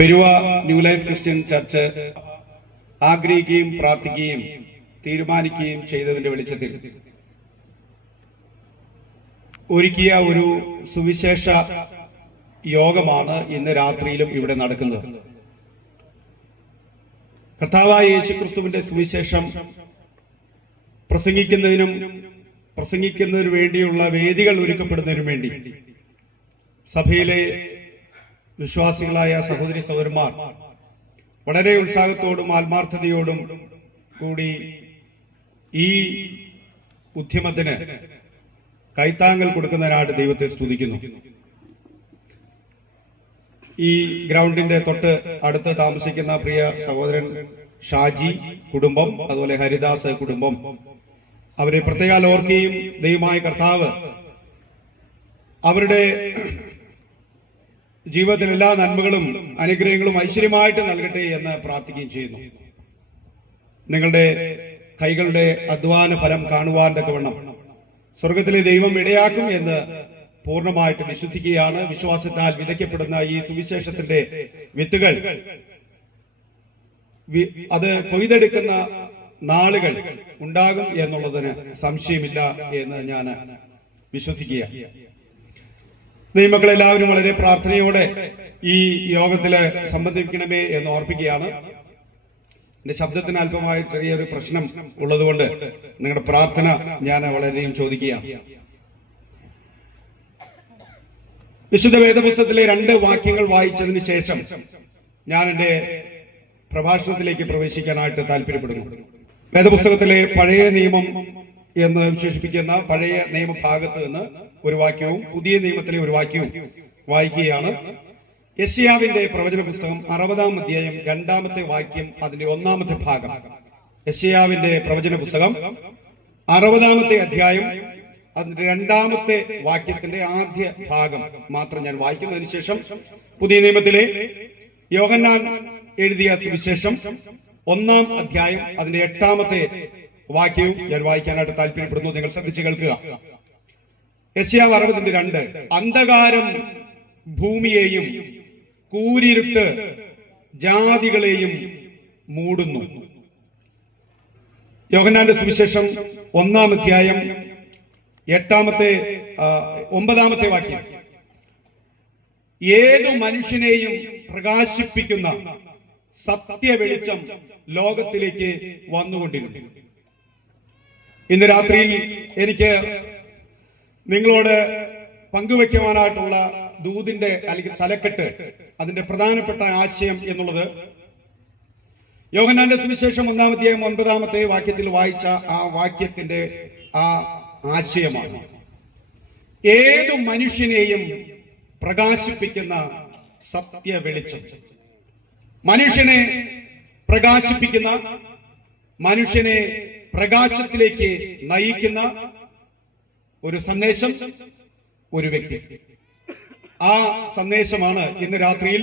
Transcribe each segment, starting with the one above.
Peruva new life Christian church ആഗ്രഹിക്കുകയും പ്രാർത്ഥിക്കുകയും തീരുമാനിക്കുകയും ചെയ്തതിന്റെ വെളിച്ചത്തിൽ ഒരുക്കിയ ഒരു സുവിശേഷ യോഗമാണ് ഇന്ന് രാത്രിയിലും ഇവിടെ നടക്കുന്നത്. കർത്താവായ യേശുക്രിസ്തുവിന്റെ സുവിശേഷം പ്രസംഗിക്കുന്നതിനു വേണ്ടിയുള്ള വേദികൾ ഒരുക്കപ്പെടുന്നതിനു വേണ്ടി സഭയിലെ വിശ്വാസികളായ സഹോദരി സഹോദരന്മാർ വളരെ ഉത്സാഹത്തോടും ആത്മാർത്ഥതയോടും കൂടി ഈ ഉദ്യമത്തിന് കൈത്താങ്ങൽ കൊടുക്കുന്നതിനായിട്ട് ദൈവത്തെ സ്തുതിക്കുന്നു. ഈ ഗ്രൗണ്ടിന്റെ തൊട്ട് അടുത്ത് താമസിക്കുന്ന പ്രിയ സഹോദരൻ ഷാജി കുടുംബം, അതുപോലെ ഹരിദാസ് കുടുംബം, അവരെ പ്രത്യേകം ഓർക്കുകയും ദൈവമായ കർത്താവ് അവരുടെ ജീവിതത്തിൽ എല്ലാ നന്മകളും അനുഗ്രഹങ്ങളും ഐശ്വര്യമായിട്ട് നൽകട്ടെ എന്ന് പ്രാർത്ഥിക്കുകയും ചെയ്യുന്നു. നിങ്ങളുടെ കൈകളുടെ അധ്വാന ഫലം കാണുവാൻ തക്കവണ്ണം സ്വർഗത്തിലെ ദൈവം ഇടയാക്കും എന്ന് പൂർണ്ണമായിട്ട് വിശ്വസിക്കുകയാണ്. വിശ്വാസത്താൽ വിതയ്ക്കപ്പെടുന്ന ഈ സുവിശേഷത്തിന്റെ വിത്തുകൾ അത് കൊയ്തെടുക്കുന്ന നാളുകൾ ഉണ്ടാകും എന്നുള്ളതിന് സംശയമില്ല എന്ന് ഞാൻ വിശ്വസിക്കുക. ദൈവമക്കളെല്ലാവരും വളരെ പ്രാർത്ഥനയോടെ ഈ യോഗത്തില് സംബന്ധിക്കണമേ എന്ന് ഓർപ്പിക്കുകയാണ്. എന്റെ ശബ്ദത്തിന് അല്പമായ ചെറിയൊരു പ്രശ്നം ഉള്ളതുകൊണ്ട് നിങ്ങളുടെ പ്രാർത്ഥന ഞാൻ വളരെയധികം ചോദിക്കുകയാണ്. വിശുദ്ധ വേദപുസ്തകത്തിലെ 2 വാക്യങ്ങൾ വായിച്ചതിന് ശേഷം ഞാൻ എന്റെ പ്രഭാഷണത്തിലേക്ക് പ്രവേശിക്കാനായിട്ട് താല്പര്യപ്പെടുന്നു. വേദപുസ്തകത്തിലെ പഴയ നിയമം എന്ന് വിശേഷിപ്പിക്കുന്ന പഴയ നിയമഭാഗത്ത് നിന്ന് ഒരു വാക്യവും പുതിയ നിയമത്തിലെ ഒരു വാക്യവും വായിക്കുകയാണ്. യെശയ്യാവിന്റെ പ്രവചന പുസ്തകം 60-ാം അധ്യായം 2-ാമത്തെ വാക്യം, അതിന്റെ 1-ാമത്തെ ഭാഗം. യെശയ്യാവിന്റെ പ്രവചന പുസ്തകം 60-ാമത്തെ അധ്യായം അതിന്റെ 2-ാമത്തെ വാക്യത്തിന്റെ ആദ്യ ഭാഗം മാത്രം ഞാൻ വായിക്കും. അതിനുശേഷം പുതിയ നിയമത്തിലെ യോഹന്നാൻ എഴുതിയ സുവിശേഷം 1-ാം അധ്യായം അതിന്റെ 8-ാമത്തെ വാക്യവും ഞാൻ വായിക്കാനായിട്ട് താല്പര്യപ്പെടുന്നു. നിങ്ങൾ ശ്രദ്ധിച്ച് കേൾക്കുക. യെശയ്യാവ് 60:2. അന്ധകാരം ഭൂമിയെയും കൂരിരുട്ട് ജാതികളെയും മൂടുന്നു. യോഹന്നാന്റെ സുവിശേഷം 1-ാം അധ്യായം 9-ാമത്തെ വാക്യം. ഏതു മനുഷ്യനെയും പ്രകാശിപ്പിക്കുന്ന സത്യ വെളിച്ചം ലോകത്തിലേക്ക് വന്നുകൊണ്ടിരുന്നു. ഇന്ന് രാത്രിയിൽ എനിക്ക് നിങ്ങളോട് പങ്കുവയ്ക്കുവാനായിട്ടുള്ള ദൂതിന്റെ അല്ലെങ്കിൽ തലക്കെട്ട്, അതിന്റെ പ്രധാനപ്പെട്ട ആശയം എന്നുള്ളത് യോഹന്നാന്റെ സുവിശേഷം 1-ാം അധ്യായം 9-ാമത്തെ വാക്യത്തിൽ വായിച്ച ആ വാക്യത്തിന്റെ ആ ആശയമാണ്. ഏതു മനുഷ്യനെയും പ്രകാശിപ്പിക്കുന്ന സത്യ വെളിച്ചം. മനുഷ്യനെ പ്രകാശിപ്പിക്കുന്ന, മനുഷ്യനെ പ്രകാശത്തിലേക്ക് നയിക്കുന്ന ഒരു സന്ദേശം, ഒരു വ്യക്തി. ആ സന്ദേശമാണ് ഇന്ന് രാത്രിയിൽ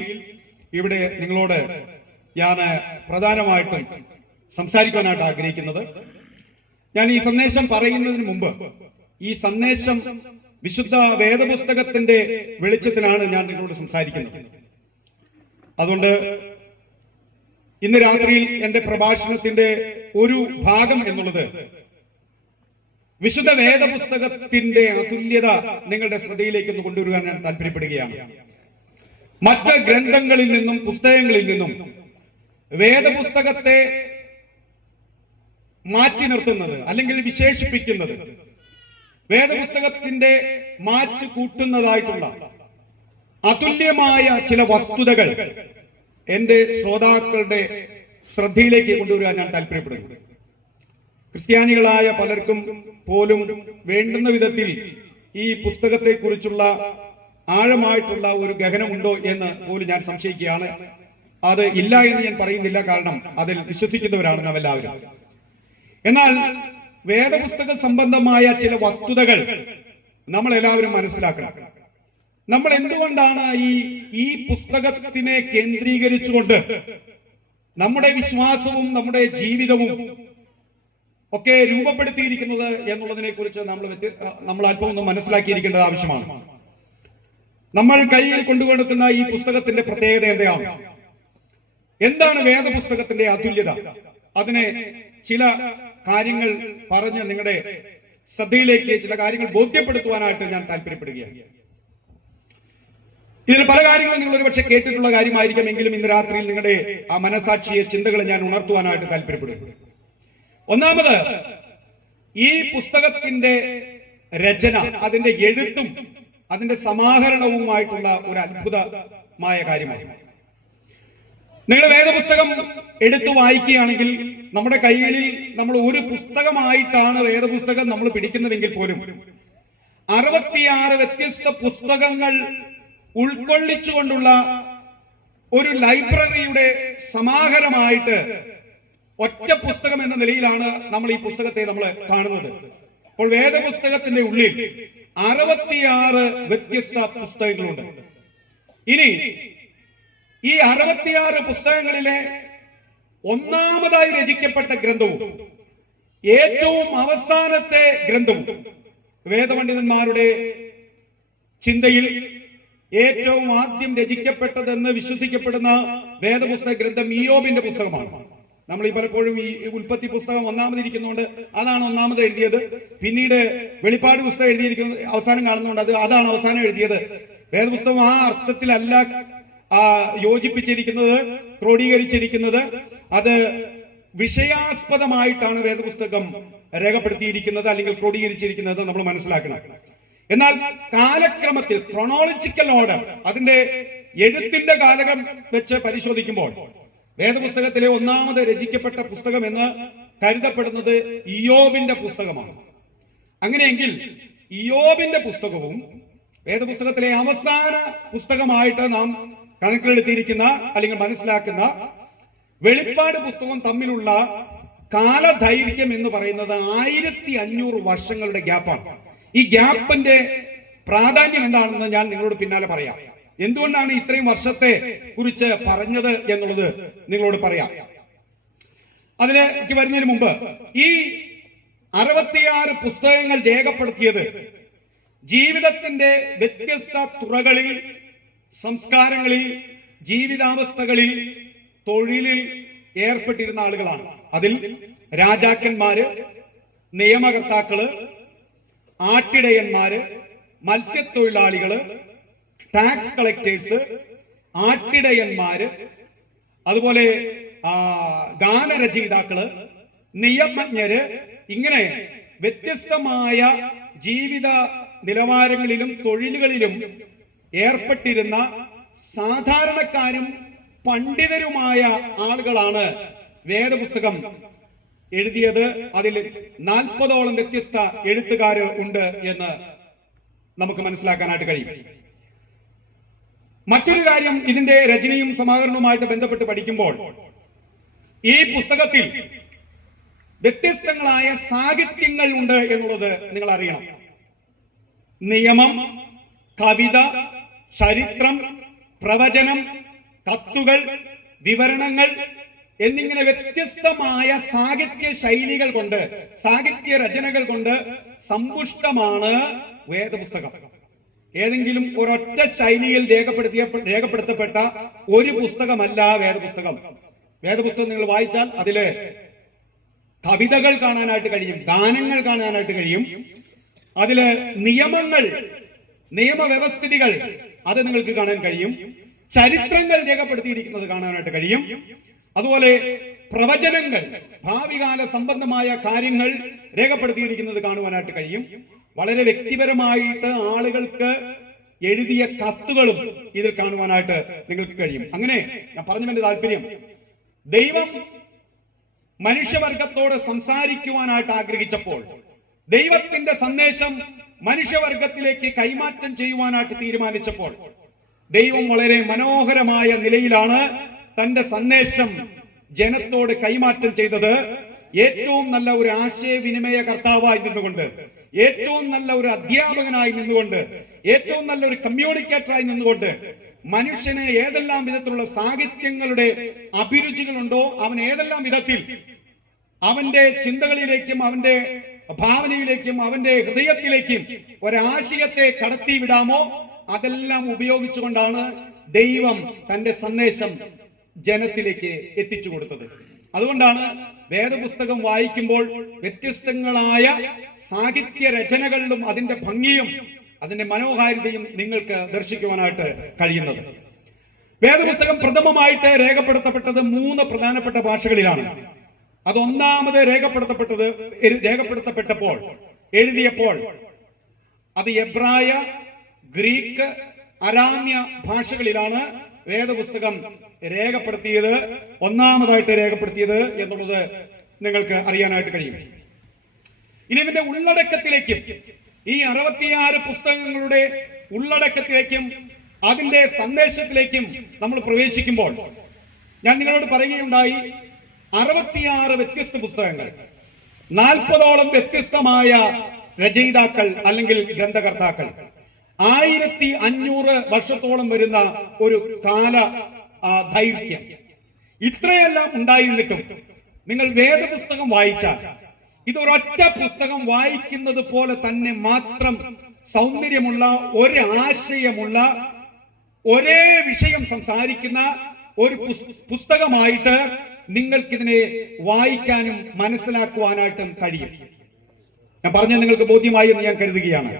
ഇവിടെ നിങ്ങളോട് ഞാൻ പ്രധാനമായിട്ടും സംസാരിക്കാനായിട്ട് ആഗ്രഹിക്കുന്നത്. ഞാൻ ഈ സന്ദേശം പറയുന്നതിന് മുമ്പ് ഈ സന്ദേശം വിശുദ്ധ വേദപുസ്തകത്തിന്റെ വെളിച്ചത്തിലാണ് ഞാൻ നിങ്ങളോട് സംസാരിക്കുന്നത്. അതുകൊണ്ട് ഇന്ന് രാത്രിയിൽ എന്റെ പ്രഭാഷണത്തിന്റെ ഒരു ഭാഗം എന്നുള്ളത് വിശുദ്ധ വേദപുസ്തകത്തിന്റെ അതുല്യത നിങ്ങളുടെ ശ്രദ്ധയിലേക്ക് ഒന്ന് കൊണ്ടുവരുവാൻ ഞാൻ താല്പര്യപ്പെടുകയാണ്. മറ്റ് ഗ്രന്ഥങ്ങളിൽ നിന്നും പുസ്തകങ്ങളിൽ നിന്നും വേദപുസ്തകത്തെ മാറ്റി നിർത്തുന്നത് അല്ലെങ്കിൽ വിശേഷിപ്പിക്കുന്നത്, വേദപുസ്തകത്തിന്റെ മാറ്റു കൂട്ടുന്നതായിട്ടുള്ള അതുല്യമായ ചില വസ്തുതകൾ എന്റെ ശ്രോതാക്കളുടെ ശ്രദ്ധയിലേക്ക് കൊണ്ടുവരാൻ ഞാൻ താല്പര്യപ്പെടുന്നു. ക്രിസ്ത്യാനികളായ പലർക്കും പോലും വേണ്ടുന്ന വിധത്തിൽ ഈ പുസ്തകത്തെ കുറിച്ചുള്ള ആഴമായിട്ടുള്ള ഒരു ഗഹനമുണ്ടോ എന്ന് പോലും ഞാൻ സംശയിക്കുകയാണ്. അത് ഇല്ല എന്ന് ഞാൻ പറയുന്നില്ല, കാരണം അതിൽ വിശ്വസിക്കുന്നവരാണ് നാം എല്ലാവരും. എന്നാൽ വേദപുസ്തക സംബന്ധമായ ചില വസ്തുതകൾ നമ്മൾ എല്ലാവരും മനസ്സിലാക്കണം. നമ്മൾ എന്തുകൊണ്ടാണ് ഈ പുസ്തകത്തിനെ കേന്ദ്രീകരിച്ചുകൊണ്ട് നമ്മുടെ വിശ്വാസവും നമ്മുടെ ജീവിതവും ഒക്കെ രൂപപ്പെടുത്തിയിരിക്കുന്നത് എന്നുള്ളതിനെ കുറിച്ച് നമ്മൾ അല്പം ഒന്ന് മനസ്സിലാക്കിയിരിക്കേണ്ടത് ആവശ്യമാണ്. നമ്മൾ കയ്യിൽ കൊണ്ടുകൊടുക്കുന്ന ഈ പുസ്തകത്തിന്റെ പ്രത്യേകത എന്താണ്? എന്താണ് വേദപുസ്തകത്തിന്റെ അതുല്യത? അതിനെ ചില കാര്യങ്ങൾ പറഞ്ഞ് നിങ്ങളുടെ ശ്രദ്ധയിലേക്ക് ചില കാര്യങ്ങൾ ബോധ്യപ്പെടുത്തുവാനായിട്ട് ഞാൻ താല്പര്യപ്പെടുകയാണ്. ഇതിൽ പല കാര്യങ്ങളും നിങ്ങൾ ഒരുപക്ഷെ കേട്ടിട്ടുള്ള കാര്യമായിരിക്കും, എങ്കിലും ഇന്ന് രാത്രിയിൽ നിങ്ങളുടെ ആ മനസാക്ഷിയെ, ചിന്തകളെ ഞാൻ ഉണർത്തുവാനായിട്ട് താല്പര്യപ്പെടുന്നു. ഒന്നാമത്, ഈ പുസ്തകത്തിന്റെ രചന, അതിന്റെ എഴുത്തും അതിന്റെ സമാഹരണവുമായിട്ടുള്ള ഒരു അത്ഭുതമായ കാര്യമാണ്. നിങ്ങൾ വേദപുസ്തകം എടുത്തു വായിക്കുകയാണെങ്കിൽ നമ്മുടെ കൈകളിൽ നമ്മൾ ഒരു പുസ്തകമായിട്ടാണ് വേദപുസ്തകം നമ്മൾ പിടിക്കുന്നതെങ്കിൽ പോലും 66 വ്യത്യസ്ത പുസ്തകങ്ങൾ ഉൾക്കൊള്ളിച്ചുകൊണ്ടുള്ള ഒരു ലൈബ്രറിയുടെ സമാഹാരമായിട്ട് ഒറ്റ പുസ്തകം എന്ന നിലയിലാണ് നമ്മൾ ഈ പുസ്തകത്തെ നമ്മൾ കാണുന്നത്. അപ്പോൾ വേദപുസ്തകത്തിന്റെ ഉള്ളിൽ 66 വ്യത്യസ്ത പുസ്തകങ്ങളുണ്ട്. ഇനി ഈ 66 പുസ്തകങ്ങളിലെ ഒന്നാമതായി രചിക്കപ്പെട്ട ഗ്രന്ഥവും ഏറ്റവും അവസാനത്തെ ഗ്രന്ഥവും വേദപണ്ഡിതന്മാരുടെ ചിന്തയിൽ ഏറ്റവും ആദ്യം രചിക്കപ്പെട്ടതെന്ന് വിശ്വസിക്കപ്പെടുന്ന വേദപുസ്തക ഗ്രന്ഥം ഇയ്യോബിന്റെ പുസ്തകമാണ്. നമ്മൾ ഈ പലപ്പോഴും ഈ ഉൽപ്പത്തി പുസ്തകം ഒന്നാമതിരിക്കുന്നതുകൊണ്ട് അതാണ് ഒന്നാമത് എഴുതിയത്, പിന്നീട് വെളിപ്പാട് പുസ്തകം എഴുതിയിരിക്കുന്നത് അവസാനം കാണുന്നതുകൊണ്ട് അതാണ് അവസാനം എഴുതിയത്. വേദപുസ്തകം ആ അർത്ഥത്തിലല്ല യോജിപ്പിച്ചിരിക്കുന്നത്, ക്രോഡീകരിച്ചിരിക്കുന്നത്. അത് വിഷയാസ്പദമായിട്ടാണ് വേദപുസ്തകം രേഖപ്പെടുത്തിയിരിക്കുന്നത് അല്ലെങ്കിൽ ക്രോഡീകരിച്ചിരിക്കുന്നത് നമ്മൾ മനസ്സിലാക്കണം. എന്നാൽ കാലക്രമത്തിൽ, ക്രോണോളജിക്കൽ ഓർഡർ, അതിന്റെ എഴുത്തിന്റെ കാലകം വെച്ച് പരിശോധിക്കുമ്പോൾ വേദപുസ്തകത്തിലെ ഒന്നാമത് രചിക്കപ്പെട്ട പുസ്തകം എന്ന് കരുതപ്പെടുന്നത് ഇയ്യോബിന്റെ പുസ്തകമാണ്. അങ്ങനെയെങ്കിൽ ഇയ്യോബിന്റെ പുസ്തകവും വേദപുസ്തകത്തിലെ അവസാന പുസ്തകമായിട്ട് നാം കണക്കിലെടുത്തിരിക്കുന്ന അല്ലെങ്കിൽ മനസ്സിലാക്കുന്ന വെളിപ്പാട് പുസ്തകം തമ്മിലുള്ള കാലദൈർഘ്യം എന്ന് പറയുന്നത് 1500 വർഷങ്ങളുടെ ഗ്യാപ്പാണ്. ഈ ഗ്യാപ്പിന്റെ പ്രാധാന്യം എന്താണെന്ന് ഞാൻ നിങ്ങളോട് പിന്നാലെ പറയാം. എന്തുകൊണ്ടാണ് ഇത്രയും വർഷത്തെ കുറിച്ച് പറഞ്ഞത് എന്നുള്ളത് നിങ്ങളോട് പറയാം. അതിലേക്ക് വരുന്നതിന് മുമ്പ്, ഈ 66 പുസ്തകങ്ങൾ രേഖപ്പെടുത്തിയത് ജീവിതത്തിന്റെ വ്യത്യസ്ത തുറകളിൽ, സംസ്കാരങ്ങളിൽ, ജീവിതാവസ്ഥകളിൽ, തൊഴിലിൽ ഏർപ്പെട്ടിരുന്ന ആളുകളാണ്. അതിൽ രാജാക്കന്മാര്, നിയമകർത്താക്കള്, ആട്ടിടയന്മാര്, മത്സ്യത്തൊഴിലാളികള്, ടാക്സ് കളക്ടേഴ്സ്, ആട്ടിടയന്മാര്, അതുപോലെ ഗാനരചയിതാക്കള്, നിയമജ്ഞര്, ഇങ്ങനെ വ്യത്യസ്തമായ ജീവിത നിലവാരങ്ങളിലും തൊഴിലുകളിലും ഏർപ്പെട്ടിരുന്ന സാധാരണക്കാരും പണ്ഡിതരുമായ ആളുകളാണ് വേദപുസ്തകം എഴുതിയത്. അതിൽ 40ഓളം വ്യത്യസ്ത എഴുത്തുകാർ ഉണ്ട് എന്ന് നമുക്ക് മനസ്സിലാക്കാനായിട്ട് കഴിയും. മറ്റൊരു കാര്യം, ഇതിന്റെ രചനയും സമാഹരണവുമായിട്ട് ബന്ധപ്പെട്ട് പഠിക്കുമ്പോൾ ഈ പുസ്തകത്തിൽ വ്യത്യസ്തങ്ങളായ സാഹിത്യങ്ങൾ ഉണ്ട് എന്നുള്ളത് നിങ്ങൾ അറിയണം. നിയമം, കവിത, ചരിത്രം, പ്രവചനം, കത്തുകൾ, വിവരണങ്ങൾ എന്നിങ്ങനെ വ്യത്യസ്തമായ സാഹിത്യ ശൈലികൾ കൊണ്ട്, സാഹിത്യ രചനകൾ കൊണ്ട് സമ്പുഷ്ടമാണ് വേദപുസ്തകം. ഏതെങ്കിലും ഒരൊറ്റ ശൈലിയിൽ രേഖപ്പെടുത്തപ്പെട്ട ഒരു പുസ്തകമല്ല വേദപുസ്തകം. വേദപുസ്തകം നിങ്ങൾ വായിച്ചാൽ അതില് കവിതകൾ കാണാനായിട്ട് കഴിയും, ഗാനങ്ങൾ കാണാനായിട്ട് കഴിയും, അതില് നിയമങ്ങൾ, നിയമവ്യവസ്ഥിതികൾ അത് നിങ്ങൾക്ക് കാണാൻ കഴിയും, ചരിത്രങ്ങൾ രേഖപ്പെടുത്തിയിരിക്കുന്നത് കാണാനായിട്ട് കഴിയും, അതുപോലെ പ്രവചനങ്ങൾ, ഭാവികാല സംബന്ധമായ കാര്യങ്ങൾ രേഖപ്പെടുത്തിയിരിക്കുന്നത് കാണുവാനായിട്ട് കഴിയും. വളരെ വ്യക്തിപരമായിട്ട് ആളുകൾക്ക് എഴുതിയ കത്തുകളും ഇതിൽ കാണുവാനായിട്ട് നിങ്ങൾക്ക് കഴിയും. അങ്ങനെ ഞാൻ പറഞ്ഞതിന്റെ താല്പര്യം, ദൈവം മനുഷ്യവർഗത്തോട് സംസാരിക്കുവാനായിട്ട് ആഗ്രഹിച്ചപ്പോൾ, ദൈവത്തിന്റെ സന്ദേശം മനുഷ്യവർഗത്തിലേക്ക് കൈമാറ്റം ചെയ്യുവാനായിട്ട് തീരുമാനിച്ചപ്പോൾ, ദൈവം വളരെ മനോഹരമായ നിലയിലാണ് തന്റെ സന്ദേശം ജനത്തോട് കൈമാറ്റം ചെയ്തത്. ഏറ്റവും നല്ല ഒരു ആശയവിനിമയ കർത്താവായി നിന്നുകൊണ്ട്, ഏറ്റവും നല്ല ഒരു അധ്യാപകനായി നിന്നുകൊണ്ട്, ഏറ്റവും നല്ല ഒരു കമ്മ്യൂണിക്കേറ്ററായി നിന്നുകൊണ്ട്, മനുഷ്യന് ഏതെല്ലാം വിധത്തിലുള്ള സാഹിത്യങ്ങളുടെ അഭിരുചികളുണ്ടോ അവൻ ഏതെല്ലാം വിധത്തിൽ അവന്റെ ചിന്തകളിലേക്കും അവന്റെ ഭാവനയിലേക്കും അവന്റെ ഹൃദയത്തിലേക്കും ഒരാശയത്തെ കടത്തിവിടാമോ അതെല്ലാം ഉപയോഗിച്ചുകൊണ്ടാണ് ദൈവം തന്റെ സന്ദേശം ജനത്തിലേക്ക് എത്തിച്ചു കൊടുത്തത്. അതുകൊണ്ടാണ് വേദപുസ്തകം വായിക്കുമ്പോൾ വ്യത്യസ്തങ്ങളായ സാഹിത്യ രചനകളിലും അതിന്റെ ഭംഗിയും അതിന്റെ മനോഹാരിതയും നിങ്ങൾക്ക് ദർശിക്കുവാനായിട്ട് കഴിയുന്നത്. വേദപുസ്തകം പ്രഥമമായിട്ട് രേഖപ്പെടുത്തപ്പെട്ടത് 3 പ്രധാനപ്പെട്ട ഭാഷകളിലാണ്. അത് ഒന്നാമത് രേഖപ്പെടുത്തപ്പെട്ടപ്പോൾ എഴുതിയപ്പോൾ അത് എബ്രായ, ഗ്രീക്ക്, അരാമ്യ ഭാഷകളിലാണ് വേദപുസ്തകം ഒന്നാമതായിട്ട് രേഖപ്പെടുത്തിയത് എന്നുള്ളത് നിങ്ങൾക്ക് അറിയാനായിട്ട് കഴിയും. ഇനി ഇതിന്റെ ഉള്ളടക്കത്തിലേക്കും ഈ 66 പുസ്തകങ്ങളുടെ ഉള്ളടക്കത്തിലേക്കും അതിന്റെ സന്ദേശത്തിലേക്കും നമ്മൾ പ്രവേശിക്കുമ്പോൾ ഞാൻ നിങ്ങളോട് പറയുകയുണ്ടായി, 66 വ്യത്യസ്ത പുസ്തകങ്ങൾ, 40ഓളം വ്യത്യസ്തമായ രചയിതാക്കൾ അല്ലെങ്കിൽ ഗ്രന്ഥകർത്താക്കൾ, 1500 വർഷത്തോളം വരുന്ന ഒരു കാല ദൈർഘ്യം, ഇത്രയെല്ലാം ഉണ്ടായിരുന്നിട്ടും നിങ്ങൾ വേദപുസ്തകം വായിച്ചാൽ ഇതൊരൊറ്റ പുസ്തകം വായിക്കുന്നത് പോലെ തന്നെ മാത്രം സൗന്ദര്യമുള്ള, ഒരാശയമുള്ള, ഒരേ വിഷയം സംസാരിക്കുന്ന ഒരു പുസ്തകമായിട്ട് നിങ്ങൾക്കിതിനെ വായിക്കാനും മനസ്സിലാക്കുവാനായിട്ടും കഴിയും. ഞാൻ പറഞ്ഞത് നിങ്ങൾക്ക് ബോധ്യമായി എന്ന് ഞാൻ കരുതുകയാണ്.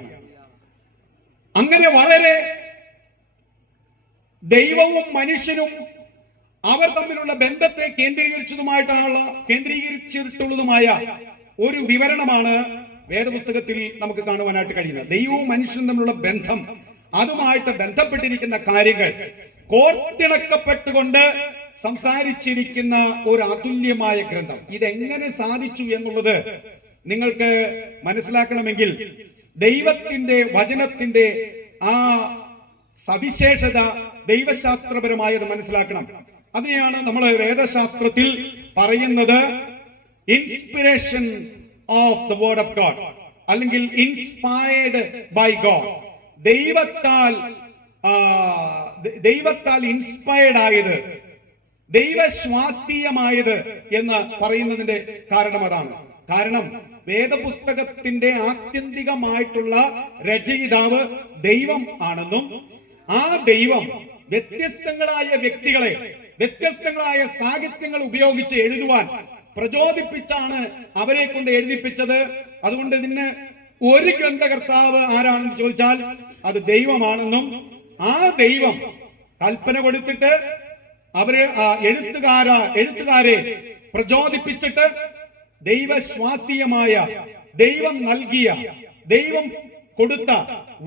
അങ്ങനെ വളരെ ദൈവവും മനുഷ്യനും അവർ തമ്മിലുള്ള ബന്ധത്തെ കേന്ദ്രീകരിച്ചിട്ടുള്ളതുമായ ഒരു വിവരണമാണ് വേദപുസ്തകത്തിൽ നമുക്ക് കാണുവാനായിട്ട് കഴിയുന്നത്. ദൈവവും മനുഷ്യനും തമ്മിലുള്ള ബന്ധം, അതുമായിട്ട് ബന്ധപ്പെട്ടിരിക്കുന്ന കാര്യങ്ങൾ കോർത്തിണക്കപ്പെട്ടുകൊണ്ട് സംസാരിച്ചിരിക്കുന്ന ഒരു അതുല്യമായ ഗ്രന്ഥം. ഇതെങ്ങനെ സാധിച്ചു എന്നുള്ളത് നിങ്ങൾക്ക് മനസ്സിലാക്കണമെങ്കിൽ ദൈവത്തിന്റെ വചനത്തിന്റെ ആ സവിശേഷത ദൈവശാസ്ത്രപരമായത് മനസ്സിലാക്കണം. അതിനെയാണ് നമ്മൾ വേദശാസ്ത്രത്തിൽ പറയുന്നത് inspiration of the word of God, അല്ലെങ്കിൽ ഇൻസ്പയർഡ് ബൈ ഗോഡ്. ദൈവത്താൽ ഇൻസ്പയർഡ് ആയത്, ദൈവശ്വാസീയമായത് എന്ന് പറയുന്നതിന്റെ കാരണം അതാണ്. കാരണം വേദപുസ്തകത്തിന്റെ ആത്യന്തികമായിട്ടുള്ള രചയിതാവ് ദൈവം ആണെന്നും ആ ദൈവം വ്യത്യസ്തങ്ങളായ വ്യക്തികളെ വ്യത്യസ്തങ്ങളായ സാഹിത്യങ്ങൾ ഉപയോഗിച്ച് എഴുതുവാൻ പ്രചോദിപ്പിച്ചാണ് അവരെ കൊണ്ട് എഴുതിപ്പിച്ചത്. അതുകൊണ്ട് ഇതിന് ഒരു ഗ്രന്ഥകർത്താവ് ആരാണെന്ന് ചോദിച്ചാൽ അത് ദൈവമാണെന്നും ആ ദൈവം കൽപ്പന കൊടുത്തിട്ട് അവരെ എഴുത്തുകാരെ പ്രചോദിപ്പിച്ചിട്ട് ദൈവശ്വാസീയമായ, ദൈവം നൽകിയ, ദൈവം കൊടുത്ത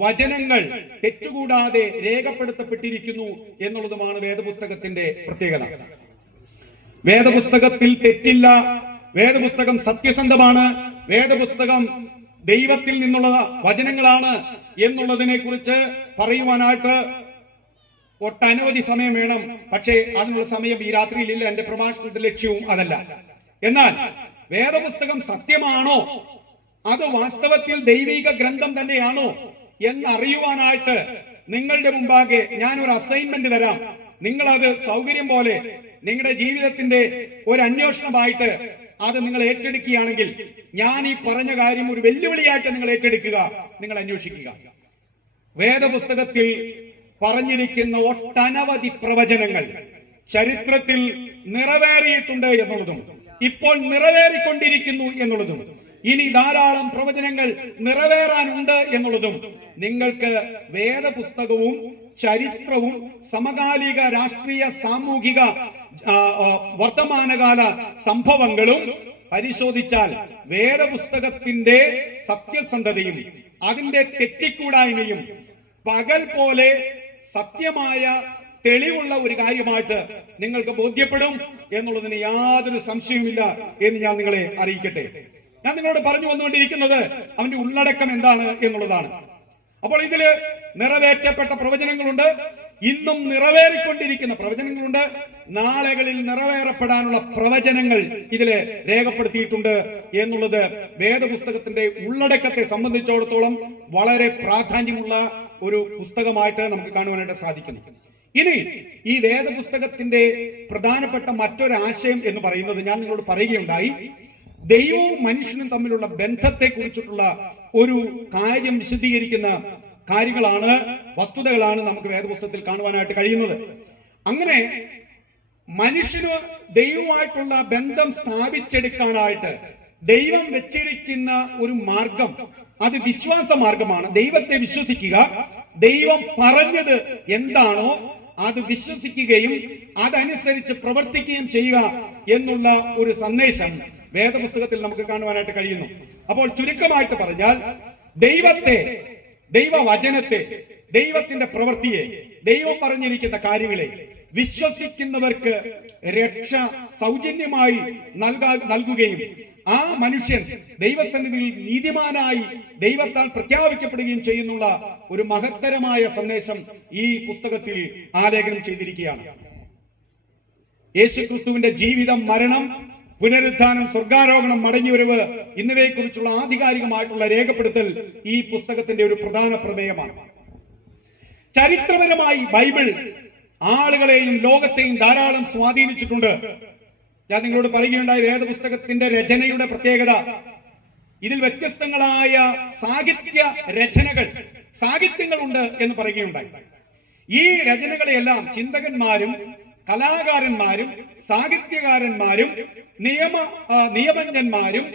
വചനങ്ങൾ തെറ്റുകൂടാതെ രേഖപ്പെടുത്തപ്പെട്ടിരിക്കുന്നു എന്നുള്ളതുമാണ് വേദപുസ്തകത്തിന്റെ പ്രത്യേകത. വേദപുസ്തകത്തിൽ തെറ്റില്ല, വേദപുസ്തകം സത്യസന്ധമാണ്, വേദപുസ്തകം ദൈവത്തിൽ നിന്നുള്ള വചനങ്ങളാണ് എന്നുള്ളതിനെ കുറിച്ച് പറയുവാനായിട്ട് ഒട്ടനവധി സമയം വേണം. പക്ഷേ അതിനുള്ള സമയം ഈ രാത്രിയിലില്ല. എന്റെ പ്രഭാഷണത്തിന്റെ ലക്ഷ്യവും അതല്ല. എന്നാൽ വേദപുസ്തകം സത്യമാണോ, അത് വാസ്തവത്തിൽ ദൈവിക ഗ്രന്ഥം തന്നെയാണോ എന്നറിയുവാനായിട്ട് നിങ്ങളുടെ മുമ്പാകെ ഞാൻ ഒരു അസൈൻമെന്റ് തരാം. നിങ്ങൾ അത് സൗകര്യം പോലെ നിങ്ങളുടെ ജീവിതത്തിന്റെ ഒരു അന്വേഷണമായിട്ട് അത് നിങ്ങൾ ഏറ്റെടുക്കുകയാണെങ്കിൽ, ഞാൻ ഈ പറഞ്ഞ കാര്യം ഒരു വെല്ലുവിളിയായിട്ട് നിങ്ങൾ ഏറ്റെടുക്കുക, നിങ്ങൾ അന്വേഷിക്കുക. വേദപുസ്തകത്തിൽ പറഞ്ഞിരിക്കുന്ന ഒട്ടനവധി പ്രവചനങ്ങൾ ചരിത്രത്തിൽ നിറവേറിയിട്ടുണ്ട് എന്നുള്ളതും ഇപ്പോൾ നിറവേറിക്കൊണ്ടിരിക്കുന്നു എന്നുള്ളതും ഇനി ധാരാളം പ്രവചനങ്ങൾ നിറവേറാനുണ്ട് എന്നുള്ളതും നിങ്ങൾക്ക് വേദപുസ്തകവും ചരിത്രവും സമകാലിക രാഷ്ട്രീയ സാമൂഹിക വർത്തമാനകാല സംഭവങ്ങളും പരിശോധിച്ചാൽ വേദപുസ്തകത്തിന്റെ സത്യസന്ധതയും അതിന്റെ തെറ്റിക്കൂടായ്മയും പകൽ പോലെ സത്യമായ തെളിവുള്ള ഒരു കാര്യമായിട്ട് നിങ്ങൾക്ക് ബോധ്യപ്പെടും എന്നുള്ളതിന് യാതൊരു സംശയവുമില്ല എന്ന് ഞാൻ നിങ്ങളെ അറിയിക്കട്ടെ. ഞാൻ നിങ്ങളോട് പറഞ്ഞു വന്നുകൊണ്ടിരിക്കുന്നത് അവന്റെ ഉള്ളടക്കം എന്താണ് എന്നുള്ളതാണ്. അപ്പോൾ ഇതില് നിറവേറ്റപ്പെട്ട പ്രവചനങ്ങളുണ്ട്, ഇന്നും നിറവേറിക്കൊണ്ടിരിക്കുന്ന പ്രവചനങ്ങളുണ്ട്, നാളുകളിൽ നിറവേറപ്പെടാനുള്ള പ്രവചനങ്ങൾ ഇതില് രേഖപ്പെടുത്തിയിട്ടുണ്ട് എന്നുള്ളത് വേദപുസ്തകത്തിന്റെ ഉള്ളടക്കത്തെ സംബന്ധിച്ചിടത്തോളം വളരെ പ്രാധാന്യമുള്ള ഒരു പുസ്തകമായിട്ട് നമുക്ക് കാണുവാനായിട്ട് സാധിക്കുന്നു. ഇനി ഈ വേദപുസ്തകത്തിന്റെ പ്രധാനപ്പെട്ട മറ്റൊരാശയം എന്ന് പറയുന്നത് ഞാൻ നിങ്ങളോട് പറയുകയുണ്ടായി, ദൈവവും മനുഷ്യനും തമ്മിലുള്ള ബന്ധത്തെ കുറിച്ചിട്ടുള്ള ഒരു കാര്യം വിശദീകരിക്കുന്ന കാര്യങ്ങളാണ്, വസ്തുതകളാണ് നമുക്ക് വേദപുസ്തകത്തിൽ കാണുവാനായിട്ട് കഴിയുന്നത്. അങ്ങനെ മനുഷ്യന് ദൈവമായിട്ടുള്ള ബന്ധം സ്ഥാപിച്ചെടുക്കാനായിട്ട് ദൈവം വെച്ചിരിക്കുന്ന ഒരു മാർഗം, അത് വിശ്വാസ മാർഗമാണ്. ദൈവത്തെ വിശ്വസിക്കുക, ദൈവം പറഞ്ഞത് എന്താണോ അത് വിശ്വസിക്കുകയും അതനുസരിച്ച് പ്രവർത്തിക്കുകയും ചെയ്യുക എന്നുള്ള ഒരു സന്ദേശം വേദപുസ്തകത്തിൽ നമുക്ക് കാണുവാനായിട്ട് കഴിയുന്നു. അപ്പോൾ ചുരുക്കമായിട്ട് പറഞ്ഞാൽ, ദൈവത്തെ, ദൈവവചനത്തെ, ദൈവത്തിന്റെ പ്രവൃത്തിയെ, ദൈവം പറഞ്ഞിരിക്കുന്ന കാര്യങ്ങളെ വിശ്വസിക്കുന്നവർക്ക് രക്ഷ സൗജന്യമായി നൽകുകയും ആ മനുഷ്യൻ ദൈവസന്നിധിയിൽ നീതിമാനായി ദൈവത്താൽ പ്രഖ്യാപിക്കപ്പെടുകയും ചെയ്യുന്നുള്ള ഒരു മഹത്തരമായ സന്ദേശം ഈ പുസ്തകത്തിൽ ആലേഖനം ചെയ്തിരിക്കുകയാണ്. യേശുക്രിസ്തുവിന്റെ ജീവിതം, മരണം, പുനരുത്ഥാനം, സ്വർഗാരോഹണം, മടങ്ങിവരവ് എന്നിവയെക്കുറിച്ചുള്ള ആധികാരികമായിട്ടുള്ള രേഖപ്പെടുത്തൽ ഈ പുസ്തകത്തിന്റെ ഒരു പ്രധാന പ്രമേയമാണ്. ചരിത്രപരമായി ബൈബിൾ ആളുകളെയും ലോകത്തെയും ധാരാളം സ്വാധീനിച്ചിട്ടുണ്ട്. ഞാൻ നിങ്ങളോട് പറയുകയുണ്ടായ വേദപുസ്തകത്തിന്റെ രചനയുടെ പ്രത്യേകത, ഇതിൽ വ്യത്യസ്തങ്ങളായ സാഹിത്യങ്ങളുണ്ട് എന്ന് പറയുകയുണ്ടായി. ഈ രചനകളെയെല്ലാം ചിന്തകന്മാരും കലാകാരന്മാരും സാഹിത്യകാരന്മാരും നിയമജ്ഞന്മാരും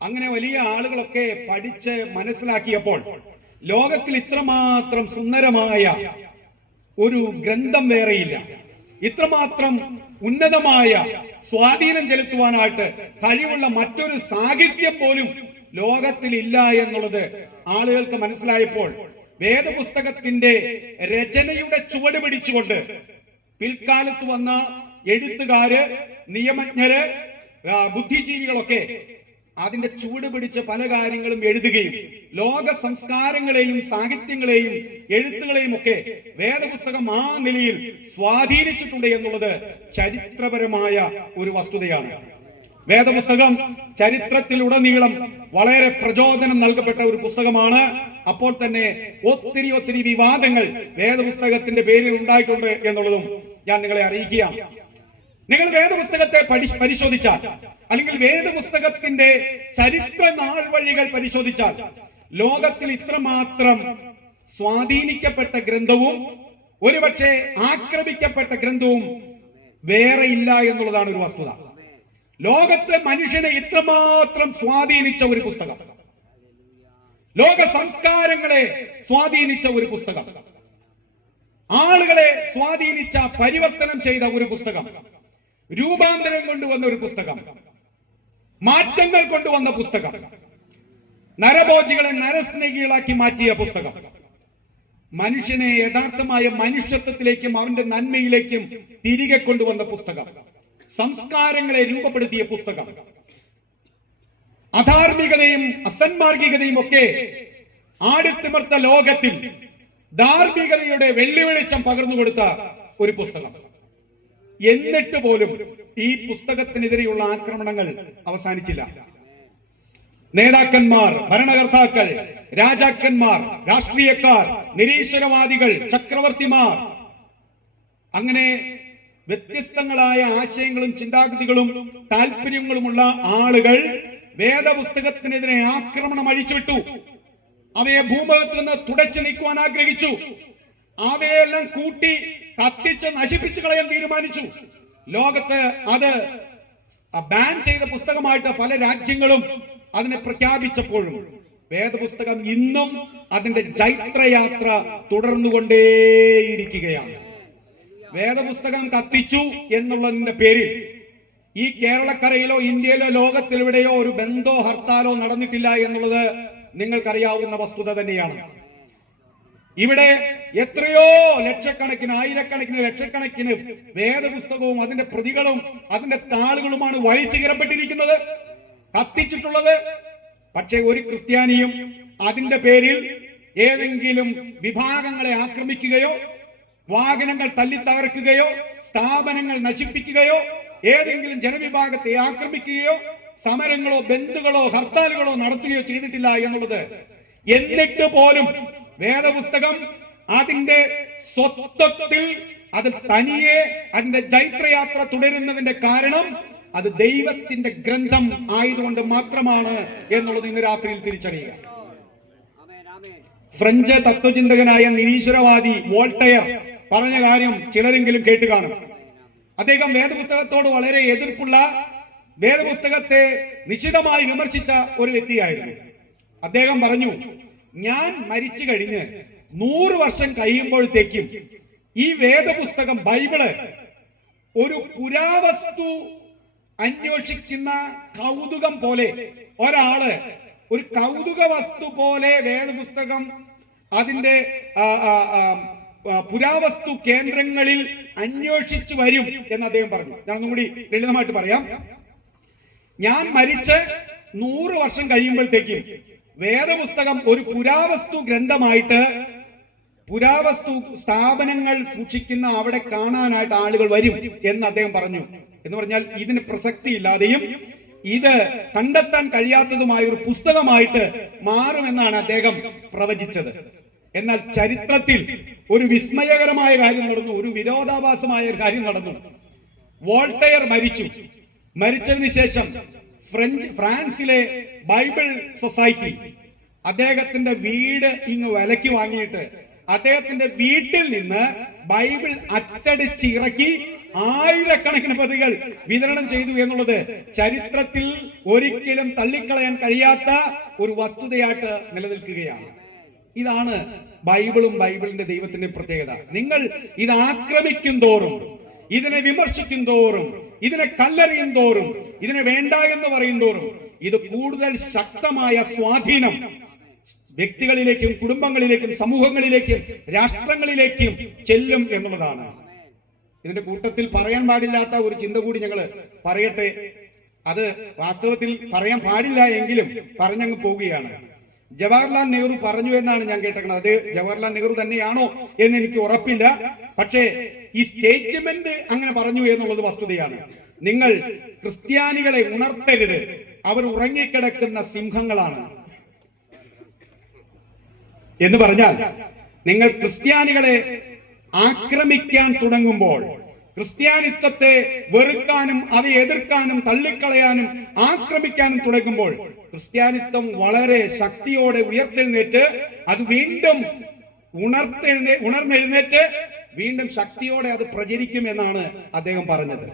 അങ്ങനെ വലിയ ആളുകളൊക്കെ പഠിച്ച് മനസ്സിലാക്കിയപ്പോൾ ലോകത്തിൽ ഇത്രമാത്രം സുന്ദരമായ ഒരു ഗ്രന്ഥം വേറെയില്ല, ഇത്രമാത്രം ഉന്നതമായ സ്വാധീനം ചെലുത്തുവാനായിട്ട് കഴിവുള്ള മറ്റൊരു സാഹിത്യം പോലും ലോകത്തിൽ ഇല്ല എന്നുള്ളത് ആളുകൾക്ക് മനസ്സിലായപ്പോൾ വേദപുസ്തകത്തിന്റെ രചനയുടെ ചുവട് പിടിച്ചുകൊണ്ട് പിൽക്കാലത്ത് വന്ന എഴുത്തുകാര്, നിയമജ്ഞര്, ബുദ്ധിജീവികളൊക്കെ അതിന്റെ ചൂട് പിടിച്ച് പല കാര്യങ്ങളും എഴുതുകയും ലോക സംസ്കാരങ്ങളെയും സാഹിത്യങ്ങളെയും എഴുത്തുകളെയും ഒക്കെ വേദപുസ്തകം ആ നിലയിൽ സ്വാധീനിച്ചിട്ടുണ്ട് എന്നുള്ളത് ചരിത്രപരമായ ഒരു വസ്തുതയാണ്. വേദപുസ്തകം ചരിത്രത്തിലുടനീളം വളരെ പ്രചോദനം നൽകപ്പെട്ട ഒരു പുസ്തകമാണ്. അപ്പോൾ തന്നെ ഒത്തിരി വിവാദങ്ങൾ വേദപുസ്തകത്തിന്റെ പേരിൽ ഉണ്ടായിട്ടുണ്ട് എന്നുള്ളതും ഞാൻ നിങ്ങളെ അറിയിക്കുകയാണ്. നിങ്ങൾ വേദപുസ്തകത്തെ പരിശോധിച്ചാൽ, അല്ലെങ്കിൽ വേദപുസ്തകത്തിന്റെ ചരിത്ര നാൾ വഴികൾ പരിശോധിച്ചാൽ, ലോകത്തിൽ ഇത്രമാത്രം സ്വാധീനിക്കപ്പെട്ട ഗ്രന്ഥവും ഒരുപക്ഷെ ആക്രമിക്കപ്പെട്ട ഗ്രന്ഥവും വേറെ ഇല്ല എന്നുള്ളതാണ് ഒരു വസ്തുത. ലോകത്തെ മനുഷ്യനെ ഇത്രമാത്രം സ്വാധീനിച്ച ഒരു പുസ്തകം, ലോക സംസ്കാരങ്ങളെ സ്വാധീനിച്ച ഒരു പുസ്തകം, ആളുകളെ സ്വാധീനിച്ച, പരിവർത്തനം ചെയ്ത ഒരു പുസ്തകം, രൂപാന്തരം കൊണ്ടുവന്ന ഒരു പുസ്തകം, മാറ്റങ്ങൾ കൊണ്ടുവന്ന പുസ്തകം, നരഭോജികളെ നരസ്നേഹികളാക്കി മാറ്റിയ പുസ്തകം, മനുഷ്യനെ യഥാർത്ഥമായ മനുഷ്യത്വത്തിലേക്കും അവന്റെ നന്മയിലേക്കും തിരികെ കൊണ്ടുവന്ന പുസ്തകം, സംസ്കാരങ്ങളെ രൂപപ്പെടുത്തിയ പുസ്തകം, അധാർമികതയും അസന്മാർഗികതയും ഒക്കെ ആടിത്തിമർത്ത ലോകത്തിൽ ധാർമ്മികതയുടെ വെള്ളിവെളിച്ചം പകർന്നുകൊടുത്ത ഒരു പുസ്തകം. എന്നിട്ട് പോലും ഈ പുസ്തകത്തിനെതിരെയുള്ള ആക്രമണങ്ങൾ അവസാനിച്ചില്ല. നേതാക്കന്മാർ, ഭരണകർത്താക്കൾ, രാജാക്കന്മാർ, രാഷ്ട്രീയക്കാർ, നിരീശ്വരവാദികൾ, ചക്രവർത്തിമാർ, അങ്ങനെ വ്യത്യസ്തങ്ങളായ ആശയങ്ങളും ചിന്താഗതികളും താല്പര്യങ്ങളുമുള്ള ആളുകൾ വേദപുസ്തകത്തിനെതിരെ ആക്രമണം അഴിച്ചുവിട്ടു. അവയെ ഭൂമുഖത്ത് നിന്ന് തുടച്ചു നീക്കുവാൻ ആഗ്രഹിച്ചു. അവയെല്ലാം കൂട്ടി കത്തിച്ച് നശിപ്പിച്ചു കളയാൻ തീരുമാനിച്ചു. ലോകത്ത് അത് ബാൻ ചെയ്ത പുസ്തകമായിട്ട് പല രാജ്യങ്ങളും അതിനെ പ്രഖ്യാപിച്ചപ്പോഴും വേദപുസ്തകം ഇന്നും അതിന്റെ ജൈത്രയാത്ര തുടർന്നുകൊണ്ടേയിരിക്കുകയാണ്. വേദപുസ്തകം കത്തിച്ചു എന്നുള്ളതിന്റെ പേരിൽ ഈ കേരളക്കരയിലോ ഇന്ത്യയിലോ ലോകത്തിലെവിടെയോ ഒരു ബന്ധോ ഹർത്താലോ നടന്നിട്ടില്ല എന്നുള്ളത് നിങ്ങൾക്കറിയാവുന്ന വസ്തുത തന്നെയാണ്. ഇവിടെ എത്രയോ ലക്ഷക്കണക്കിന്, ആയിരക്കണക്കിന്, ലക്ഷക്കണക്കിന് വേദപുസ്തകവും അതിന്റെ പ്രതികളും അതിന്റെ താളുകളുമാണ് വലിച്ചു കീറപ്പെട്ടിരിക്കുന്നത്, കത്തിച്ചിട്ടുള്ളത്. പക്ഷെ ഒരു ക്രിസ്ത്യാനിയും അതിന്റെ പേരിൽ ഏതെങ്കിലും വിഭാഗങ്ങളെ ആക്രമിക്കുകയോ വാഹനങ്ങൾ തല്ലിത്തകർക്കുകയോ സ്ഥാപനങ്ങൾ നശിപ്പിക്കുകയോ ഏതെങ്കിലും ജനവിഭാഗത്തെ ആക്രമിക്കുകയോ സമരങ്ങളോ ബന്ധുകളോ ഹർത്താലുകളോ നടത്തുകയോ ചെയ്തിട്ടില്ല എന്നുള്ളത്. എന്നിട്ട് പോലും വേദപുസ്തകം അതിന്റെ സ്വത്വത്തിൽ അത് തനിയെ അതിന്റെ ജൈത്രയാത്ര തുടരുന്നതിന്റെ കാരണം അത് ദൈവത്തിന്റെ ഗ്രന്ഥം ആയതുകൊണ്ട് മാത്രമാണ് എന്നുള്ളത് ഇന്ന് രാത്രിയിൽ തിരിച്ചറിയുക. ഫ്രഞ്ച് തത്വചിന്തകനായ നിരീശ്വരവാദി വോൾട്ടയർ പറഞ്ഞ കാര്യം ചിലരെങ്കിലും കേട്ടു കാണും. അദ്ദേഹം വേദപുസ്തകത്തോട് വളരെ എതിർപ്പുള്ള, വേദപുസ്തകത്തെ നിശിതമായി വിമർശിച്ച ഒരു വ്യക്തിയായിരുന്നു. അദ്ദേഹം പറഞ്ഞു, ഞാൻ മരിച്ചു കഴിഞ്ഞ് 100 വർഷം കഴിയുമ്പോഴത്തേക്കും ഈ വേദപുസ്തകം ബൈബിള് ഒരു പുരാവസ്തു അന്വേഷിക്കുന്ന കൗതുകം പോലെ, ഒരാള് ഒരു കൗതുക വസ്തു പോലെ വേദപുസ്തകം അതിന്റെ പുരാവസ്തു കേന്ദ്രങ്ങളിൽ അന്വേഷിച്ചു വരും എന്ന് അദ്ദേഹം പറഞ്ഞു. ഞാൻ ഒന്നും കൂടി ലളിതമായിട്ട് പറയാം. ഞാൻ മരിച്ച് 100 വർഷം കഴിയുമ്പോഴത്തേക്കും വേദപുസ്തകം ഒരു പുരാവസ്തു ഗ്രന്ഥമായിട്ട് പുരാവസ്തു സ്ഥാപനങ്ങൾ സൂക്ഷിക്കുന്ന അവിടെ കാണാനായിട്ട് ആളുകൾ വരും എന്ന് അദ്ദേഹം പറഞ്ഞു. എന്ന് പറഞ്ഞാൽ ഇതിന് പ്രസക്തി ഇല്ലാതെയും ഇത് കണ്ടെത്താൻ കഴിയാത്തതുമായ ഒരു പുസ്തകമായിട്ട് മാറുമെന്നാണ് അദ്ദേഹം പ്രവചിച്ചത്. എന്നാൽ ചരിത്രത്തിൽ ഒരു വിസ്മയകരമായ കാര്യം നടന്നു, ഒരു വിരോധാഭാസമായ ഒരു കാര്യം നടന്നു. വോൾട്ടയർ മരിച്ചതിന് ശേഷം ഫ്രാൻസിലെ ബൈബിൾ സൊസൈറ്റി അദ്ദേഹത്തിന്റെ വീട് ഇങ്ങ് വിലയ്ക്ക് വാങ്ങിയിട്ട് അദ്ദേഹത്തിന്റെ വീട്ടിൽ നിന്ന് ബൈബിൾ അച്ചടിച്ച് ഇറക്കി ആയിരക്കണക്കിന് പ്രതികൾ വിതരണം ചെയ്തു എന്നുള്ളത് ചരിത്രത്തിൽ ഒരിക്കലും തള്ളിക്കളയാൻ കഴിയാത്ത ഒരു വസ്തുതയായിട്ട് നിലനിൽക്കുകയാണ്. ഇതാണ് ബൈബിളും ബൈബിളിന്റെ ദൈവത്തിന്റെ പ്രത്യേകത. നിങ്ങൾ ഇത് ആക്രമിക്കും തോറും, ഇതിനെ വിമർശിക്കും തോറും, ഇതിനെ കല്ലെറിയും തോറും, ഇതിനെ വേണ്ട എന്ന് പറയും തോറും ഇത് കൂടുതൽ ശക്തമായ സ്വാധീനം വ്യക്തികളിലേക്കും കുടുംബങ്ങളിലേക്കും സമൂഹങ്ങളിലേക്കും രാഷ്ട്രങ്ങളിലേക്കും ചെല്ലും എന്നുള്ളതാണ്. ഇതിന്റെ കൂട്ടത്തിൽ പറയാൻ പാടില്ലാത്ത ഒരു ചിന്ത കൂടി ഞങ്ങൾ പറയട്ടെ. അത് വാസ്തവത്തിൽ പറയാൻ പാടില്ല എങ്കിലും പറഞ്ഞങ്ങ് പോവുകയാണ്. ജവഹർലാൽ നെഹ്റു പറഞ്ഞു എന്നാണ് ഞാൻ കേട്ടത്. അത് ജവഹർലാൽ നെഹ്റു തന്നെയാണോ എന്ന് എനിക്ക് ഉറപ്പില്ല. പക്ഷേ ഈ സ്റ്റേറ്റ്മെന്റ് അങ്ങനെ പറഞ്ഞു എന്നുള്ളത് വസ്തുതയാണ്. നിങ്ങൾ ക്രിസ്ത്യാനികളെ ഉണർത്തരുത്, അവർ ഉറങ്ങിക്കിടക്കുന്ന സിംഹങ്ങളാണ് എന്ന് പറഞ്ഞാൽ, നിങ്ങൾ ക്രിസ്ത്യാനികളെ ആക്രമിക്കാൻ തുടങ്ങുമ്പോൾ, ക്രിസ്ത്യാനിത്വത്തെ വെറുക്കാനും അവയെ എതിർക്കാനും തള്ളിക്കളയാനും ആക്രമിക്കാനും തുടങ്ങുമ്പോൾ ക്രിസ്ത്യാനിത്വം വളരെ ശക്തിയോടെ ഉയർത്തെഴുന്നേറ്റ് അത് വീണ്ടും ഉണർന്നെഴുന്നേറ്റ് വീണ്ടും ശക്തിയോടെ അത് പ്രചരിക്കും എന്നാണ് അദ്ദേഹം പറഞ്ഞത്.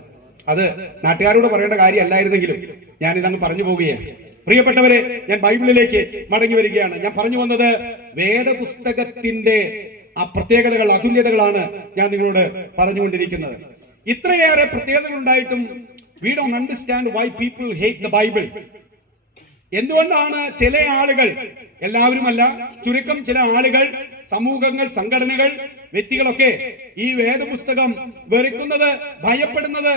അത് നാട്ടുകാരോട് പറയേണ്ട കാര്യമല്ലായിരുന്നെങ്കിലും ഞാൻ ഇതങ്ങ് പറഞ്ഞു പോവുകയാണ്. പ്രിയപ്പെട്ടവരെ, ഞാൻ ബൈബിളിലേക്ക് മടങ്ങി വരികയാണ്. ഞാൻ പറഞ്ഞു വന്നത് വേദപുസ്തകത്തിന്റെ ആ പ്രത്യേകതകൾ, അതുല്യതകളാണ് ഞാൻ നിങ്ങളോട് പറഞ്ഞുകൊണ്ടിരിക്കുന്നത്. ഇത്രയേറെ പ്രത്യേകതകൾ ഉണ്ടായിട്ടും we don't understand why people hate the Bible. എന്തുകൊണ്ടാണ് ചില ആളുകൾ, എല്ലാവരുമല്ല, ചുരുക്കം ചില ആളുകൾ, സമൂഹങ്ങൾ, സംഘടനകൾ, വ്യക്തികളൊക്കെ ഈ വേദപുസ്തകം വെറുക്കുന്നത്, ഭയപ്പെടുന്നത്,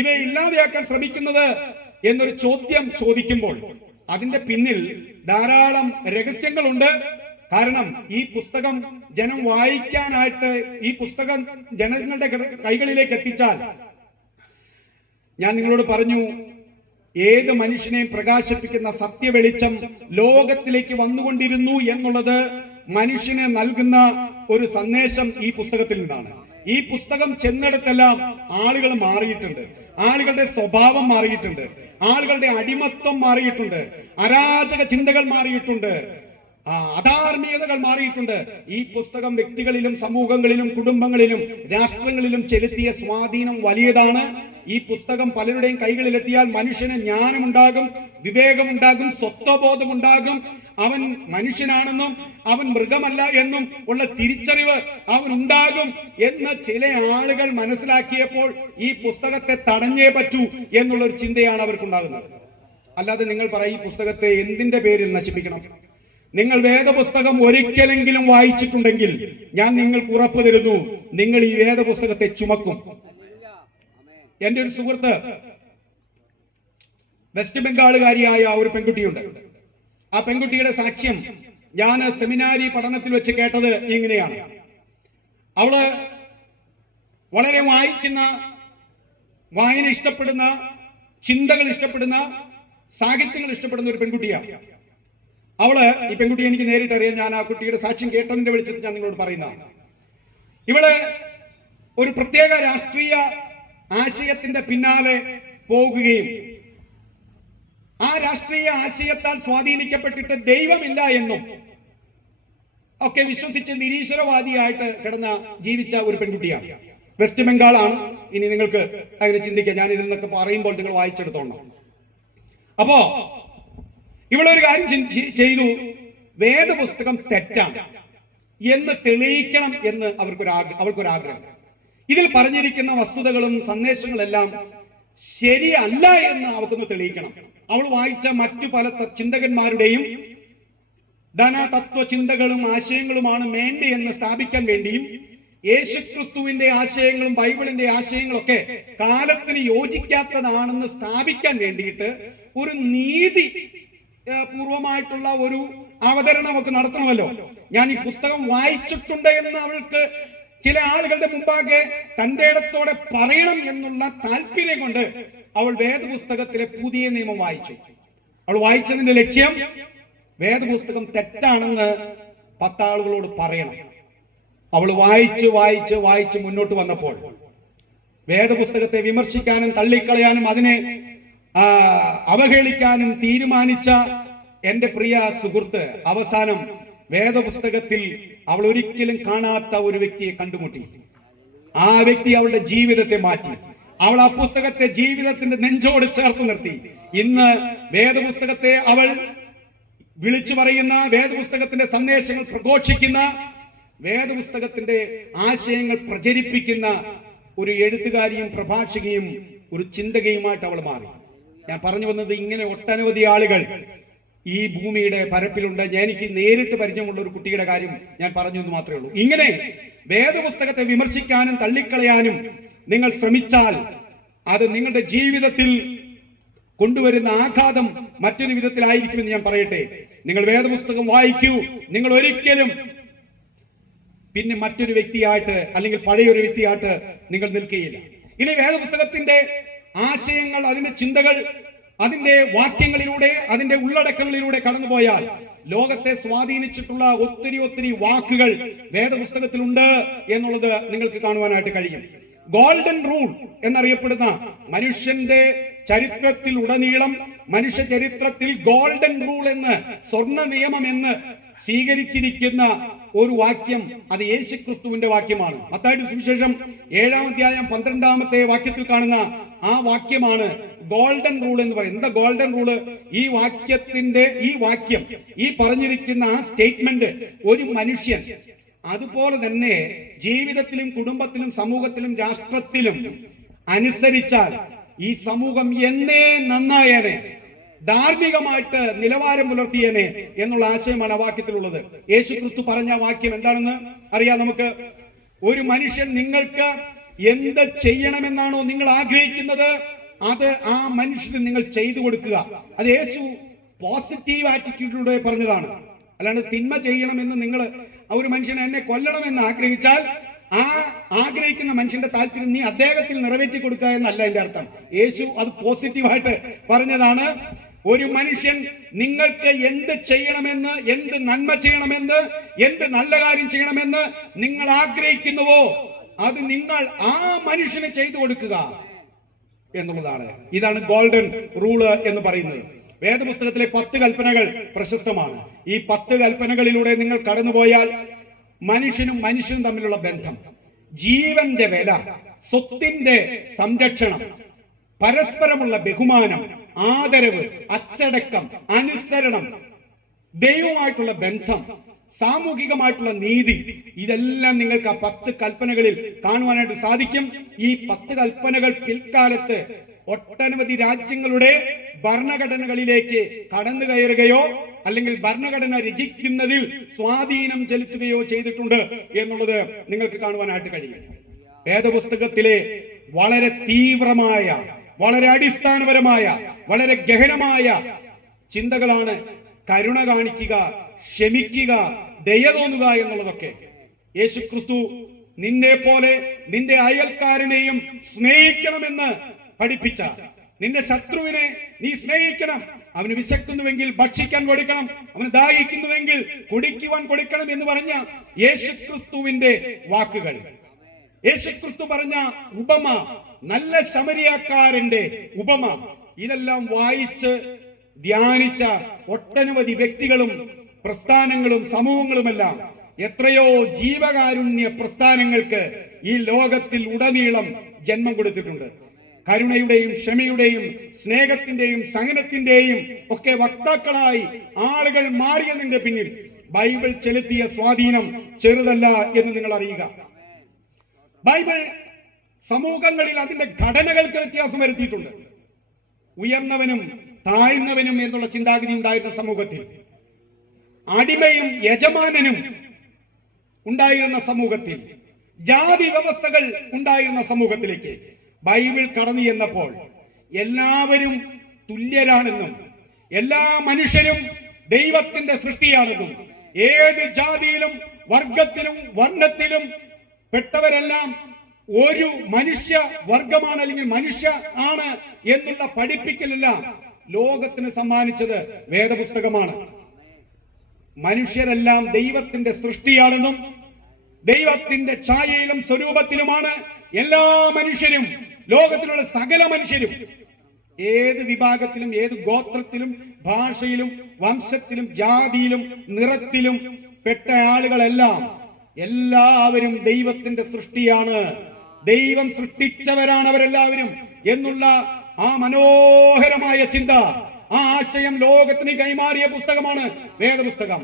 ഇവയെ ഇല്ലാതെയാക്കാൻ ശ്രമിക്കുന്നത് എന്നൊരു ചോദ്യം ചോദിക്കുമ്പോൾ അതിന്റെ പിന്നിൽ ധാരാളം രഹസ്യങ്ങളുണ്ട്. കാരണം ഈ പുസ്തകം ജനം വായിക്കാനായിട്ട്, ഈ പുസ്തകം ജനങ്ങളുടെ കൈകളിലേക്ക് എത്തിച്ചാൽ, ഞാൻ നിങ്ങളോട് പറഞ്ഞു, ഏത് മനുഷ്യനെയും പ്രകാശിപ്പിക്കുന്ന സത്യവെളിച്ചം ലോകത്തിലേക്ക് വന്നുകൊണ്ടിരുന്നു എന്നുള്ളത് മനുഷ്യന് നൽകുന്ന ഒരു സന്ദേശം ഈ പുസ്തകത്തിൽ നിന്നാണ്. ഈ പുസ്തകം ചെന്നിടത്തെല്ലാം ആളുകൾ മാറിയിട്ടുണ്ട്, ആളുകളുടെ സ്വഭാവം മാറിയിട്ടുണ്ട്, ആളുകളുടെ അടിമത്വം മാറിയിട്ടുണ്ട്, അരാജക ചിന്തകൾ മാറിയിട്ടുണ്ട്, അധാർമികതകൾ മാറിയിട്ടുണ്ട്. ഈ പുസ്തകം വ്യക്തികളിലും സമൂഹങ്ങളിലും കുടുംബങ്ങളിലും രാഷ്ട്രങ്ങളിലും ചെലുത്തിയ സ്വാധീനം വലിയതാണ്. ഈ പുസ്തകം പലരുടെയും കൈകളിലെത്തിയാൽ മനുഷ്യന് ജ്ഞാനമുണ്ടാകും, വിവേകമുണ്ടാകും, സ്വത്വബോധമുണ്ടാകും. അവൻ മനുഷ്യനാണെന്നും അവൻ മൃഗമല്ല എന്നും ഉള്ള തിരിച്ചറിവ് അവൻ ഉണ്ടാകും എന്ന് ചില ആളുകൾ മനസ്സിലാക്കിയപ്പോൾ ഈ പുസ്തകത്തെ തടഞ്ഞേ പറ്റൂ എന്നുള്ളൊരു ചിന്തയാണ് അവർക്കുണ്ടാകുന്നത്. അല്ലാതെ നിങ്ങൾ പറയും, ഈ പുസ്തകത്തെ എന്തിന്റെ പേരിൽ നശിപ്പിക്കണം? നിങ്ങൾ വേദപുസ്തകം ഒരിക്കലെങ്കിലും വായിച്ചിട്ടുണ്ടെങ്കിൽ ഞാൻ നിങ്ങൾക്ക് ഉറപ്പ് തരുന്നു, നിങ്ങൾ ഈ വേദപുസ്തകത്തെ ചുമക്കും. എന്റെ ഒരു സുഹൃത്ത്, വെസ്റ്റ് ബംഗാളുകാരിയായ ഒരു പെൺകുട്ടിയുണ്ട്. ആ പെൺകുട്ടിയുടെ സാക്ഷ്യം ഞാൻ സെമിനാരി പഠനത്തിൽ വെച്ച് കേട്ടത് ഇങ്ങനെയാണ്. അവള് വളരെ വായന ഇഷ്ടപ്പെടുന്ന, ചിന്തകൾ ഇഷ്ടപ്പെടുന്ന, സാഹിത്യങ്ങൾ ഇഷ്ടപ്പെടുന്ന ഒരു പെൺകുട്ടിയാണ്. ഈ പെൺകുട്ടി എനിക്ക് നേരിട്ട് അറിയാം. ഞാൻ ആ കുട്ടിയുടെ സാക്ഷ്യം കേട്ടതിന്റെ വെളിച്ചത്തിൽ ഞാൻ നിങ്ങളോട് പറയുന്നതാണ്. ഇവള് ഒരു പ്രത്യേക രാഷ്ട്രീയ ആശയത്തിന്റെ പിന്നാലെ പോകുകയും ആ രാഷ്ട്രീയ ആശയത്താൽ സ്വാധീനിക്കപ്പെട്ടിട്ട് ദൈവമില്ല എന്നും ഒക്കെ വിശ്വസിച്ച് നിരീശ്വരവാദിയായിട്ട് ജീവിച്ച ഒരു പെൺകുട്ടിയാണ്. വെസ്റ്റ് ബംഗാളാണ്. ഇനി നിങ്ങൾക്ക് അങ്ങനെ ചിന്തിക്കാം, ഞാൻ ഇതിൽ നിന്നൊക്കെ പറയുമ്പോൾ നിങ്ങൾ വായിച്ചെടുത്തോണം. അപ്പോ ഇവിടെ ഒരു കാര്യം ചെയ്തു, വേദപുസ്തകം തെറ്റാണ് എന്ന് തെളിയിക്കണം എന്ന് അവർക്കൊരാഗ്രഹം. ഇതിൽ പറഞ്ഞിരിക്കുന്ന വസ്തുതകളും സന്ദേശങ്ങളെല്ലാം ശരിയല്ല എന്ന് അവർക്കൊന്ന് തെളിയിക്കണം. അവൾ വായിച്ച മറ്റു പല ചിന്തകന്മാരുടെയും ധനതത്വ ചിന്തകളും ആശയങ്ങളുമാണ് മേന്മയെന്ന് സ്ഥാപിക്കാൻ വേണ്ടിയും യേശുക്രിസ്തുവിന്റെ ആശയങ്ങളും ബൈബിളിന്റെ ആശയങ്ങളൊക്കെ കാലത്തിന് യോജിക്കാത്തതാണെന്ന് സ്ഥാപിക്കാൻ വേണ്ടിയിട്ട് ഒരു നീതി പൂർവമായിട്ടുള്ള ഒരു അവതരണം ഒക്കെ നടത്തണമല്ലോ. ഞാൻ ഈ പുസ്തകം വായിച്ചിട്ടുണ്ട് എന്ന് അവൾക്ക് ചില ആളുകളുടെ മുമ്പാകെ തന്റെ ഇടത്തോടെ പറയണം എന്നുള്ള താല്പര്യം കൊണ്ട് അവൾ വേദപുസ്തകത്തിലെ പുതിയ നിയമം വായിച്ചു. അവൾ വായിച്ചതിന്റെ ലക്ഷ്യം വേദപുസ്തകം തെറ്റാണെന്ന് 10 ആളുകളോട് പറയണം. അവൾ വായിച്ച് വായിച്ച് വായിച്ച് മുന്നോട്ട് വന്നപ്പോൾ വേദപുസ്തകത്തെ വിമർശിക്കാനും തള്ളിക്കളയാനും അതിനെ അവഹേളിക്കാനും തീരുമാനിച്ച എന്റെ പ്രിയ സുഹൃത്ത് അവസാനം വേദപുസ്തകത്തിൽ അവൾ ഒരിക്കലും കാണാത്ത ഒരു വ്യക്തിയെ കണ്ടുമുട്ടി. ആ വ്യക്തി അവളുടെ ജീവിതത്തെ മാറ്റി. അവൾ ആ പുസ്തകത്തെ ജീവിതത്തിന്റെ നെഞ്ചോട് ചേർത്ത് നിർത്തി. ഇന്ന് വേദപുസ്തകത്തെ അവൾ വിളിച്ചു പറയുന്ന, വേദപുസ്തകത്തിന്റെ സന്ദേശങ്ങൾ പ്രഘോഷിക്കുന്ന, വേദപുസ്തകത്തിന്റെ ആശയങ്ങൾ പ്രചരിപ്പിക്കുന്ന ഒരു എഴുത്തുകാരിയും പ്രഭാഷകയും ഒരു ചിന്തകയുമായിട്ട് അവൾ മാറി. ഞാൻ പറഞ്ഞു വന്നത്, ഇങ്ങനെ ഒട്ടനവധി ആളുകൾ ഈ ഭൂമിയുടെ പരപ്പിലുണ്ട്. എനിക്ക് നേരിട്ട് പരിചയമുള്ള ഒരു കുട്ടിയുടെ കാര്യം ഞാൻ പറഞ്ഞു എന്ന് മാത്രമേ ഉള്ളൂ. ഇങ്ങനെ വേദപുസ്തകത്തെ വിമർശിക്കാനും തള്ളിക്കളയാനും നിങ്ങൾ ശ്രമിച്ചാൽ അത് നിങ്ങളുടെ ജീവിതത്തിൽ കൊണ്ടുവരുന്ന ആഘാതം മറ്റൊരു വിധത്തിലായിരിക്കുമെന്ന് ഞാൻ പറയട്ടെ. നിങ്ങൾ വേദപുസ്തകം വായിക്കൂ, നിങ്ങൾ ഒരിക്കലും പിന്നെ മറ്റൊരു വ്യക്തിയായിട്ട് അല്ലെങ്കിൽ പഴയൊരു വ്യക്തിയായിട്ട് നിങ്ങൾ നിൽക്കുകയില്ല. ഇനി വേദപുസ്തകത്തിന്റെ ആശയങ്ങൾ, അതിന്റെ ചിന്തകൾ, അതിന്റെ വാക്യങ്ങളിലൂടെ, അതിന്റെ ഉള്ളടക്കങ്ങളിലൂടെ കടന്നുപോയാൽ ലോകത്തെ സ്വാധീനിച്ചിട്ടുള്ള ഒത്തിരി വാക്കുകൾ വേദപുസ്തകത്തിലുണ്ട് എന്നുള്ളത് നിങ്ങൾക്ക് കാണുവാനായിട്ട് കഴിയും. ഗോൾഡൻ റൂൾ എന്നറിയപ്പെടുന്ന മനുഷ്യന്റെ ചരിത്രത്തിൽ ഉടനീളം, മനുഷ്യ ചരിത്രത്തിൽ ഗോൾഡൻ റൂൾ എന്ന്, സ്വർണ്ണ നിയമം എന്ന് സ്വീകരിച്ചിരിക്കുന്ന ഒരു വാക്യം അത് യേശുക്രിസ്തുവിന്റെ വാക്യമാണ്. മത്തായിയുടെ സുവിശേഷം 7-ാം അധ്യായം 12-ാമത്തെ വാക്യത്തിൽ കാണുന്ന ആ വാക്യമാണ് ഗോൾഡൻ റൂൾ എന്ന് പറയുന്നത്. എന്താ ഗോൾഡൻ റൂള്? ഈ വാക്യം, ഈ പറഞ്ഞിരിക്കുന്ന ആ സ്റ്റേറ്റ്മെന്റ് ഒരു മനുഷ്യൻ അതുപോലെ തന്നെ ജീവിതത്തിലും കുടുംബത്തിലും സമൂഹത്തിലും രാഷ്ട്രത്തിലും അനുസരിച്ചാൽ ഈ സമൂഹം എന്നേ നന്നായേനെ, ധാർമ്മികമായിട്ട് നിലവാരം പുലർത്തിയേനെ എന്നുള്ള ആശയമാണ് ആ വാക്യത്തിലുള്ളത്. യേശു ക്രിസ്തു പറഞ്ഞ വാക്യം എന്താണെന്ന് അറിയാം നമുക്ക്. ഒരു മനുഷ്യൻ നിങ്ങൾക്ക് എന്ത് ചെയ്യണമെന്നാണോ നിങ്ങൾ ആഗ്രഹിക്കുന്നത് അത് ആ മനുഷ്യന് നിങ്ങൾ ചെയ്തു കൊടുക്കുക. അത് യേശു പോസിറ്റീവ് ആറ്റിറ്റ്യൂഡിലൂടെ പറഞ്ഞതാണ്. അല്ലാണ്ട് തിന്മ ചെയ്യണമെന്ന് നിങ്ങൾ ഒരു മനുഷ്യനെ എന്നെ കൊല്ലണമെന്ന് ആഗ്രഹിച്ചാൽ ആ ആഗ്രഹിക്കുന്ന മനുഷ്യന്റെ താല്പര്യം നീ അദ്ദേഹത്തിൽ നിറവേറ്റി കൊടുക്കുക എന്നല്ല എന്റെ അർത്ഥം. യേശു അത് പോസിറ്റീവായിട്ട് പറഞ്ഞതാണ്. ഒരു മനുഷ്യൻ നിങ്ങൾക്ക് എന്ത് ചെയ്യണമെന്ന്, എന്ത് നന്മ ചെയ്യണമെന്ന്, എന്ത് നല്ല കാര്യം ചെയ്യണമെന്ന് നിങ്ങൾ ആഗ്രഹിക്കുന്നുവോ അത് നിങ്ങൾ ആ മനുഷ്യന് ചെയ്തു കൊടുക്കുക എന്നുള്ളതാണ്. ഇതാണ് ഗോൾഡൻ റൂള് എന്ന് പറയുന്നത്. വേദപുസ്തകത്തിലെ 10 കൽപ്പനകൾ പ്രശസ്തമാണ്. ഈ 10 കൽപ്പനകളിലൂടെ നിങ്ങൾ കടന്നുപോയാൽ മനുഷ്യനും തമ്മിലുള്ള ബന്ധം, ജീവന്റെ വില, സ്വത്തിന്റെ സംരക്ഷണം, പരസ്പരമുള്ള ബഹുമാനം, ആദരവ്, അച്ചടക്കം, അനുസരണം, ദൈവമായിട്ടുള്ള ബന്ധം, സാമൂഹികമായിട്ടുള്ള നീതി, ഇതെല്ലാം നിങ്ങൾക്ക് ആ 10 കൽപ്പനകളിൽ കാണുവാനായിട്ട് സാധിക്കും. ഈ 10 കൽപ്പനകൾ പിൽക്കാലത്ത് ഒട്ടനവധി രാജ്യങ്ങളുടെ ഭരണഘടനകളിലേക്ക് കടന്നു കയറുകയോ അല്ലെങ്കിൽ ഭരണഘടന രചിക്കുന്നതിൽ സ്വാധീനം ചെലുത്തുകയോ ചെയ്തിട്ടുണ്ട് എന്നുള്ളത് നിങ്ങൾക്ക് കാണുവാനായിട്ട് കഴിയും. വേദപുസ്തകത്തിലെ വളരെ തീവ്രമായ, വളരെ അടിസ്ഥാനപരമായ, വളരെ ഗഹനമായ ചിന്തകളാണ് കരുണ കാണിക്കുക, ക്ഷമിക്കുക, ദയ തോന്നുക എന്നുള്ളതൊക്കെ. യേശു ക്രിസ്തു നിന്നെ പോലെ നിന്റെ അയൽക്കാരനെയും സ്നേഹിക്കണമെന്ന് പഠിപ്പിച്ച, നിന്റെ ശത്രുവിനെ നീ സ്നേഹിക്കണം, അവന് വിശക്കുന്നുവെങ്കിൽ ഭക്ഷിക്കാൻ കൊടുക്കണം, അവന് ദാഹിക്കുന്നുവെങ്കിൽ കുടിക്കുവാൻ കൊടുക്കണം എന്ന് പറഞ്ഞ യേശുക്രിസ്തുവിന്റെ വാക്കുകൾ, യേശുക്രിസ്തു പറഞ്ഞ ഉപമ, നല്ല ശമരിയാക്കാരന്റെ ഉപമ, ഇതെല്ലാം വായിച്ച് ധ്യാനിച്ച ഒട്ടനവധി വ്യക്തികളും പ്രസ്ഥാനങ്ങളും സമൂഹങ്ങളുമെല്ലാം എത്രയോ ജീവകാരുണ്യ പ്രസ്ഥാനങ്ങൾക്ക് ഈ ലോകത്തിൽ ഉടനീളം ജന്മം കൊടുത്തിട്ടുണ്ട്. കരുണയുടെയും ക്ഷമയുടെയും സ്നേഹത്തിന്റെയും സഹനത്തിന്റെയും ഒക്കെ വക്താക്കളായി ആളുകൾ മാറിയതിന്റെ പിന്നിൽ ബൈബിൾ ചെലുത്തിയ സ്വാധീനം ചെറുതല്ല എന്ന് നിങ്ങൾ അറിയുക. ബൈബിൾ സമൂഹങ്ങളിൽ അതിന്റെ ഘടനകൾക്ക് വ്യത്യാസം വരുത്തിയിട്ടുണ്ട്. ഉയർന്നവനും താഴ്ന്നവനും എന്നുള്ള ചിന്താഗതി ഉണ്ടായിരുന്ന സമൂഹത്തിൽ, അടിമയും യജമാനനും ഉണ്ടായിരുന്ന സമൂഹത്തിൽ, ജാതി വ്യവസ്ഥകൾ ഉണ്ടായിരുന്ന സമൂഹത്തിലേക്ക് ബൈബിൾ കടന്നു ചെന്നപ്പോൾ എല്ലാവരും തുല്യരാണെന്നും എല്ലാ മനുഷ്യരും ദൈവത്തിന്റെ സൃഷ്ടിയാണെന്നും ഏത് ജാതിയിലും വർഗത്തിലും വർണ്ണത്തിലും പെട്ടവരെല്ലാം ഒരു മനുഷ്യ വർഗമാണ് അല്ലെങ്കിൽ മനുഷ്യ ആണ് എന്നുള്ള പഠിപ്പിക്കലെല്ലാം ലോകത്തിന് സമ്മാനിച്ചത് വേദപുസ്തകമാണ്. മനുഷ്യരെല്ലാം ദൈവത്തിന്റെ സൃഷ്ടിയാണെന്നും ദൈവത്തിന്റെ ഛായയിലും സ്വരൂപത്തിലുമാണ് എല്ലാ മനുഷ്യരും, ലോകത്തിലുള്ള സകല മനുഷ്യരും, ഏത് വിഭാഗത്തിലും ഏത് ഗോത്രത്തിലും ഭാഷയിലും വംശത്തിലും ജാതിയിലും നിറത്തിലും പെട്ട ആളുകളെല്ലാം എല്ലാവരും ദൈവത്തിന്റെ സൃഷ്ടിയാണ്, ദൈവം സൃഷ്ടിച്ചവരാണ് അവരെല്ലാവരും എന്നുള്ള ആ മനോഹരമായ ചിന്ത, ആ ആശയം ലോകത്തിന് കൈമാറിയ പുസ്തകമാണ് വേദപുസ്തകം.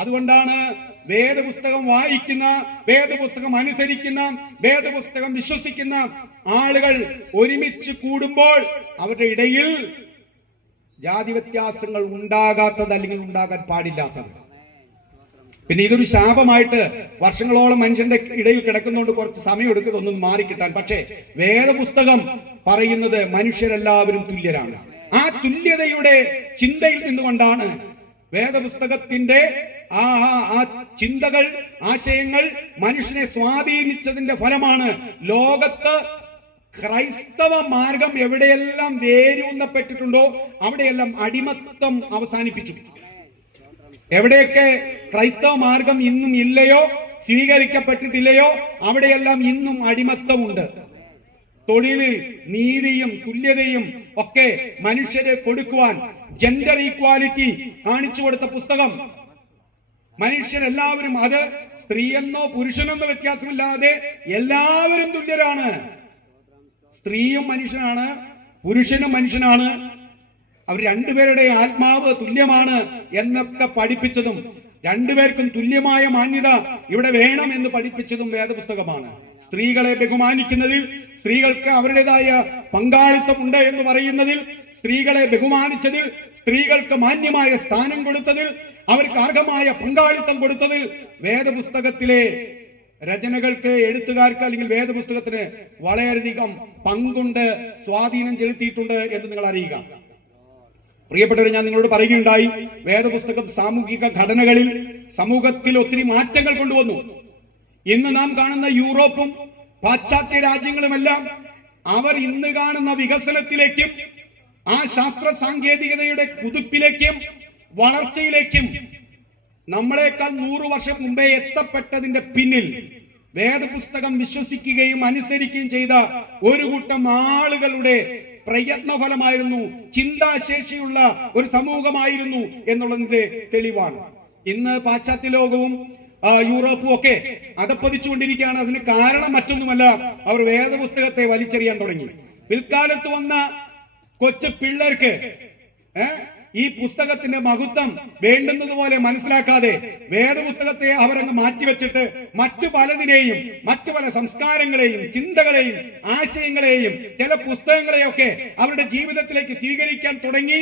അതുകൊണ്ടാണ് വേദപുസ്തകം വായിക്കുന്ന, വേദപുസ്തകം അനുസരിക്കുന്ന, വേദപുസ്തകം വിശ്വസിക്കുന്ന ആളുകൾ ഒരുമിച്ച് കൂടുമ്പോൾ അവരുടെ ഇടയിൽ ജാതി വ്യത്യാസങ്ങൾ ഉണ്ടാകാത്തത് അല്ലെങ്കിൽ ഉണ്ടാകാൻ പാടില്ലാത്തത്. പിന്നെ ഇതൊരു ശാപമായിട്ട് വർഷങ്ങളോളം മനുഷ്യന്റെ ഇടയിൽ കിടക്കുന്നതുകൊണ്ട് കുറച്ച് സമയം എടുക്കും ഒന്നും മാറിക്കിട്ടാൻ. പക്ഷേ വേദപുസ്തകം പറയുന്നത് മനുഷ്യരെല്ലാവരും തുല്യരാണ്. ആ തുല്യതയുടെ ചിന്തയിൽ നിന്നുകൊണ്ടാണ് വേദപുസ്തകത്തിന്റെ ആ ചിന്തകൾ, ആശയങ്ങൾ മനുഷ്യനെ സ്വാധീനിച്ചതിന്റെ ഫലമാണ് ലോകത്ത് ക്രൈസ്തവ മാർഗം എവിടെയെല്ലാം വേരൂന്നപ്പെട്ടിട്ടുണ്ടോ അവിടെയെല്ലാം അടിമത്തം അവസാനിപ്പിച്ചു. എവിടെയൊക്കെ ക്രൈസ്തവ മാർഗം ഇന്നും ഇല്ലയോ, സ്വീകരിക്കപ്പെട്ടിട്ടില്ലയോ അവിടെയെല്ലാം ഇന്നും അടിമത്തമുണ്ട്. തൊഴിലിൽ നീതിയും തുല്യതയും ഒക്കെ മനുഷ്യരെ കൊടുക്കുവാൻ ജെൻഡർ ഈക്വാലിറ്റി കാണിച്ചു കൊടുത്ത പുസ്തകം. മനുഷ്യരെല്ലാവരും, അത് സ്ത്രീയെന്നോ പുരുഷനെന്നോ വ്യത്യാസമില്ലാതെ എല്ലാവരും തുല്യരാണ്. സ്ത്രീയും മനുഷ്യനാണ്, പുരുഷനും മനുഷ്യനാണ്, അവർ രണ്ടുപേരുടെ ആത്മാവ് തുല്യമാണ് എന്നൊക്കെ പഠിപ്പിച്ചതും രണ്ടുപേർക്കും തുല്യമായ മാന്യത ഇവിടെ വേണം എന്ന് പഠിപ്പിച്ചതും വേദപുസ്തകമാണ്. സ്ത്രീകളെ ബഹുമാനിക്കുന്നതിൽ, സ്ത്രീകൾക്ക് അവരുടേതായ പങ്കാളിത്തമുണ്ട് എന്ന് പറയുന്നതിൽ, സ്ത്രീകളെ ബഹുമാനിച്ചതിൽ, സ്ത്രീകൾക്ക് മാന്യമായ സ്ഥാനം കൊടുത്തതിൽ, അവർക്ക് അർഹമായ പങ്കാളിത്തം കൊടുത്തതിൽ വേദപുസ്തകത്തിലെ രചനകൾക്ക്, എഴുത്തുകാർക്ക് അല്ലെങ്കിൽ വേദപുസ്തകത്തിന് വളരെയധികം പങ്കുണ്ട്, സ്വാധീനം ചെലുത്തിയിട്ടുണ്ട് എന്ന് നിങ്ങൾ അറിയുക. പ്രിയപ്പെട്ടവർ, ഞാൻ നിങ്ങളോട് പറയുകയുണ്ടായി, വേദപുസ്തകം സാമൂഹിക ഘടനകളിൽ സമൂഹത്തിൽ ഒത്തിരി മാറ്റങ്ങൾ കൊണ്ടുവന്നു. ഇന്ന് നാം കാണുന്ന യൂറോപ്പും പാശ്ചാത്യ രാജ്യങ്ങളുമെല്ലാം അവർ ഇന്ന് കാണുന്ന വികസനത്തിലേക്കും ആ ശാസ്ത്ര സാങ്കേതികതയുടെ കുതിപ്പിലേക്കും വളർച്ചയിലേക്കും നമ്മളെക്കാൾ 100 വർഷം മുമ്പേ എത്തപ്പെട്ടതിന്റെ പിന്നിൽ വേദപുസ്തകം വിശ്വസിക്കുകയും അനുസരിക്കുകയും ചെയ്ത ഒരു കൂട്ടം ആളുകളുടെ പ്രയത്നഫലമായിരുന്നു, ചിന്താശേഷിയുള്ള ഒരു സമൂഹമായിരുന്നു എന്നുള്ളതിന്റെ തെളിവാണ്. ഇന്ന് പാശ്ചാത്യ ലോകവും യൂറോപ്പും ഒക്കെ അധപ്പതിച്ചുകൊണ്ടിരിക്കുകയാണ്. അതിന് കാരണം മറ്റൊന്നുമല്ല, അവർ വേദപുസ്തകത്തെ വലിച്ചെറിയാൻ തുടങ്ങി. പിൽക്കാലത്ത് വന്ന കൊച്ചു പിള്ളേർക്ക് ഈ പുസ്തകത്തിന്റെ മഹത്വം വേണ്ടുന്നതുപോലെ മനസ്സിലാക്കാതെ വേദപുസ്തകത്തെ അവരങ്ങ് മാറ്റിവെച്ചിട്ട് മറ്റു പലതിനെയും, മറ്റു പല സംസ്കാരങ്ങളെയും, ചിന്തകളെയും, ആശയങ്ങളെയും, ചില പുസ്തകങ്ങളെയൊക്കെ അവരുടെ ജീവിതത്തിലേക്ക് സ്വീകരിക്കാൻ തുടങ്ങി.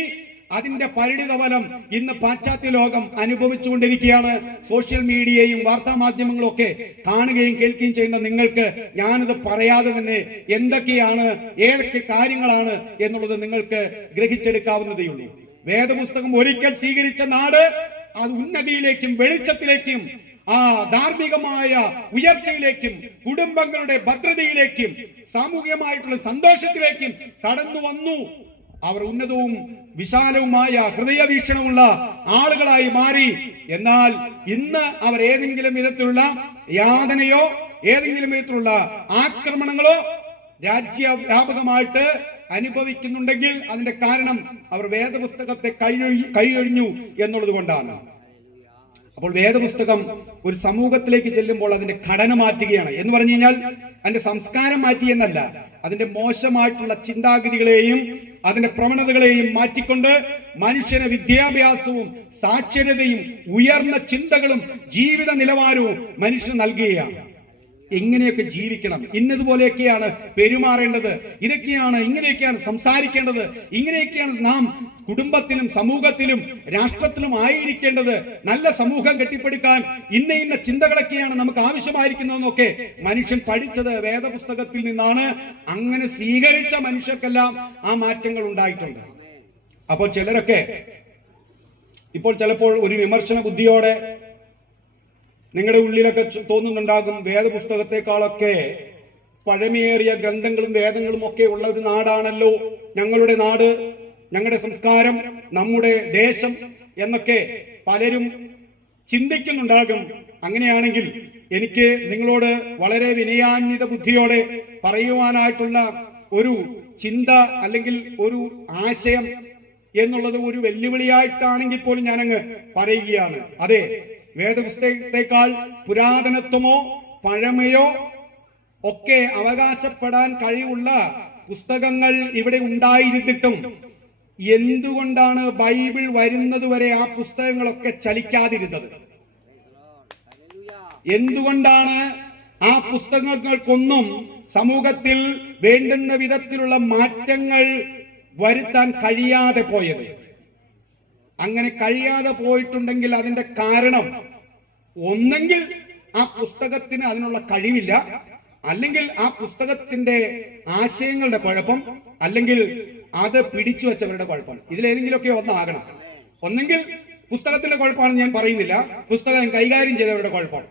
അതിന്റെ പരിണിതഫലം ഇന്ന് പാശ്ചാത്യ ലോകം അനുഭവിച്ചുകൊണ്ടിരിക്കുകയാണ്. സോഷ്യൽ മീഡിയയും വാർത്താ മാധ്യമങ്ങളും ഒക്കെ കാണുകയും കേൾക്കുകയും ചെയ്യുന്ന നിങ്ങൾക്ക് ഞാനിത് പറയാതെ തന്നെ എന്തൊക്കെയാണ്, ഏതൊക്കെ കാര്യങ്ങളാണ് എന്നുള്ളത് നിങ്ങൾക്ക് ഗ്രഹിച്ചെടുക്കാവുന്നതേയുള്ളൂ. വേദപുസ്തകം ഒരിക്കൽ സ്വീകരിച്ച നാട് അത് ഉന്നതിയിലേക്കും വെളിച്ചത്തിലേക്കും ധാർമ്മികമായ ഉയർച്ചയിലേക്കും കുടുംബങ്ങളുടെ ഭദ്രതയിലേക്കും സാമൂഹികമായിട്ടുള്ള സന്തോഷത്തിലേക്കും കടന്നു വന്നു. അവർ ഉന്നതവും വിശാലവുമായ ഹൃദയവീക്ഷണമുള്ള ആളുകളായി മാറി. എന്നാൽ ഇന്ന് അവർ ഏതെങ്കിലും വിധത്തിലുള്ള യാതനയോ ഏതെങ്കിലും വിധത്തിലുള്ള ആക്രമണങ്ങളോ രാജ്യവ്യാപകമായിട്ട് അനുഭവിക്കുന്നുണ്ടെങ്കിൽ അതിന്റെ കാരണം അവർ വേദപുസ്തകത്തെ കൈയൊഴിഞ്ഞു എന്നുള്ളത് കൊണ്ടാണ്. അപ്പോൾ വേദപുസ്തകം ഒരു സമൂഹത്തിലേക്ക് ചെല്ലുമ്പോൾ അതിന്റെ ഘടന മാറ്റുകയാണ്. എന്ന് പറഞ്ഞു കഴിഞ്ഞാൽ അതിന്റെ സംസ്കാരം മാറ്റിയെന്നല്ല, അതിന്റെ മോശമായിട്ടുള്ള ചിന്താഗതികളെയും അതിന്റെ പ്രവണതകളെയും മാറ്റിക്കൊണ്ട് മനുഷ്യന് വിദ്യാഭ്യാസവും സാക്ഷരതയും ഉയർന്ന ചിന്തകളും ജീവിത നിലവാരവും മനുഷ്യന് നൽകുകയാണ്. എങ്ങനെയൊക്കെ ജീവിക്കണം, ഇന്നതുപോലെയൊക്കെയാണ് പെരുമാറേണ്ടത്, ഇതൊക്കെയാണ്, ഇങ്ങനെയൊക്കെയാണ് സംസാരിക്കേണ്ടത്, ഇങ്ങനെയൊക്കെയാണ് നാം കുടുംബത്തിലും സമൂഹത്തിലും രാഷ്ട്രത്തിലും ആയിരിക്കേണ്ടത്, നല്ല സമൂഹം കെട്ടിപ്പടുക്കാൻ ഇന്ന ചിന്തകളൊക്കെയാണ് നമുക്ക് ആവശ്യമായിരിക്കുന്നതെന്നൊക്കെ മനുഷ്യൻ പഠിച്ചത് വേദപുസ്തകത്തിൽ നിന്നാണ്. അങ്ങനെ സ്വീകരിച്ച മനുഷ്യർക്കെല്ലാം ആ മാറ്റങ്ങൾ ഉണ്ടായിട്ടുണ്ട്. അപ്പോൾ ചിലരൊക്കെ ഇപ്പോൾ ചിലപ്പോൾ ഒരു വിമർശന ബുദ്ധിയോടെ നിങ്ങളുടെ ഉള്ളിലൊക്കെ തോന്നുന്നുണ്ടാകും, വേദപുസ്തകത്തെക്കാളൊക്കെ പഴമേറിയ ഗ്രന്ഥങ്ങളും വേദങ്ങളും ഒക്കെ ഉള്ള ഒരു നാടാണല്ലോ ഞങ്ങളുടെ നാട്, ഞങ്ങളുടെ സംസ്കാരം, നമ്മുടെ ദേശം എന്നൊക്കെ പലരും ചിന്തിക്കുന്നുണ്ടാകും. അങ്ങനെയാണെങ്കിൽ എനിക്ക് നിങ്ങളോട് വളരെ വിനയാന്വിത ബുദ്ധിയോടെ പറയുവാനായിട്ടുള്ള ഒരു ചിന്ത അല്ലെങ്കിൽ ഒരു ആശയം എന്നുള്ളത് ഒരു വെല്ലുവിളിയായിട്ടാണെങ്കിൽ പോലും ഞാനങ്ങ് പറയുകയാണ്. അതെ, വേദപുസ്തകത്തെക്കാൾ പുരാതനത്വമോ പഴമയോ ഒക്കെ അവകാശപ്പെടാൻ കഴിവുള്ള പുസ്തകങ്ങൾ ഇവിടെ ഉണ്ടായിരുന്നിട്ടും എന്തുകൊണ്ടാണ് ബൈബിൾ വരുന്നത് വരെ ആ പുസ്തകങ്ങളൊക്കെ ചലിക്കാതിരുന്നത്? എന്തുകൊണ്ടാണ് ആ പുസ്തകങ്ങൾക്കൊന്നും സമൂഹത്തിൽ വേണ്ടുന്ന വിധത്തിലുള്ള മാറ്റങ്ങൾ വരുത്താൻ കഴിയാതെ പോയത്? അങ്ങനെ കഴിയാതെ പോയിട്ടുണ്ടെങ്കിൽ അതിന്റെ കാരണം ഒന്നെങ്കിൽ ആ പുസ്തകത്തിന് അതിനുള്ള കഴിവില്ല, അല്ലെങ്കിൽ ആ പുസ്തകത്തിന്റെ ആശയങ്ങളുടെ കുഴപ്പം, അല്ലെങ്കിൽ അത് പിടിച്ചു വെച്ചവരുടെ കുഴപ്പം. ഇതിലേതെങ്കിലുമൊക്കെ ഒന്നാകണം. ഒന്നെങ്കിൽ പുസ്തകത്തിന്റെ കുഴപ്പമാണെന്ന് ഞാൻ പറയുന്നില്ല, പുസ്തകം കൈകാര്യം ചെയ്തവരുടെ കുഴപ്പമാണ്.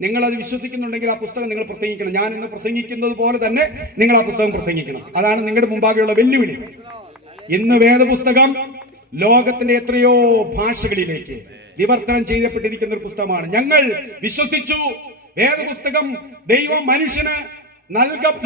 നിങ്ങൾ അത് വിശ്വസിക്കുന്നുണ്ടെങ്കിൽ ആ പുസ്തകം നിങ്ങൾ പ്രസംഗിക്കണം. ഞാൻ ഇന്ന് പ്രസംഗിക്കുന്നത് പോലെ തന്നെ നിങ്ങൾ ആ പുസ്തകം പ്രസംഗിക്കണം. അതാണ് നിങ്ങളുടെ മുമ്പാകെയുള്ള വെല്ലുവിളി. ഇന്ന് വേദപുസ്തകം ലോകത്തിന്റെ എത്രയോ ഭാഷകളിലേക്ക് വിവർത്തനം ചെയ്യപ്പെട്ടിരിക്കുന്ന ഒരു പുസ്തകമാണ്. ഞങ്ങൾ വിശ്വസിച്ചു വേദപുസ്തകം ദൈവം മനുഷ്യന്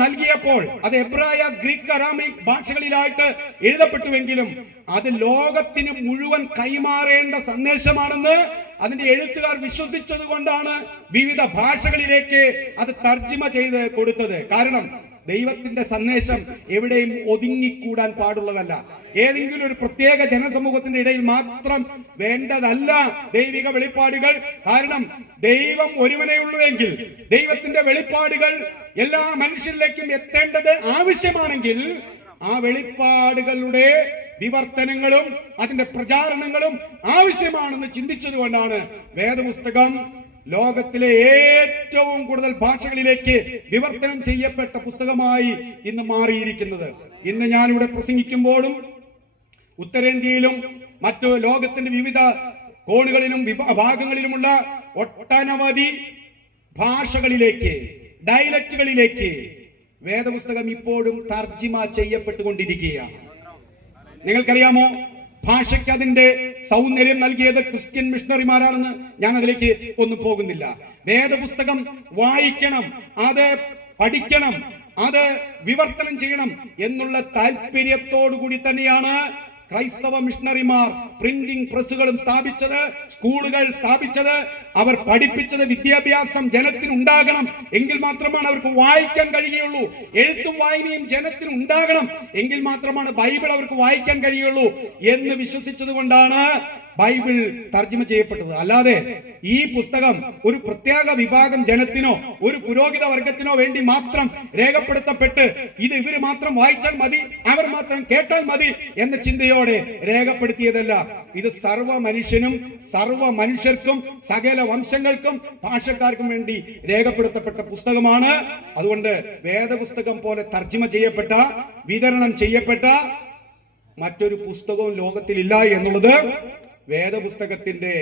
നൽകിയപ്പോൾ അത് എബ്രായ, ഗ്രീക്ക്, അരാമിക് ഭാഷകളിലായിട്ട് എഴുതപ്പെട്ടുവെങ്കിലും അത് ലോകത്തിന് മുഴുവൻ കൈമാറേണ്ട സന്ദേശമാണെന്ന് അതിന്റെ എഴുത്തുകാർ വിശ്വസിച്ചത് കൊണ്ടാണ് വിവിധ ഭാഷകളിലേക്ക് അത് തർജ്ജിമ ചെയ്ത് കൊടുത്തത്. കാരണം ദൈവത്തിന്റെ സന്ദേശം എവിടെയും ഒതുങ്ങിക്കൂടാൻ പാടുള്ളതല്ല. ഏതെങ്കിലും ഒരു പ്രത്യേക ജനസമൂഹത്തിന്റെ ഇടയിൽ മാത്രം വേണ്ടതല്ല ദൈവിക വെളിപ്പാടുകൾ. കാരണം ദൈവം ഒരുവനേ ഉള്ളുവെങ്കിൽ ദൈവത്തിന്റെ വെളിപ്പാടുകൾ എല്ലാ മനുഷ്യരിലേക്കും എത്തേണ്ടത് ആവശ്യമാണെങ്കിൽ ആ വെളിപ്പാടുകളുടെ വിവർത്തനങ്ങളും അതിന്റെ പ്രചാരണങ്ങളും ആവശ്യമാണെന്ന് ചിന്തിച്ചത് കൊണ്ടാണ് വേദപുസ്തകം ലോകത്തിലെ ഏറ്റവും കൂടുതൽ ഭാഷകളിലേക്ക് വിവർത്തനം ചെയ്യപ്പെട്ട പുസ്തകമായി ഇന്ന് മാറിയിരിക്കുന്നത്. ഇന്ന് ഞാനിവിടെ പ്രസംഗിക്കുമ്പോഴും ഉത്തരേന്ത്യയിലും മറ്റു ലോകത്തിന്റെ വിവിധ കോണുകളിലും ഭാഗങ്ങളിലുമുള്ള ഒട്ടനവധി ഭാഷകളിലേക്ക്, ഡയലക്റ്റുകളിലേക്ക് വേദപുസ്തകം ഇപ്പോഴും തർജിമ ചെയ്യപ്പെട്ടുകൊണ്ടിരിക്കുകയാണ്. നിങ്ങൾക്കറിയാമോ, ഭാഷയ്ക്ക് അതിന്റെ സൗന്ദര്യം നൽകിയത് ക്രിസ്ത്യൻ മിഷണറിമാരാണെന്ന് ഞാൻ അതിലേക്ക് ഒന്നും പോകുന്നില്ല. വേദപുസ്തകം വായിക്കണം, അത് പഠിക്കണം, അത് വിവർത്തനം ചെയ്യണം എന്നുള്ള താല്പര്യത്തോടു കൂടി തന്നെയാണ് ക്രൈസ്തവ മിഷണറിമാർ പ്രിന്റിംഗ് പ്രസ്സുകളും സ്ഥാപിച്ചത്, സ്കൂളുകൾ സ്ഥാപിച്ചത്. അവർ പഠിപ്പിച്ചത് വിദ്യാഭ്യാസം ജനത്തിന് ഉണ്ടാകണം, എങ്കിൽ മാത്രമാണ് അവർക്ക് വായിക്കാൻ കഴിയുകയുള്ളൂ. എഴുത്തും വായനയും ജനത്തിന് ഉണ്ടാകണം, എങ്കിൽ മാത്രമാണ് ബൈബിൾ അവർക്ക് വായിക്കാൻ കഴിയുള്ളൂ എന്ന് വിശ്വസിച്ചത് കൊണ്ടാണ് ബൈബിൾ തർജ്ജിമ ചെയ്യപ്പെട്ടത്. അല്ലാതെ ഈ പുസ്തകം ഒരു പ്രത്യേക വിഭാഗം ജനത്തിനോ ഒരു പുരോഹിത വർഗത്തിനോ വേണ്ടി മാത്രം രേഖപ്പെടുത്തപ്പെട്ട് ഇത് ഇവര് മാത്രം വായിച്ചാൽ മതി, അവർ മാത്രം കേട്ടാൽ മതി എന്ന ചിന്തയോടെ രേഖപ്പെടുത്തിയതല്ല. ഇത് സർവ്വ മനുഷ്യനും സർവ്വ മനുഷ്യർക്കും സകല വംശങ്ങൾക്കും ഭാഷക്കാർക്കും വേണ്ടി രേഖപ്പെടുത്തപ്പെട്ട പുസ്തകമാണ്. അതുകൊണ്ട് വേദപുസ്തകം പോലെ തർജ്ജിമ ചെയ്യപ്പെട്ട, വിതരണം ചെയ്യപ്പെട്ട മറ്റൊരു പുസ്തകവും ലോകത്തിലില്ല എന്നുള്ളത് വേദപുസ്തകത്തിന്റെ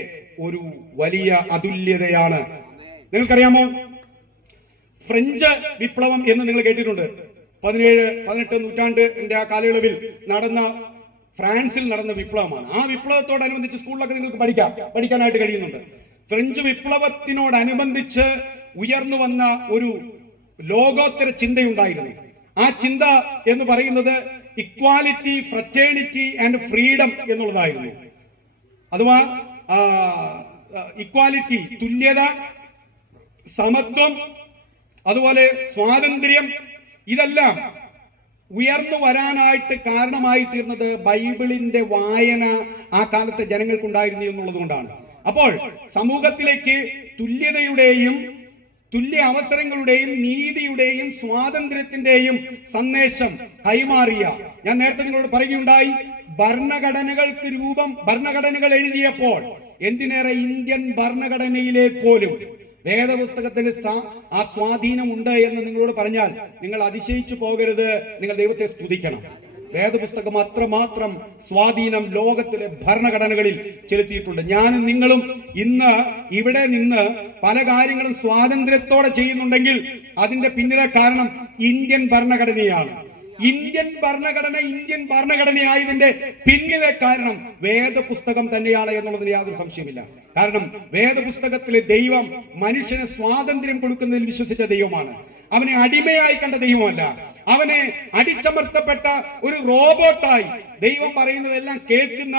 ഒരു വലിയ അതുല്യതയാണ്. നിങ്ങൾക്കറിയാമോ, ഫ്രഞ്ച് വിപ്ലവം എന്ന് നിങ്ങൾ കേട്ടിട്ടുണ്ട്. 17-18 നൂറ്റാണ്ടിന്റെ ആ കാലയളവിൽ ഫ്രാൻസിൽ നടന്ന വിപ്ലവമാണ്. ആ വിപ്ലവത്തോടനുബന്ധിച്ച് സ്കൂളിലൊക്കെ നിങ്ങൾക്ക് പഠിക്കാനായിട്ട് കഴിയുന്നുണ്ട്. ഫ്രഞ്ച് വിപ്ലവത്തിനോടനുബന്ധിച്ച് ഉയർന്നു വന്ന ഒരു ലോകോത്തര ചിന്തയുണ്ടായിരുന്നു. ആ ചിന്ത എന്ന് പറയുന്നത് ഇക്വാലിറ്റി, ഫ്രറ്റേണിറ്റി ആൻഡ് ഫ്രീഡം എന്നുള്ളതായിരുന്നു. അഥവാ ഇക്വാലിറ്റി, തുല്യത, സമത്വം, അതുപോലെ സ്വാതന്ത്ര്യം, ഇതെല്ലാം ഉയർന്നു വരാനായിട്ട് കാരണമായി തീർന്നത് ബൈബിളിന്റെ വായന ആ കാലത്തെ ജനങ്ങൾക്കുണ്ടായിരുന്നു എന്നുള്ളത് കൊണ്ടാണ്. അപ്പോൾ സമൂഹത്തിലേക്ക് തുല്യതയുടെയും തുല്യ അവസരങ്ങളുടെയും നീതിയുടെയും സ്വാതന്ത്ര്യത്തിന്റെയും സന്ദേശം കൈമാറിയ, ഞാൻ നേരത്തെ നിങ്ങളോട് പറയുകയുണ്ടായി, ഭരണഘടനകൾ എഴുതിയപ്പോൾ എന്തിനേറെ ഇന്ത്യൻ ഭരണഘടനയിലെ പോലും വേദപുസ്തകത്തിന് ആ സ്വാധീനമുണ്ട് എന്ന് നിങ്ങളോട് പറഞ്ഞാൽ നിങ്ങൾ അതിശയിച്ചു പോകരുത്, നിങ്ങൾ ദൈവത്തെ സ്തുതിക്കണം. വേദപുസ്തകം അത്രമാത്രം സ്വാധീനം ലോകത്തിലെ ഭരണഘടനകളിൽ ചെലുത്തിയിട്ടുണ്ട്. ഞാനും നിങ്ങളും ഇന്ന് ഇവിടെ നിന്ന് പല കാര്യങ്ങളും സ്വാതന്ത്ര്യത്തോടെ ചെയ്യുന്നുണ്ടെങ്കിൽ അതിന്റെ പിന്നിലെ കാരണം ഇന്ത്യൻ ഭരണഘടനയാണ്. ഇന്ത്യൻ ഭരണഘടനയായതിന്റെ പിന്നിലെ കാരണം വേദപുസ്തകം തന്നെയാണ് എന്നുള്ളതിന് യാതൊരു സംശയമില്ല. കാരണം വേദപുസ്തകത്തിലെ ദൈവം മനുഷ്യന് സ്വാതന്ത്ര്യം കൊടുക്കുന്നതിൽ വിശ്വസിച്ച ദൈവമാണ്. അവനെ അടിമയായി കണ്ട ദൈവമല്ല, അവനെ അടിച്ചമർത്തപ്പെട്ട ഒരു റോബോട്ടായി, ദൈവം പറയുന്നതെല്ലാം കേൾക്കുന്ന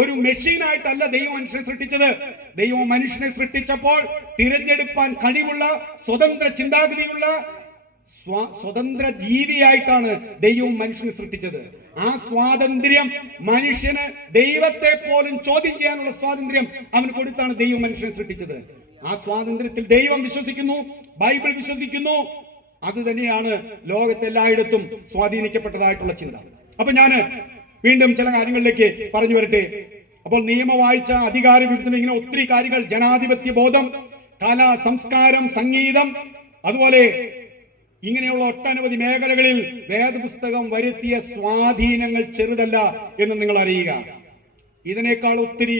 ഒരു മെഷീനായിട്ടല്ല ദൈവം മനുഷ്യനെ സൃഷ്ടിച്ചത്. ദൈവം മനുഷ്യനെ സൃഷ്ടിച്ചപ്പോൾ തിരഞ്ഞെടുപ്പാൻ കഴിവുള്ള, സ്വതന്ത്ര ചിന്താഗതിയുള്ള, സ്വതന്ത്ര ജീവിയായിട്ടാണ് ദൈവം മനുഷ്യനെ സൃഷ്ടിച്ചത്. ആ സ്വാതന്ത്ര്യം മനുഷ്യന് ദൈവത്തെ പോലും ചോദ്യം ചെയ്യാനുള്ള സ്വാതന്ത്ര്യം അവന് കൊടുത്താണ് ദൈവം മനുഷ്യനെ സൃഷ്ടിച്ചത്. ആ സ്വാതന്ത്ര്യത്തിൽ ദൈവം വിശ്വസിക്കുന്നു, ബൈബിൾ വിശ്വസിക്കുന്നു. അത് തന്നെയാണ് ലോകത്തെല്ലായിടത്തും സ്വാധീനിക്കപ്പെട്ടതായിട്ടുള്ള ചിന്ത. അപ്പൊ ഞാൻ വീണ്ടും ചില കാര്യങ്ങളിലേക്ക് പറഞ്ഞു വരട്ടെ. അപ്പോൾ നിയമവാഴ്ച, അധികാര വിഭജനം, ഇങ്ങനെ ഒത്തിരി കാര്യങ്ങൾ, ജനാധിപത്യ ബോധം, കല, സംസ്കാരം, സംഗീതം, അതുപോലെ ഇങ്ങനെയുള്ള ഒട്ടനവധി മേഖലകളിൽ വേദപുസ്തകം വരുത്തിയ സ്വാധീനങ്ങൾ ചെറുതല്ല എന്ന് നിങ്ങൾ അറിയുക. ഇതിനേക്കാൾ ഒത്തിരി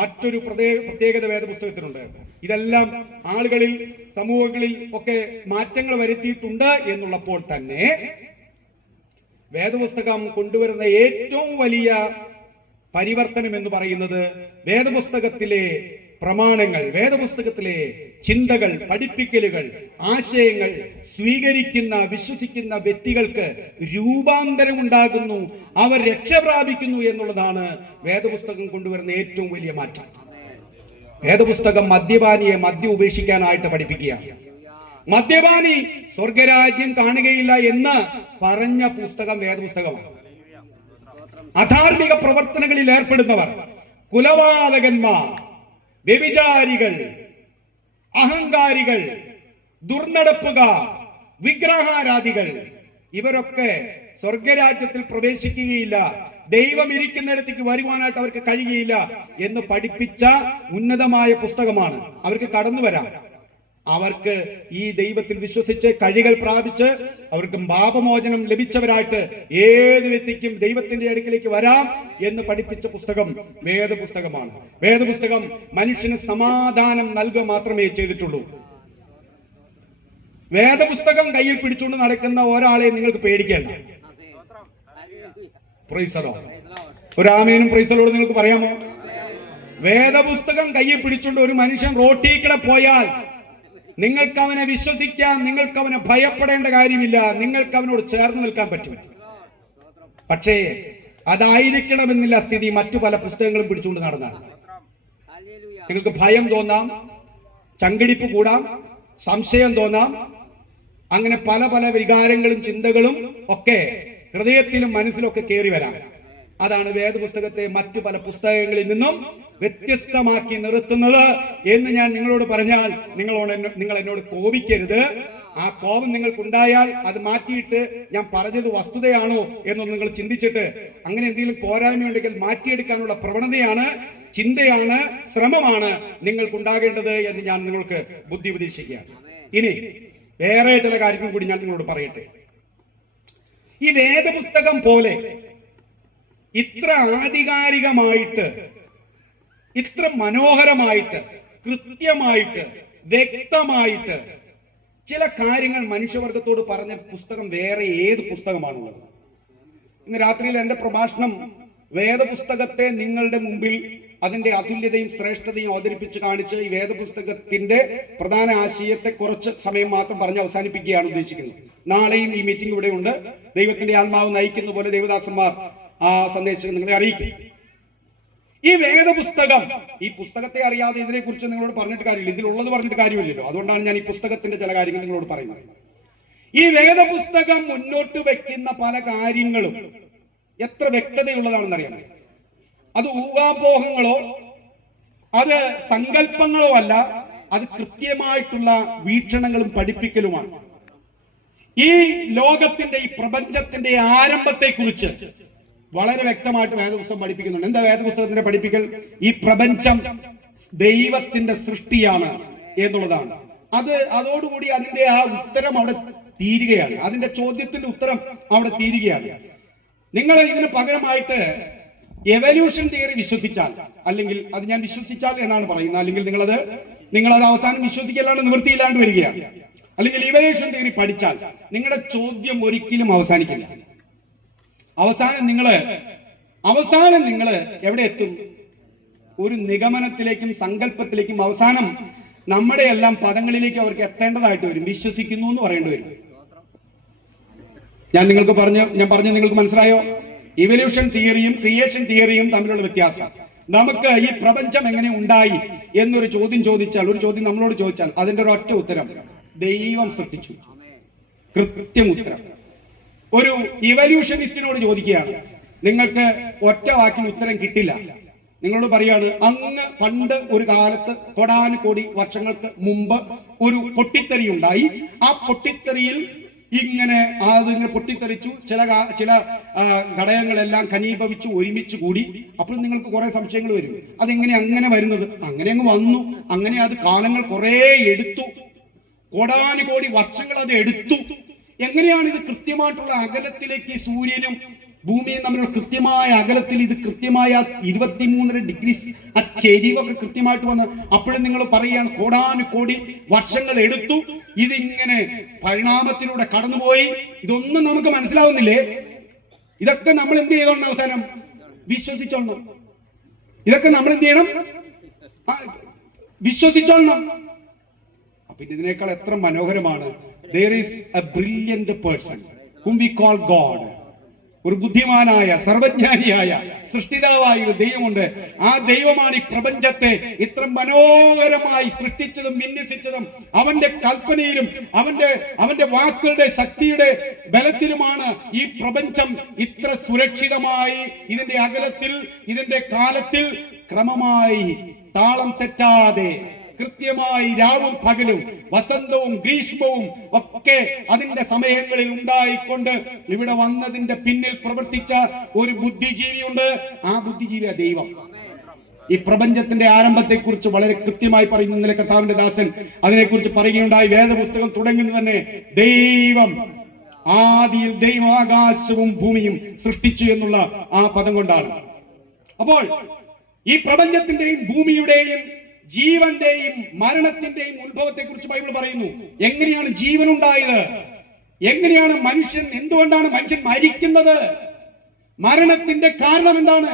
മറ്റൊരു പ്രത്യേകത വേദപുസ്തകത്തിനുണ്ട്. ഇതെല്ലാം ആളുകളിൽ, സമൂഹങ്ങളിൽ ഒക്കെ മാറ്റങ്ങൾ വരുത്തിയിട്ടുണ്ട് എന്നുള്ളപ്പോൾ തന്നെ വേദപുസ്തകം കൊണ്ടുവരുന്ന ഏറ്റവും വലിയ പരിവർത്തനം എന്ന് പറയുന്നത് വേദപുസ്തകത്തിലെ പ്രമാണങ്ങൾ, വേദപുസ്തകത്തിലെ ചിന്തകൾ, പഠിപ്പിക്കലുകൾ, ആശയങ്ങൾ സ്വീകരിക്കുന്ന, വിശ്വസിക്കുന്ന വ്യക്തികൾക്ക് രൂപാന്തരം ഉണ്ടാകുന്നു, അവർ രക്ഷ പ്രാപിക്കുന്നു എന്നുള്ളതാണ് വേദപുസ്തകം കൊണ്ടുവരുന്ന ഏറ്റവും വലിയ മാറ്റം. വേദപുസ്തകം മദ്യപാനിയെ മദ്യം ഉപേക്ഷിക്കാനായിട്ട് പഠിപ്പിക്കുകയാണ്. മദ്യപാനി സ്വർഗരാജ്യം കാണുകയില്ല എന്ന് പറഞ്ഞ പുസ്തകം വേദപുസ്തകമാണ്. അധാർമിക പ്രവർത്തനങ്ങളിൽ ഏർപ്പെടുന്നവർ, കുലപാതകന്മാർ, വ്യഭിചാരികൾ, അഹങ്കാരികൾ, ദുർനടപ്പുകാർ, വിഗ്രഹാരാധികൾ, ഇവരൊക്കെ സ്വർഗരാജ്യത്തിൽ പ്രവേശിക്കുകയില്ല, ദൈവം ഇരിക്കുന്നിടത്തേക്ക് വരുവാനായിട്ട് അവർക്ക് കഴിയുകയില്ല എന്ന് പഠിപ്പിച്ച ഉന്നതമായ പുസ്തകമാണ്. അവർക്ക് കടന്നു വരാം, അവർക്ക് ഈ ദൈവത്തിൽ വിശ്വസിച്ച് കഴികൾ പ്രാപിച്ച് അവർക്ക് പാപമോചനം ലഭിച്ചവരായിട്ട് ഏത് വ്യക്തിക്കും ദൈവത്തിന്റെ അടുക്കിലേക്ക് വരാം എന്ന് പഠിപ്പിച്ച പുസ്തകം വേദപുസ്തകമാണ്. വേദപുസ്തകം മനുഷ്യന് സമാധാനം നൽകുക മാത്രമേ ചെയ്തിട്ടുള്ളൂ. വേദപുസ്തകം കയ്യിൽ പിടിച്ചുകൊണ്ട് നടക്കുന്ന ഒരാളെ നിങ്ങൾക്ക് പേടിക്കേണ്ട. പ്രൈസലോ, ഒരു ആമേനും പ്രൈസലോട് നിങ്ങൾക്ക് പറയാമോ? വേദപുസ്തകം കയ്യിൽ പിടിച്ചുകൊണ്ട് ഒരു മനുഷ്യൻ റോട്ടിക്കൂടെ പോയാൽ നിങ്ങൾക്ക് അവനെ വിശ്വസിക്കാം, നിങ്ങൾക്ക് അവനെ ഭയപ്പെടേണ്ട കാര്യമില്ല, നിങ്ങൾക്ക് അവനോട് ചേർന്ന് നിൽക്കാൻ പറ്റും. പക്ഷേ അതായിരിക്കണമെന്നില്ല സ്ഥിതി മറ്റു പല പുസ്തകങ്ങളും പിടിച്ചുകൊണ്ട് നടന്നാൽ. നിങ്ങൾക്ക് ഭയം തോന്നാം, ചങ്കിടിപ്പ് കൂടാം, സംശയം തോന്നാം, അങ്ങനെ പല പല വികാരങ്ങളും ചിന്തകളും ഒക്കെ ഹൃദയത്തിലും മനസ്സിലൊക്കെ കയറി വരാം. അതാണ് വേദപുസ്തകത്തെ മറ്റു പല പുസ്തകങ്ങളിൽ നിന്നും വ്യത്യസ്തമാക്കി നിർത്തുന്നത് എന്ന് ഞാൻ നിങ്ങളോട് പറഞ്ഞാൽ നിങ്ങൾ എന്നോട് കോപിക്കരുത്. ആ കോപം നിങ്ങൾക്കുണ്ടായാൽ അത് മാറ്റിയിട്ട് ഞാൻ പറഞ്ഞത് വസ്തുതയാണോ എന്നൊന്ന് നിങ്ങൾ ചിന്തിച്ചിട്ട് അങ്ങനെ എന്തെങ്കിലും പോരായ്മയുണ്ടെങ്കിൽ മാറ്റിയെടുക്കാനുള്ള പ്രവണതയാണ്, ചിന്തയാണ്, ശ്രമമാണ് നിങ്ങൾക്കുണ്ടാകേണ്ടത് എന്ന് ഞാൻ നിങ്ങൾക്ക് ബുദ്ധി ഉപദേശിക്കുകയാണ്. ഇനി വേറെ ചില കാര്യങ്ങൾ കൂടി ഞാൻ നിങ്ങളോട് പറയട്ടെ. ഈ വേദപുസ്തകം പോലെ ഇത്ര ആധികാരികമായിട്ട്, ഇത്ര മനോഹരമായിട്ട്, കൃത്യമായിട്ട്, വ്യക്തമായിട്ട് ചില കാര്യങ്ങൾ മനുഷ്യവർഗത്തോട് പറഞ്ഞ പുസ്തകം വേറെ ഏത് പുസ്തകമാണുള്ളത്? ഇന്ന് രാത്രിയിൽ എന്റെ പ്രഭാഷണം വേദപുസ്തകത്തെ നിങ്ങളുടെ മുമ്പിൽ അതിന്റെ അതുല്യതയും ശ്രേഷ്ഠതയും അവതരിപ്പിച്ച് കാണിച്ച് ഈ വേദപുസ്തകത്തിന്റെ പ്രധാന ആശയത്തെ കുറച്ച് സമയം മാത്രം പറഞ്ഞ് അവസാനിപ്പിക്കുകയാണ് ഉദ്ദേശിക്കുന്നത്. നാളെയും ഈ മീറ്റിംഗ് ഇവിടെ ഉണ്ട്. ദൈവത്തിന്റെ ആത്മാവ് നയിക്കുന്ന പോലെ ദൈവദാസന്മാർ ആ സന്ദേശം നിങ്ങളെ അറിയിക്കും. ഈ വേദപുസ്തകം, ഈ പുസ്തകത്തെ അറിയാതെ ഇതിനെ കുറിച്ച് നിങ്ങളോട് പറഞ്ഞിട്ട് കാര്യമില്ല, ഇതിലുള്ളത് പറഞ്ഞിട്ട് കാര്യമില്ലല്ലോ. അതുകൊണ്ടാണ് ഞാൻ ഈ പുസ്തകത്തിന്റെ ചില കാര്യങ്ങൾ നിങ്ങളോട് പറയുന്നത്. ഈ വേദപുസ്തകം മുന്നോട്ട് വെക്കുന്ന പല കാര്യങ്ങളും എത്ര വ്യക്തതയുള്ളതാണെന്ന് അറിയാം. അത് ഊഹാപോഹങ്ങളോ അത് സങ്കല്പങ്ങളോ അല്ല, അത് കൃത്യമായിട്ടുള്ള വീക്ഷണങ്ങളും പഠിപ്പിക്കലുമാണ്. ഈ ലോകത്തിന്റെ, ഈ പ്രപഞ്ചത്തിന്റെ ആരംഭത്തെ കുറിച്ച് വളരെ വ്യക്തമായിട്ട് വേദപുസ്തകം പഠിപ്പിക്കുന്നുണ്ട്. എന്താ വേദപുസ്തകത്തിന്റെ പഠിപ്പിക്കൽ? ഈ പ്രപഞ്ചം ദൈവത്തിന്റെ സൃഷ്ടിയാണ് എന്നുള്ളതാണ്. അതോടുകൂടി അതിന്റെ ആ ഉത്തരം അവിടെ തീരുകയാണ്. അതിന്റെ ചോദ്യത്തിന്റെ ഉത്തരം അവിടെ തീരുകയാണ്. നിങ്ങൾ ഇതിന് പകരമായിട്ട് എവല്യൂഷൻ തിയറി വിശ്വസിച്ചാൽ, അല്ലെങ്കിൽ അത് ഞാൻ വിശ്വസിച്ചാൽ എന്നാണ് പറയുന്നത്, അല്ലെങ്കിൽ നിങ്ങളത് അവസാനം വിശ്വസിക്കലാണ്ട് നിവൃത്തിയില്ലാണ്ട് വരികയാണ്. അല്ലെങ്കിൽ ഇവല്യൂഷൻ തിയറി പഠിച്ചാൽ നിങ്ങളുടെ ചോദ്യം ഒരിക്കലും അവസാനിക്കില്ല. അവസാനം നിങ്ങൾ എവിടെ എത്തും? ഒരു നിഗമനത്തിലേക്കും സങ്കല്പത്തിലേക്കും, അവസാനം നമ്മുടെ എല്ലാം പദങ്ങളിലേക്ക് അവർക്ക് എത്തേണ്ടതായിട്ട് വരും. വിശ്വസിക്കുന്നു എന്ന് പറയേണ്ടി വരും. ഞാൻ പറഞ്ഞു നിങ്ങൾക്ക് മനസ്സിലായോ? ഇവല്യൂഷൻ തിയറിയും ക്രിയേഷൻ തിയറിയും തമ്മിലുള്ള വ്യത്യാസം. നമുക്ക് ഈ പ്രപഞ്ചം എങ്ങനെ ഉണ്ടായി എന്നൊരു ചോദ്യം ചോദിച്ചാൽ, ഒരു ചോദ്യം നമ്മളോട് ചോദിച്ചാൽ അതിന്റെ ഒരു ഒറ്റ ഉത്തരം ദൈവം സൃഷ്ടിച്ചു. കൃത്യം ഉത്തരം. ഒരു ഇവല്യൂഷനിസ്റ്റിനോട് ചോദിക്കുകയാണ്, നിങ്ങൾക്ക് ഒറ്റ വാക്കിൽ ഉത്തരം കിട്ടില്ല. നിങ്ങളോട് പറയാണ്, അങ്ങ് പണ്ട് ഒരു കാലത്ത് കോടാനുകോടി വർഷങ്ങൾക്ക് മുമ്പ് ഒരു പൊട്ടിത്തെറി ഉണ്ടായി. ആ പൊട്ടിത്തെറിയിൽ ഇങ്ങനെ പൊട്ടിത്തെറിച്ചു, ചില ഘടകങ്ങളെല്ലാം ഘനീഭവിച്ചു, ഒരുമിച്ച് കൂടി. അപ്പോൾ നിങ്ങൾക്ക് കുറെ സംശയങ്ങൾ വരും. അതെങ്ങനെ അങ്ങനെ വരുന്നത്? അങ്ങനെ അങ്ങ് വന്നു. അങ്ങനെ അത് കാലങ്ങൾ കുറെ എടുത്തു, കോടാനുകോടി വർഷങ്ങൾ അത് എടുത്തു. എങ്ങനെയാണ് ഇത് കൃത്യമായിട്ടുള്ള അകലത്തിലേക്ക് സൂര്യനും ഭൂമിയും തമ്മിലുള്ള കൃത്യമായ അകലത്തിൽ ഇത് കൃത്യമായ 23 ഡിഗ്രി ആ ചെരിവൊക്കെ കൃത്യമായിട്ട് വന്ന് അപ്പോഴും നിങ്ങൾ പറയുകയാണ് കോടാനുകോടി വർഷങ്ങൾ എടുത്തു, ഇതിങ്ങനെ പരിണാമത്തിലൂടെ കടന്നുപോയി. ഇതൊന്നും നമുക്ക് മനസ്സിലാവുന്നില്ലേ? ഇതൊക്കെ നമ്മൾ എന്ത് ചെയ്തോണം? അവസാനം വിശ്വസിച്ചോളണം. ഇതൊക്കെ നമ്മൾ എന്ത് ചെയ്യണം? വിശ്വസിച്ചോളണം. പിന്നെ ഇതിനേക്കാൾ എത്ര മനോഹരമാണ്, there is a brilliant person whom we call God. ഒരു ബുദ്ധിമാനായ, സർവജ്ഞാനിയായ, സൃഷ്ടിതാവായ ഒരു ദൈവമുണ്ട്. ആ ദൈവമാണ് ഈ പ്രപഞ്ചത്തെ ഇത്ര മനോഹരമായി സൃഷ്ടിച്ചതും വിന്യസിച്ചതും. അവന്റെ കൽപ്പനയിലും അവന്റെ വാക്കുകളുടെ ശക്തിയുടെ ബലത്തിലുമാണ് ഈ പ്രപഞ്ചം ഇത്ര സുരക്ഷിതമായി ഇതിന്റെ അകലത്തിൽ, ഇതിന്റെ കാലത്തിൽ ക്രമമായി താളം തെറ്റാതെ കൃത്യമായി രാവും പകലും, വസന്തവും ഗ്രീഷ്മവും ഒക്കെ അതിന്റെ സമയങ്ങളിൽ ഉണ്ടായിക്കൊണ്ട് ഇവിടെ വന്നതിന്റെ പിന്നിൽ പ്രവർത്തിച്ച ഒരു ബുദ്ധിജീവിയുണ്ട്. ആ ബുദ്ധിജീവിയ ദൈവം. ഈ പ്രപഞ്ചത്തിന്റെ ആരംഭത്തെ കുറിച്ച് വളരെ കൃത്യമായി പറയുന്ന ഇന്നലെ കർത്താവിന്റെ ദാസൻ അതിനെക്കുറിച്ച് പറയുകയുണ്ടായി. വേദപുസ്തകം തുടങ്ങുന്നത് തന്നെ ദൈവം ആദിയിൽ ദൈവം ആകാശവും ഭൂമിയും സൃഷ്ടിച്ചു എന്നുള്ള ആ പദം കൊണ്ടാണ്. അപ്പോൾ ഈ പ്രപഞ്ചത്തിന്റെയും ഭൂമിയുടെയും ജീവന്റെയും മരണത്തിന്റെയും ഉത്ഭവത്തെ കുറിച്ച് ബൈബിൾ പറയുന്നു. എങ്ങനെയാണ് ജീവൻ ഉണ്ടായത്? എങ്ങനെയാണ് മനുഷ്യൻ, എന്തുകൊണ്ടാണ് മനുഷ്യൻ മരിക്കുന്നത്? മരണത്തിന്റെ കാരണം എന്താണ്?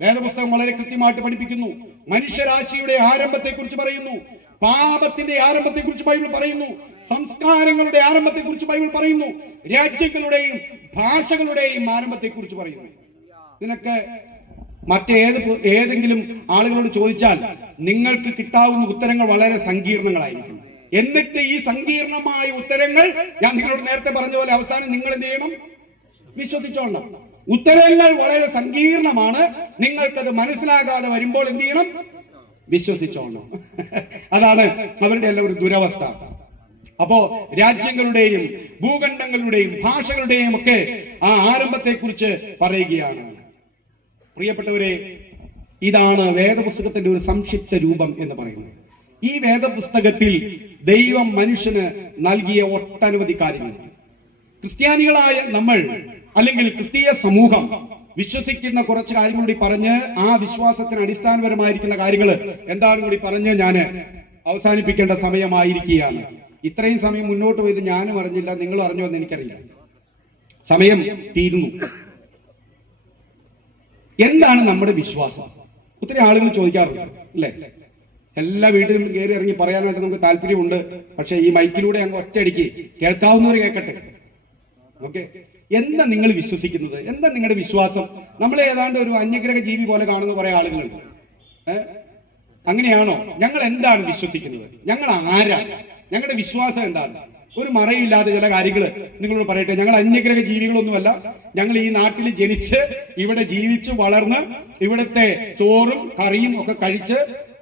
വേദപുസ്തകം വളരെ കൃത്യമായിട്ട് പഠിപ്പിക്കുന്നു. മനുഷ്യരാശിയുടെ ആരംഭത്തെ കുറിച്ച് പറയുന്നു. പാപത്തിന്റെ ആരംഭത്തെ കുറിച്ച് ബൈബിൾ പറയുന്നു. സംസ്കാരങ്ങളുടെ ആരംഭത്തെ കുറിച്ച് ബൈബിൾ പറയുന്നു. രാജ്യങ്ങളുടെയും ഭാഷകളുടെയും ആരംഭത്തെ കുറിച്ച് പറയുന്നു. ഇതിനൊക്കെ ഏതെങ്കിലും ആളുകളോട് ചോദിച്ചാൽ നിങ്ങൾക്ക് കിട്ടാവുന്ന ഉത്തരങ്ങൾ വളരെ സങ്കീർണങ്ങളായിരിക്കും. എന്നിട്ട് ഈ സങ്കീർണമായ ഉത്തരങ്ങൾ ഞാൻ നിങ്ങളോട് നേരത്തെ പറഞ്ഞ പോലെ അവസാനം നിങ്ങൾ എന്ത് ചെയ്യണം? വിശ്വസിച്ചോളണം. ഉത്തരങ്ങൾ വളരെ സങ്കീർണമാണ്. നിങ്ങൾക്കത് മനസ്സിലാകാതെ വരുമ്പോൾ എന്ത് ചെയ്യണം? വിശ്വസിച്ചോളണം. അതാണ് അവരുടെ എല്ലാം ഒരു ദുരവസ്ഥ. അപ്പോ രാജ്യങ്ങളുടെയും ഭൂഖണ്ഡങ്ങളുടെയും ഭാഷകളുടെയും ഒക്കെ ആ ആരംഭത്തെ കുറിച്ച് പറയുകയാണ്. പ്രിയപ്പെട്ടവരെ, ഇതാണ് വേദപുസ്തകത്തിന്റെ ഒരു സംക്ഷിപ്ത രൂപം എന്ന് പറയുന്നത്. ഈ വേദപുസ്തകത്തിൽ ദൈവം മനുഷ്യന് നൽകിയ ഒട്ടനവധി കാര്യങ്ങൾ ക്രിസ്ത്യാനികളായ നമ്മൾ, അല്ലെങ്കിൽ ക്രിസ്തീയ സമൂഹം വിശ്വസിക്കുന്ന കുറച്ച് കാര്യങ്ങൾ കൂടി പറഞ്ഞ്, ആ വിശ്വാസത്തിന് അടിസ്ഥാനപരമായിരിക്കുന്ന കാര്യങ്ങൾ എന്താണെന്ന് കൂടി പറഞ്ഞ് ഞാൻ അവസാനിപ്പിക്കേണ്ട സമയമായിരിക്കുകയാണ്. ഇത്രയും സമയം മുന്നോട്ട് പോയത് ഞാനും അറിഞ്ഞില്ല, നിങ്ങളും അറിഞ്ഞോ എന്ന് എനിക്കറിയില്ല. സമയം തീരുന്നു. എന്താണ് നമ്മുടെ വിശ്വാസം? ഒത്തിരി ആളുകൾ ചോദിക്കാറുണ്ട്, അല്ലേ? എല്ലാ വീട്ടിലും കയറി ഇറങ്ങി പറയാനായിട്ട് നമുക്ക് താല്പര്യമുണ്ട്. പക്ഷെ ഈ മൈക്കിലൂടെ അങ്ങ് ഒറ്റയടിക്ക് കേൾക്കാവുന്നവർ കേൾക്കട്ടെ. ഓക്കെ, എന്താ നിങ്ങൾ വിശ്വസിക്കുന്നത്? എന്താ നിങ്ങളുടെ വിശ്വാസം? നമ്മളെ ഏതാണ്ട് ഒരു അന്യഗ്രഹ ജീവി പോലെ കാണുന്ന കുറെ ആളുകളുണ്ട്. അങ്ങനെയാണോ? ഞങ്ങൾ എന്താണ് വിശ്വസിക്കുന്നത്? ഞങ്ങൾ ആരാണ്? ഞങ്ങളുടെ വിശ്വാസം എന്താണ്? ഒരു മറയില്ലാതെ ചില കാര്യങ്ങൾ നിങ്ങളോട് പറയട്ടെ. ഞങ്ങൾ അന്യഗ്രഹ ജീവികളൊന്നുമല്ല. ഞങ്ങൾ ഈ നാട്ടിൽ ജനിച്ച് ഇവിടെ ജീവിച്ച് വളർന്ന് ഇവിടുത്തെ ചോറും കറിയും ഒക്കെ കഴിച്ച്,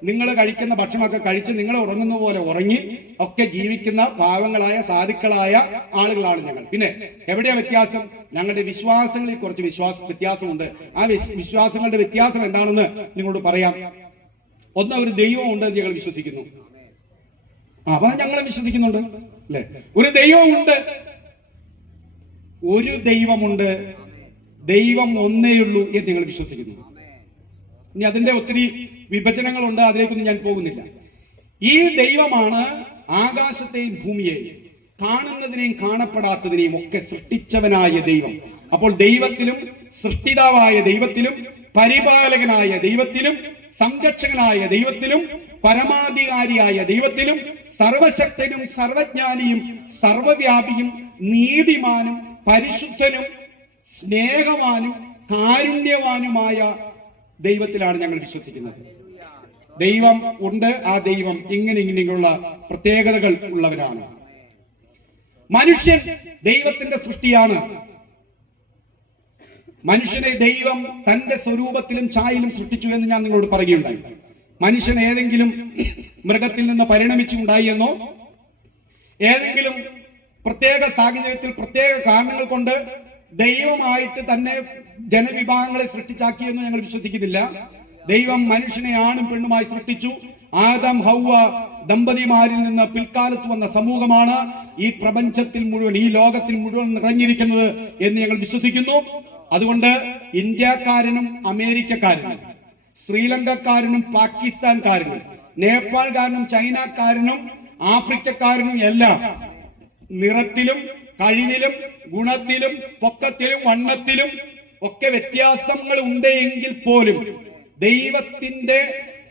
നിങ്ങൾ കഴിക്കുന്ന ഭക്ഷണമൊക്കെ കഴിച്ച്, നിങ്ങൾ ഉറങ്ങുന്ന പോലെ ഉറങ്ങി ഒക്കെ ജീവിക്കുന്ന പാവങ്ങളായ സാധുക്കളായ ആളുകളാണ് ഞങ്ങൾ. പിന്നെ എവിടെയാ വ്യത്യാസം? ഞങ്ങളുടെ വിശ്വാസങ്ങളിൽ കുറച്ച് വ്യത്യാസമുണ്ട്. ആ വിശ്വാസങ്ങളുടെ വ്യത്യാസം എന്താണെന്ന് നിങ്ങളോട് പറയാം. ഒന്ന്, ഒരു ദൈവം ഉണ്ട് എന്ന് ഞങ്ങൾ വിശ്വസിക്കുന്നു. അപ്പൊ ഞങ്ങൾ വിശ്വസിക്കുന്നുണ്ട് അല്ലെ? ഒരു ദൈവമുണ്ട്, ഒരു ദൈവമുണ്ട്, ദൈവം ഒന്നേയുള്ളൂ എന്ന് നിങ്ങൾ വിശ്വസിക്കുന്നു. ഇനി അതിന്റെ ഒത്തിരി വിഭജനങ്ങളുണ്ട്, അതിലേക്കൊന്നും ഞാൻ പോകുന്നില്ല. ഈ ദൈവമാണ് ആകാശത്തെയും ഭൂമിയെയും കാണുന്നതിനെയും കാണപ്പെടാത്തതിനെയും ഒക്കെ സൃഷ്ടിച്ചവനായ ദൈവം. അപ്പോൾ ദൈവത്തിലും, സൃഷ്ടിതാവായ ദൈവത്തിലും, പരിപാലകനായ ദൈവത്തിലും, സംരക്ഷകനായ ദൈവത്തിലും, പരമാധികാരിയായ ദൈവത്തിലും, സർവശക്തനും സർവജ്ഞാനിയും സർവവ്യാപിയും നീതിമാനും പരിശുദ്ധനും സ്നേഹവാനും കാരുണ്യവാനുമായ ദൈവത്തിലാണ് ഞങ്ങൾ വിശ്വസിക്കുന്നത്. ദൈവം ഉണ്ട്. ആ ദൈവം ഇങ്ങനെയുള്ള പ്രത്യേകതകൾ ഉള്ളവരാണ്. മനുഷ്യൻ ദൈവത്തിന്റെ സൃഷ്ടിയാണ്. മനുഷ്യനെ ദൈവം തന്റെ സ്വരൂപത്തിലും ഛായയിലും സൃഷ്ടിച്ചു എന്ന് ഞാൻ നിങ്ങളോട് പറയുകയുണ്ടായി. മനുഷ്യൻ ഏതെങ്കിലും മൃഗത്തിൽ നിന്ന് പരിണമിച്ചുണ്ടായി എന്നോ ഏതെങ്കിലും പ്രത്യേക സാഹചര്യത്തിൽ പ്രത്യേക കാരണങ്ങൾ കൊണ്ട് ദൈവമായിട്ട് തന്നെ ജനവിഭാഗങ്ങളെ സൃഷ്ടിച്ചാക്കിയെന്ന് ഞങ്ങൾ വിശ്വസിക്കുന്നില്ല. ദൈവം മനുഷ്യനെ ആണും പെണ്ണുമായി സൃഷ്ടിച്ചു. ആദം ഹൗവ ദമ്പതിമാരിൽ നിന്ന് പിൽക്കാലത്ത് വന്ന സമൂഹമാണ് ഈ പ്രപഞ്ചത്തിൽ മുഴുവൻ, ഈ ലോകത്തിൽ മുഴുവൻ നിറഞ്ഞിരിക്കുന്നത് എന്ന് ഞങ്ങൾ വിശ്വസിക്കുന്നു. അതുകൊണ്ട് ഇന്ത്യക്കാരനും അമേരിക്കക്കാരനും, ശ്രീലങ്കക്കാരനും പാകിസ്ഥാൻകാരനും, നേപ്പാൾക്കാരനും ചൈനക്കാരനും ആഫ്രിക്കക്കാരനും എല്ലാം നിറത്തിലും കഴിവിലും ഗുണത്തിലും പൊക്കത്തിലും വണ്ണത്തിലും ഒക്കെ വ്യത്യാസങ്ങൾ ഉണ്ട് എങ്കിൽ പോലും ദൈവത്തിന്റെ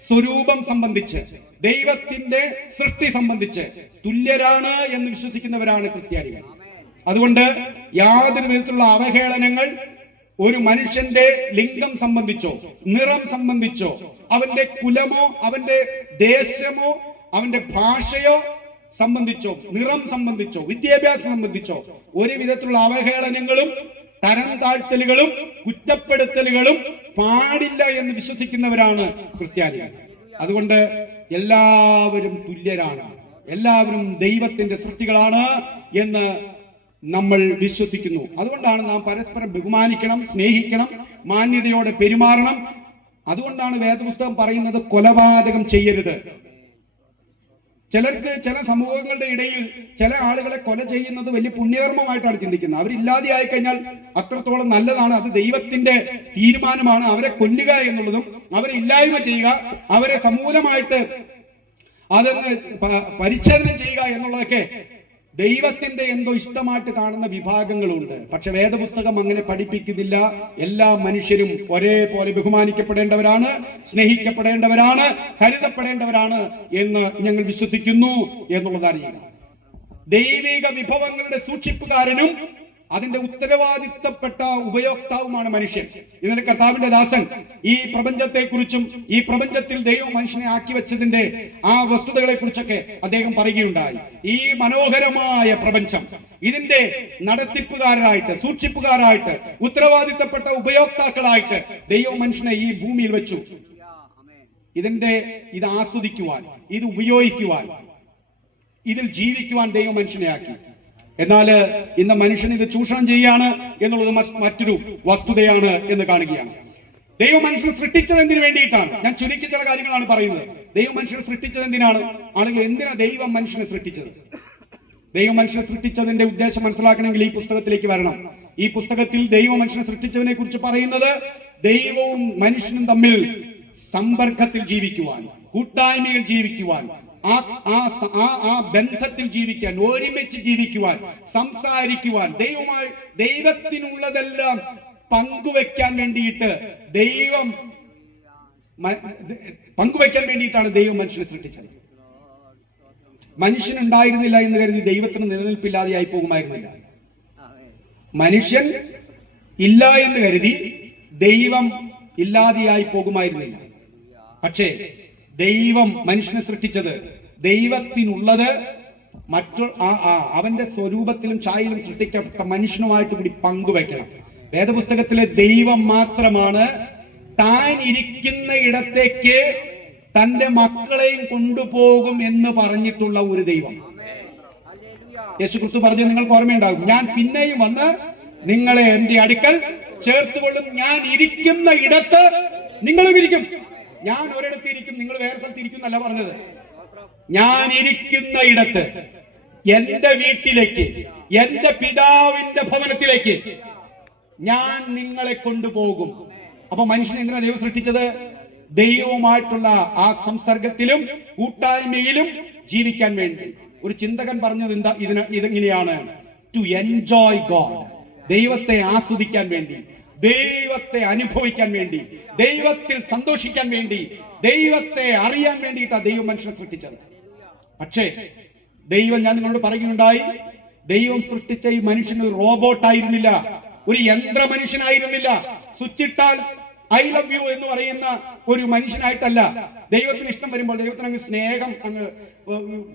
സ്വരൂപം സംബന്ധിച്ച്, ദൈവത്തിന്റെ സൃഷ്ടി സംബന്ധിച്ച് തുല്യരാണ് എന്ന് വിശ്വസിക്കുന്നവരാണ് ക്രിസ്ത്യാനികൾ. അതുകൊണ്ട് യാതൊരു വിധത്തിലുള്ള അവഹേളനങ്ങൾ ഒരു മനുഷ്യന്റെ ലിംഗം സംബന്ധിച്ചോ നിറം സംബന്ധിച്ചോ അവന്റെ കുലമോ അവന്റെ ദേശമോ അവന്റെ ഭാഷയോ സംബന്ധിച്ചോ നിറം സംബന്ധിച്ചോ വിദ്യാഭ്യാസം സംബന്ധിച്ചോ ഒരു വിധത്തിലുള്ള അവഹേളനങ്ങളും തരം താഴ്ത്തലുകളും കുറ്റപ്പെടുത്തലുകളും പാടില്ല എന്ന് വിശ്വസിക്കുന്നവരാണ് ക്രിസ്ത്യാനികൾ. അതുകൊണ്ട് എല്ലാവരും തുല്യരാണ്, എല്ലാവരും ദൈവത്തിന്റെ സൃഷ്ടികളാണ് എന്ന് നമ്മൾ വിശ്വസിക്കുന്നു. അതുകൊണ്ടാണ് നാം പരസ്പരം ബഹുമാനിക്കണം, സ്നേഹിക്കണം, മാന്യതയോടെ പെരുമാറണം. അതുകൊണ്ടാണ് വേദപുസ്തകം പറയുന്നത് കൊലപാതകം ചെയ്യരുത്. ചിലർക്ക് ചില സമൂഹങ്ങളുടെ ഇടയിൽ ചില ആളുകളെ കൊല ചെയ്യുന്നത് വലിയ പുണ്യകർമ്മമായിട്ടാണ് ചിന്തിക്കുന്നത്. അവരില്ലാതെയായി കഴിഞ്ഞാൽ അത്രത്തോളം നല്ലതാണ്, അത് ദൈവത്തിന്റെ തീരുമാനമാണ്. അവരെ കൊല്ലുക എന്നുള്ളതും അവരെ ഇല്ലായ്മ ചെയ്യുക, അവരെ സമൂലമായിട്ട് അതൊന്ന് പരിച്ഛേദനം ചെയ്യുക എന്നുള്ളതൊക്കെ ദൈവത്തിന്റെ എന്തോ ഇഷ്ടമായിട്ട് കാണുന്ന വിഭാഗങ്ങളുണ്ട്. പക്ഷെ വേദപുസ്തകം അങ്ങനെ പഠിപ്പിക്കുന്നില്ല. എല്ലാ മനുഷ്യരും ഒരേപോലെ ബഹുമാനിക്കപ്പെടേണ്ടവരാണ്, സ്നേഹിക്കപ്പെടേണ്ടവരാണ്, കരുതപ്പെടേണ്ടവരാണ് എന്ന് ഞങ്ങൾ വിശ്വസിക്കുന്നു എന്നുള്ളത് അറിയുക. ദൈവിക വിഭവങ്ങളുടെ സൂക്ഷിപ്പുകാരനും അതിന്റെ ഉത്തരവാദിത്തപ്പെട്ട ഉപയോക്താവുമാണ് മനുഷ്യൻ. ഇതിന്റെ കർത്താവിന്റെ ദാസൻ ഈ പ്രപഞ്ചത്തെ കുറിച്ചും ഈ പ്രപഞ്ചത്തിൽ ദൈവം മനുഷ്യനെ ആക്കി വെച്ചതിന്റെ ആ വസ്തുതകളെ കുറിച്ചൊക്കെ അദ്ദേഹം പറയുകയുണ്ടായി. ഈ മനോഹരമായ പ്രപഞ്ചം ഇതിന്റെ നടത്തിപ്പുകാരായിട്ട്, സൂക്ഷിപ്പുകാരായിട്ട്, ഉത്തരവാദിത്തപ്പെട്ട ഉപയോക്താക്കളായിട്ട് ദൈവം മനുഷ്യനെ ഈ ഭൂമിയിൽ വെച്ചു. ഇത് ആസ്വദിക്കുവാൻ, ഇത് ഉപയോഗിക്കുവാൻ, ഇതിൽ ജീവിക്കുവാൻ ദൈവം മനുഷ്യനെ ആക്കി. എന്നാൽ ഇന്ന് മനുഷ്യൻ ഇത് ചൂഷണം ചെയ്യാണ് എന്നുള്ളത് മറ്റൊരു വസ്തുതയാണ് എന്ന് കാണുകയാണ്. ദൈവം മനുഷ്യനെ സൃഷ്ടിച്ചത് എന്തിനു വേണ്ടിയിട്ടാണ്? ഞാൻ ചുരുക്കി ചില കാര്യങ്ങളാണ് പറയുന്നത്. ദൈവം മനുഷ്യനെ സൃഷ്ടിച്ചത് എന്തിനാണ്? ആളുകൾ എന്തിനാ ദൈവം മനുഷ്യനെ സൃഷ്ടിച്ചത്? ദൈവം മനുഷ്യനെ സൃഷ്ടിച്ചതിന്റെ ഉദ്ദേശം മനസ്സിലാക്കണമെങ്കിൽ ഈ പുസ്തകത്തിലേക്ക് വരണം. ഈ പുസ്തകത്തിൽ ദൈവം മനുഷ്യനെ സൃഷ്ടിച്ചതിനെ കുറിച്ച് പറയുന്നത് ദൈവവും മനുഷ്യനും തമ്മിൽ സമ്പർക്കത്തിൽ ജീവിക്കുവാൻ, കൂട്ടായ്മയിൽ ജീവിക്കുവാൻ, ആ ബന്ധത്തിൽ ജീവിക്കാൻ, ഒരുമിച്ച് ജീവിക്കുവാൻ, സംസാരിക്കുവാൻ, ദൈവത്തിനുള്ളതെല്ലാം പങ്കുവെക്കാൻ വേണ്ടിയിട്ട് പങ്കുവെക്കാൻ വേണ്ടിയിട്ടാണ് ദൈവം മനുഷ്യനെ സൃഷ്ടിച്ചത്. മനുഷ്യനുണ്ടായിരുന്നില്ല എന്ന് കരുതി ദൈവത്തിന് നിലനിൽപ്പില്ലാതെയായി പോകുമായിരുന്നില്ല. മനുഷ്യൻ ഇല്ല എന്ന് കരുതി ദൈവം ഇല്ലാതെയായി പോകുമായിരുന്നില്ല. പക്ഷേ ദൈവം മനുഷ്യനെ സൃഷ്ടിച്ചത് ദൈവത്തിനുള്ളത് അവന്റെ സ്വരൂപത്തിലും ഛായയിലും സൃഷ്ടിക്കപ്പെട്ട മനുഷ്യനുമായിട്ട് കൂടി പങ്കുവയ്ക്കണം. വേദപുസ്തകത്തിലെ ദൈവം മാത്രമാണ് താൻ ഇരിക്കുന്ന ഇടത്തേക്ക് തന്റെ മക്കളെയും കൊണ്ടുപോകും എന്ന് പറഞ്ഞിട്ടുള്ള ഒരു ദൈവം. യേശുക്രിസ്തു പറഞ്ഞു, നിങ്ങൾക്ക് ഓർമ്മയുണ്ടാകും, ഞാൻ പിന്നെയും വന്ന് നിങ്ങളെ എന്റെ അടുക്കൽ ചേർത്തുകൊള്ളും. ഞാൻ ഇരിക്കുന്ന ഇടത്ത് നിങ്ങളും ഇരിക്കും. ഞാൻ ഒരിടത്ത് ഇരിക്കും, നിങ്ങൾ വേറെ സ്ഥലത്ത് ഇരിക്കും എന്നല്ല പറഞ്ഞത്. ഞാൻ ഇരിക്കുന്ന ഇടത്ത്, എന്റെ വീട്ടിലേക്ക്, എന്റെ പിതാവിന്റെ ഭവനത്തിലേക്ക് ഞാൻ നിങ്ങളെ കൊണ്ടുപോകും. അപ്പൊ മനുഷ്യനെ എന്തിനാ ദൈവം സൃഷ്ടിച്ചത്? ദൈവവുമായിട്ടുള്ള ആ സംസർഗത്തിലും കൂട്ടായ്മയിലും ജീവിക്കാൻ വേണ്ടി. ഒരു ചിന്തകൻ പറഞ്ഞത് ഇതെങ്ങനെയാണ്? ടു എൻജോയ് ഗോഡ്, ദൈവത്തെ ആസ്വദിക്കാൻ വേണ്ടി, ദൈവത്തെ അനുഭവിക്കാൻ വേണ്ടി, ദൈവത്തിൽ സന്തോഷിക്കാൻ വേണ്ടി, ദൈവത്തെ അറിയാൻ വേണ്ടിയിട്ടാണ് ദൈവം മനുഷ്യനെ സൃഷ്ടിച്ചത്. പക്ഷേ ദൈവം, ഞാൻ നിങ്ങളോട് പറയുകയുണ്ടായി, ദൈവം സൃഷ്ടിച്ച ഈ മനുഷ്യൻ ഒരു റോബോട്ട് ആയിരുന്നില്ല, ഒരു യന്ത്ര മനുഷ്യനായിരുന്നില്ല. സ്വിച്ചിട്ടാൽ ഐ ലവ് യു എന്ന് പറയുന്ന ഒരു മനുഷ്യനായിട്ടല്ല. ദൈവത്തിന് ഇഷ്ടം വരുമ്പോൾ, ദൈവത്തിന് അങ്ങ്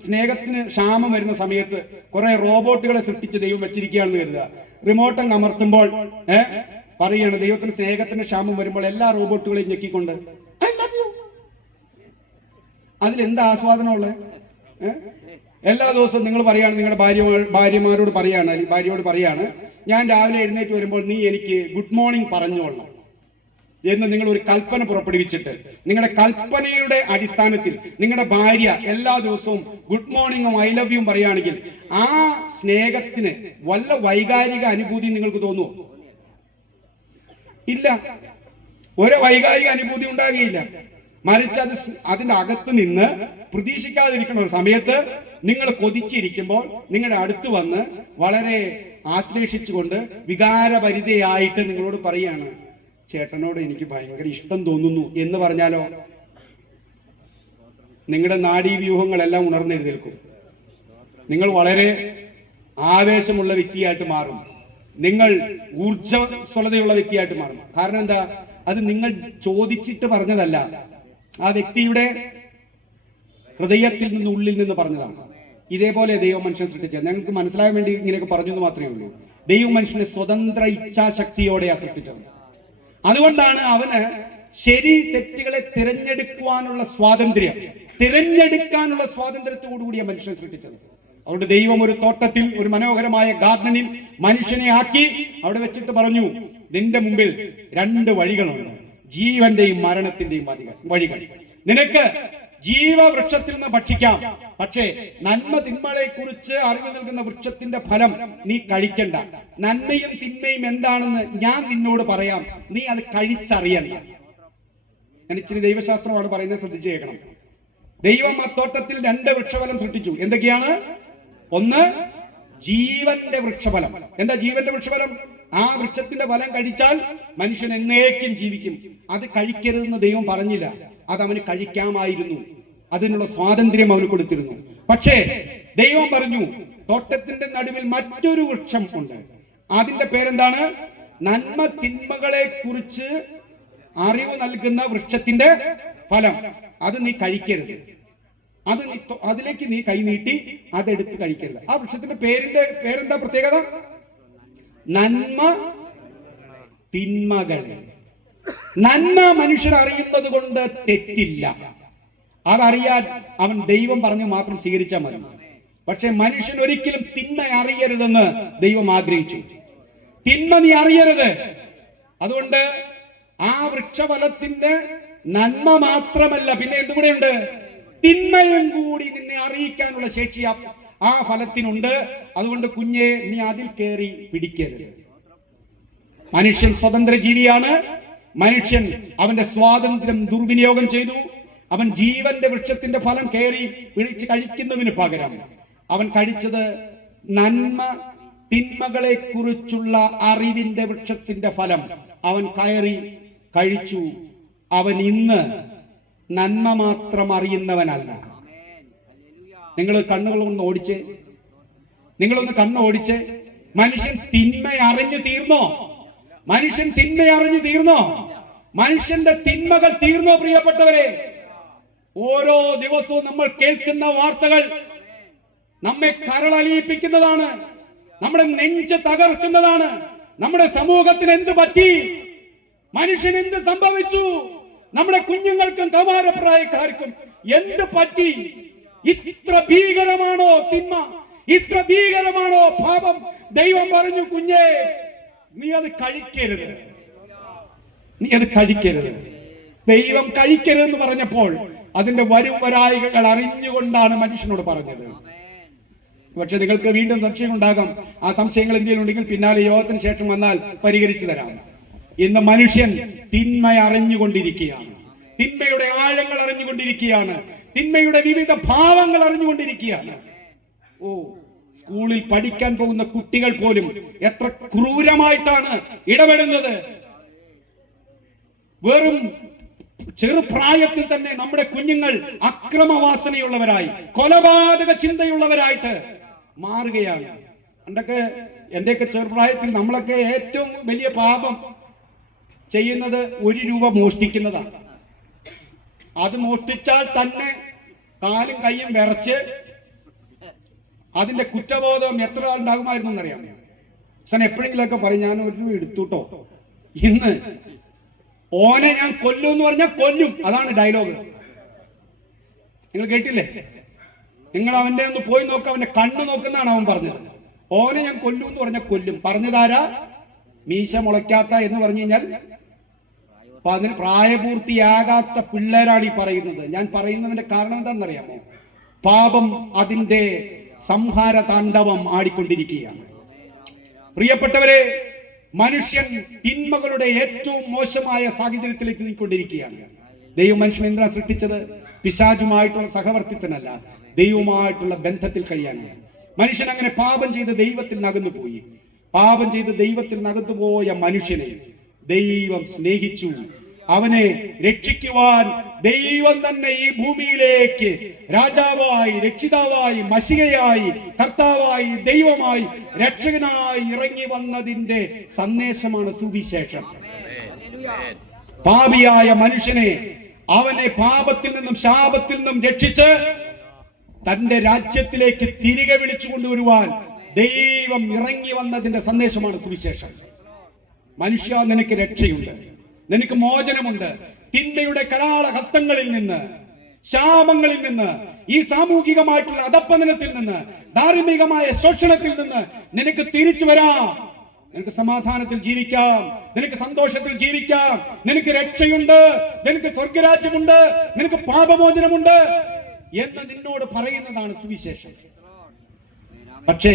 സ്നേഹത്തിന് ക്ഷാമം വരുന്ന സമയത്ത് കുറെ റോബോട്ടുകളെ സൃഷ്ടിച്ച് ദൈവം വെച്ചിരിക്കുകയാണെന്ന് കരുതുക. റിമോട്ട് അങ്ങ് അമർത്തുമ്പോൾ പറയാണ്, ദൈവത്തിന് സ്നേഹത്തിന് ക്ഷാമം വരുമ്പോൾ എല്ലാ റോബോട്ടുകളെയും ഞെക്കിക്കൊണ്ട് ഐ ലവ് യു. അതിലെന്താ ആസ്വാദനമുള്ളത്? എല്ലാ ദിവസവും നിങ്ങൾ പറയാണ്, നിങ്ങളുടെ ഭാര്യമാരോട് പറയാണ്, അല്ലെങ്കിൽ ഭാര്യയോട് പറയാണ്, ഞാൻ രാവിലെ എഴുന്നേറ്റ് വരുമ്പോൾ നീ എനിക്ക് ഗുഡ് മോർണിംഗ് പറഞ്ഞോളണം എന്ന് നിങ്ങൾ ഒരു കൽപ്പന പുറപ്പെടുവിച്ചിട്ട്, നിങ്ങളുടെ കൽപ്പനയുടെ അടിസ്ഥാനത്തിൽ നിങ്ങളുടെ ഭാര്യ എല്ലാ ദിവസവും ഗുഡ് മോർണിംഗും ഐ ലവ് യും പറയുകയാണെങ്കിൽ ആ സ്നേഹത്തിന് വല്ല വൈകാരിക അനുഭൂതി നിങ്ങൾക്ക് തോന്നുമോ? ഇല്ല, ഒരു വൈകാരിക അനുഭൂതി ഉണ്ടാകുകയില്ല. മറിച്ച് അതിന്റെ അകത്ത് നിന്ന് പ്രതീക്ഷിക്കാതിരിക്കുന്ന ഒരു സമയത്ത് നിങ്ങൾ കൊതിച്ചിരിക്കുമ്പോൾ നിങ്ങളുടെ അടുത്ത് വന്ന് വളരെ ആശ്ലേഷിച്ചുകൊണ്ട് വികാരഭരിതയായിട്ട് നിങ്ങളോട് പറയാണ്, ചേട്ടനോട് എനിക്ക് ഭയങ്കര ഇഷ്ടം തോന്നുന്നു എന്ന് പറഞ്ഞാലോ, നിങ്ങളുടെ നാഡീവ്യൂഹങ്ങളെല്ലാം ഉണർന്നെഴുന്നേൽക്കും. നിങ്ങൾ വളരെ ആവേശമുള്ള വ്യക്തിയായിട്ട് മാറും. നിങ്ങൾ ഊർജ്ജസ്വലതയുള്ള വ്യക്തിയായിട്ട് മാറും. കാരണം എന്താ? അത് നിങ്ങൾ ചോദിച്ചിട്ട് പറഞ്ഞതല്ല, ആ വ്യക്തിയുടെ ഹൃദയത്തിൽ നിന്ന്, ഉള്ളിൽ നിന്ന് പറഞ്ഞതാണ്. ഇതേപോലെ ദൈവം മനുഷ്യനെ സൃഷ്ടിച്ചത്. ഞങ്ങൾക്ക് മനസ്സിലാകാൻ വേണ്ടി ഇങ്ങനെയൊക്കെ പറഞ്ഞു എന്ന് മാത്രമേ ഉള്ളൂ. ദൈവം മനുഷ്യനെ സ്വതന്ത്ര ഇച്ഛാശക്തിയോടെയാണ് സൃഷ്ടിച്ചത്. അതുകൊണ്ടാണ് അവന് ശരി തെറ്റുകളെ തിരഞ്ഞെടുക്കാനുള്ള സ്വാതന്ത്ര്യത്തോടുകൂടിയ മനുഷ്യനെ സൃഷ്ടിച്ചത്. അതുകൊണ്ട് ദൈവം ഒരു തോട്ടത്തിൽ, ഒരു മനോഹരമായ ഗാർഡനിൽ മനുഷ്യനെ ആക്കി അവിടെ വെച്ചിട്ട് പറഞ്ഞു, നിന്റെ മുമ്പിൽ രണ്ട് വഴികളുണ്ട്, ജീവന്റെയും മരണത്തിന്റെയും വഴികൾ. നിനക്ക് ജീവവൃക്ഷത്തിൽ നിന്ന് ഭക്ഷിക്കാം, പക്ഷേ നന്മ തിന്മകളെ കുറിച്ച് അറിവ് നൽകുന്ന വൃക്ഷത്തിന്റെ ഫലം നീ കഴിക്കണ്ട. നന്മയും തിന്മയും എന്താണെന്ന് ഞാൻ നിന്നോട് പറയാം, നീ അത് കഴിച്ചറിയണ്ട. ഞാൻ ഇച്ചിരി ദൈവശാസ്ത്രമാണ് പറയുന്നത്, ശ്രദ്ധിച്ചു കേൾക്കണം. ദൈവം ആ തോട്ടത്തിൽ രണ്ട് വൃക്ഷഫലം സൃഷ്ടിച്ചു. എന്തൊക്കെയാണ്? ഒന്ന്, ജീവന്റെ വൃക്ഷഫലം. എന്താ ജീവന്റെ വൃക്ഷഫലം? ആ വൃക്ഷത്തിന്റെ ഫലം കഴിച്ചാൽ മനുഷ്യൻ എന്നേക്കും ജീവിക്കും. അത് കഴിക്കരുതെന്ന് ദൈവം പറഞ്ഞില്ല, അത് അവന് കഴിക്കാമായിരുന്നു. അതിനുള്ള സ്വാതന്ത്ര്യം അവന് കൊടുത്തിരുന്നു. പക്ഷേ ദൈവം പറഞ്ഞു, തോട്ടത്തിന്റെ നടുവിൽ മറ്റൊരു വൃക്ഷം ഉണ്ട്, അതിന്റെ പേരെന്താണ്? നന്മ തിന്മകളെ കുറിച്ച് അറിവ് നൽകുന്ന വൃക്ഷത്തിന്റെ ഫലം. അത് നീ കഴിക്കരുത്, അതിലേക്ക് നീ കൈ നീട്ടി അതെടുത്ത് കഴിക്കരുത്. ആ വൃക്ഷത്തിന്റെ പേരെന്താ പ്രത്യേകത? നന്മ തിന്മകളെ. നന്മ മനുഷ്യർ അറിയുന്നത് കൊണ്ട് തെറ്റില്ല, അതറിയാൻ അവൻ ദൈവം പറഞ്ഞു മാത്രം സ്വീകരിച്ചാൽ മതി. പക്ഷെ മനുഷ്യൻ ഒരിക്കലും തിന്മ അറിയരുതെന്ന് ദൈവം ആഗ്രഹിച്ചു. തിന്മ നീ അറിയരുത്. അതുകൊണ്ട് ആ വൃക്ഷഫലത്തിന്റെ നന്മ മാത്രമല്ല, പിന്നെ എന്തുകൂടെയുണ്ട്? തിന്മയും കൂടി നിന്നെ അറിയിക്കാനുള്ള ശേഷി ആ ഫലത്തിനുണ്ട്. അതുകൊണ്ട് കുഞ്ഞെ, നീ അതിൽ കയറി പിടിക്കരുത്. മനുഷ്യൻ സ്വതന്ത്ര ജീവിയാണ്. മനുഷ്യൻ അവന്റെ സ്വാതന്ത്ര്യം ദുർവിനിയോഗം ചെയ്തു. അവൻ ജീവന്റെ വൃക്ഷത്തിന്റെ ഫലം കയറി പിടിച്ച് കഴിക്കുന്നതിന് പകരം അവൻ കഴിച്ചത് നന്മ തിന്മകളെ കുറിച്ചുള്ള അറിവിന്റെ വൃക്ഷത്തിന്റെ ഫലം അവൻ കയറി കഴിച്ചു. അവൻ ഇന്ന് നന്മ മാത്രം അറിയുന്നവനല്ല. നിങ്ങൾ കണ്ണുകളൊന്ന് ഓടിച്ചേ, മനുഷ്യൻ തിന്മ അറിഞ്ഞു തീർന്നോ? മനുഷ്യൻ തിന്മ അറിഞ്ഞു തീർന്നോ? മനുഷ്യന്റെ തിന്മകൾ തീർന്നോ പ്രിയപ്പെട്ടവരെ? ഓരോ ദിവസവും നമ്മൾ കേൾക്കുന്ന വാർത്തകൾ നമ്മെ കരളലിയിപ്പിക്കുന്നതാണ്, നമ്മുടെ നെഞ്ച് തകർക്കുന്നതാണ്. നമ്മുടെ സമൂഹത്തിന് എന്ത് പറ്റി? മനുഷ്യൻ എന്ത് സംഭവിച്ചു? നമ്മുടെ കുഞ്ഞുങ്ങൾക്കും കൗമാരപ്രായക്കാർക്കും എന്ത് പറ്റി? ഇത്ര ഭീകരമാണോ തിന്മ? ഇത്ര ഭീകരമാണോ പാപം? ദൈവം പറഞ്ഞു, കുഞ്ഞേ, നീ അത് കഴിക്കരുത്, നീ അത് കഴിക്കരുത്. ദൈവം കഴിക്കരുതെന്ന് പറഞ്ഞപ്പോൾ അതിന്റെ വരും വരായികൾ അറിഞ്ഞുകൊണ്ടാണ് മനുഷ്യനോട് പറഞ്ഞത്. പക്ഷെ നിങ്ങൾക്ക് വീണ്ടും സംശയം ഉണ്ടാകാം. ആ സംശയങ്ങൾ എന്തെങ്കിലും ഉണ്ടെങ്കിൽ പിന്നാലെ യോഗത്തിന് ശേഷം വന്നാൽ പരിഹരിച്ചു തരാം. ഇന്ന് മനുഷ്യൻ തിന്മ അറിഞ്ഞുകൊണ്ടിരിക്കുകയാണ്, തിന്മയുടെ ആഴങ്ങൾ അറിഞ്ഞുകൊണ്ടിരിക്കുകയാണ്, തിന്മയുടെ വിവിധ ഭാവങ്ങൾ അറിഞ്ഞുകൊണ്ടിരിക്കുകയാണ്. ഓ, സ്കൂളിൽ പഠിക്കാൻ പോകുന്ന കുട്ടികൾ പോലും എത്ര ക്രൂരമായിട്ടാണ് ഇടപെടുന്നത്. വെറും ചെറുപ്രായത്തിൽ തന്നെ നമ്മുടെ കുഞ്ഞുങ്ങൾ അക്രമവാസനയുള്ളവരായി, കൊലപാതക ചിന്തയുള്ളവരായിട്ട് മാറുകയാണ്. എന്റെയൊക്കെ ചെറുപ്രായത്തിൽ നമ്മളൊക്കെ ഏറ്റവും വലിയ പാപം ചെയ്യുന്നത് 1 രൂപ മോഷ്ടിക്കുന്നതാണ്. അത് മോഷ്ടിച്ചാൽ തന്നെ കാലും കൈയും വിറച്ച് അതിന്റെ കുറ്റബോധം എത്ര ഉണ്ടാകുമായിരുന്നു എന്നറിയാം. എപ്പോഴെങ്കിലൊക്കെ പറയും, ഞാൻ 1 രൂപ എടുത്തുട്ടോ, ഇന്ന് ഓനെ ഞാൻ കൊല്ലും എന്ന് പറഞ്ഞാൽ കൊല്ലും. അതാണ് ഡയലോഗ്. നിങ്ങൾ കേട്ടില്ലേ? നിങ്ങൾ അവന്റെ ഒന്ന് പോയി നോക്ക, അവന്റെ കണ്ണ് നോക്കുന്നതാണ് അവൻ പറഞ്ഞത്. ഓനെ ഞാൻ കൊല്ലും എന്ന് പറഞ്ഞാൽ കൊല്ലും. പറഞ്ഞതാരാ? മീശ മുളയ്ക്കാത്ത എന്ന് പറഞ്ഞു കഴിഞ്ഞാൽ അതിന് പ്രായപൂർത്തിയാകാത്ത പിള്ളേരാണ് ഈ പറയുന്നത്. ഞാൻ പറയുന്നതിന്റെ കാരണം എന്താണെന്നറിയാമോ? പാപം അതിന്റെ സംഹാര താണ്ഡവം ആടിക്കൊണ്ടിരിക്കുകയാണ്. പ്രിയപ്പെട്ടവരെ, മനുഷ്യൻ തിന്മകളുടെ ഏറ്റവും മോശമായ സാഹചര്യത്തിലേക്ക് നീക്കൊണ്ടിരിക്കുകയാണ്. ദൈവം മനുഷ്യൻ എന്തിനാ സൃഷ്ടിച്ചത്? പിശാചുമായിട്ടുള്ള സഹവർത്തിത്വനല്ല, ദൈവവുമായിട്ടുള്ള ബന്ധത്തിൽ കഴിയാനാണ്. മനുഷ്യൻ അങ്ങനെ പാപം ചെയ്ത് ദൈവത്തിൽ നകന്നുപോയി. പാപം ചെയ്ത് ദൈവത്തിൽ നകന്നുപോയ മനുഷ്യനെ ദൈവം സ്നേഹിച്ചു. അവനെ രക്ഷിക്കുവാൻ ദൈവം തന്നെ ഈ ഭൂമിയിലേക്ക് രാജാവായി, രക്ഷിതാവായി, മശികയായി, കർത്താവായി, ദൈവമായി, രക്ഷകനായി ഇറങ്ങി വന്നതിന്റെ സന്ദേശമാണ് സുവിശേഷം. പാപിയായ മനുഷ്യനെ, അവനെ പാപത്തിൽ നിന്നും ശാപത്തിൽ നിന്നും രക്ഷിച്ച് തന്റെ രാജ്യത്തിലേക്ക് തിരികെ വിളിച്ചു കൊണ്ടുവരുവാൻ ദൈവം ഇറങ്ങി വന്നതിന്റെ സന്ദേശമാണ് സുവിശേഷം. മനുഷ്യ, നിനക്ക് രക്ഷയുണ്ട്, നിനക്ക് മോചനമുണ്ട്. തിന്മയുടെ കരാള ഹസ്തങ്ങളിൽ നിന്ന്, ശാപങ്ങളിൽ നിന്ന്, ഈ സാമൂഹികമായിട്ടുള്ള അധപ്പതനത്തിൽ നിന്ന്, ധാർമ്മികമായ ശോഷണത്തിൽ നിന്ന് നിനക്ക് തിരിച്ചു വരാം. നിനക്ക് സമാധാനത്തിൽ ജീവിക്കാം, നിനക്ക് സന്തോഷത്തിൽ ജീവിക്കാം, നിനക്ക് രക്ഷയുണ്ട്, നിനക്ക് സ്വർഗരാജ്യമുണ്ട്, നിനക്ക് പാപമോചനമുണ്ട് എന്ന് നിന്നോട് പറയുന്നതാണ് സുവിശേഷം. പക്ഷേ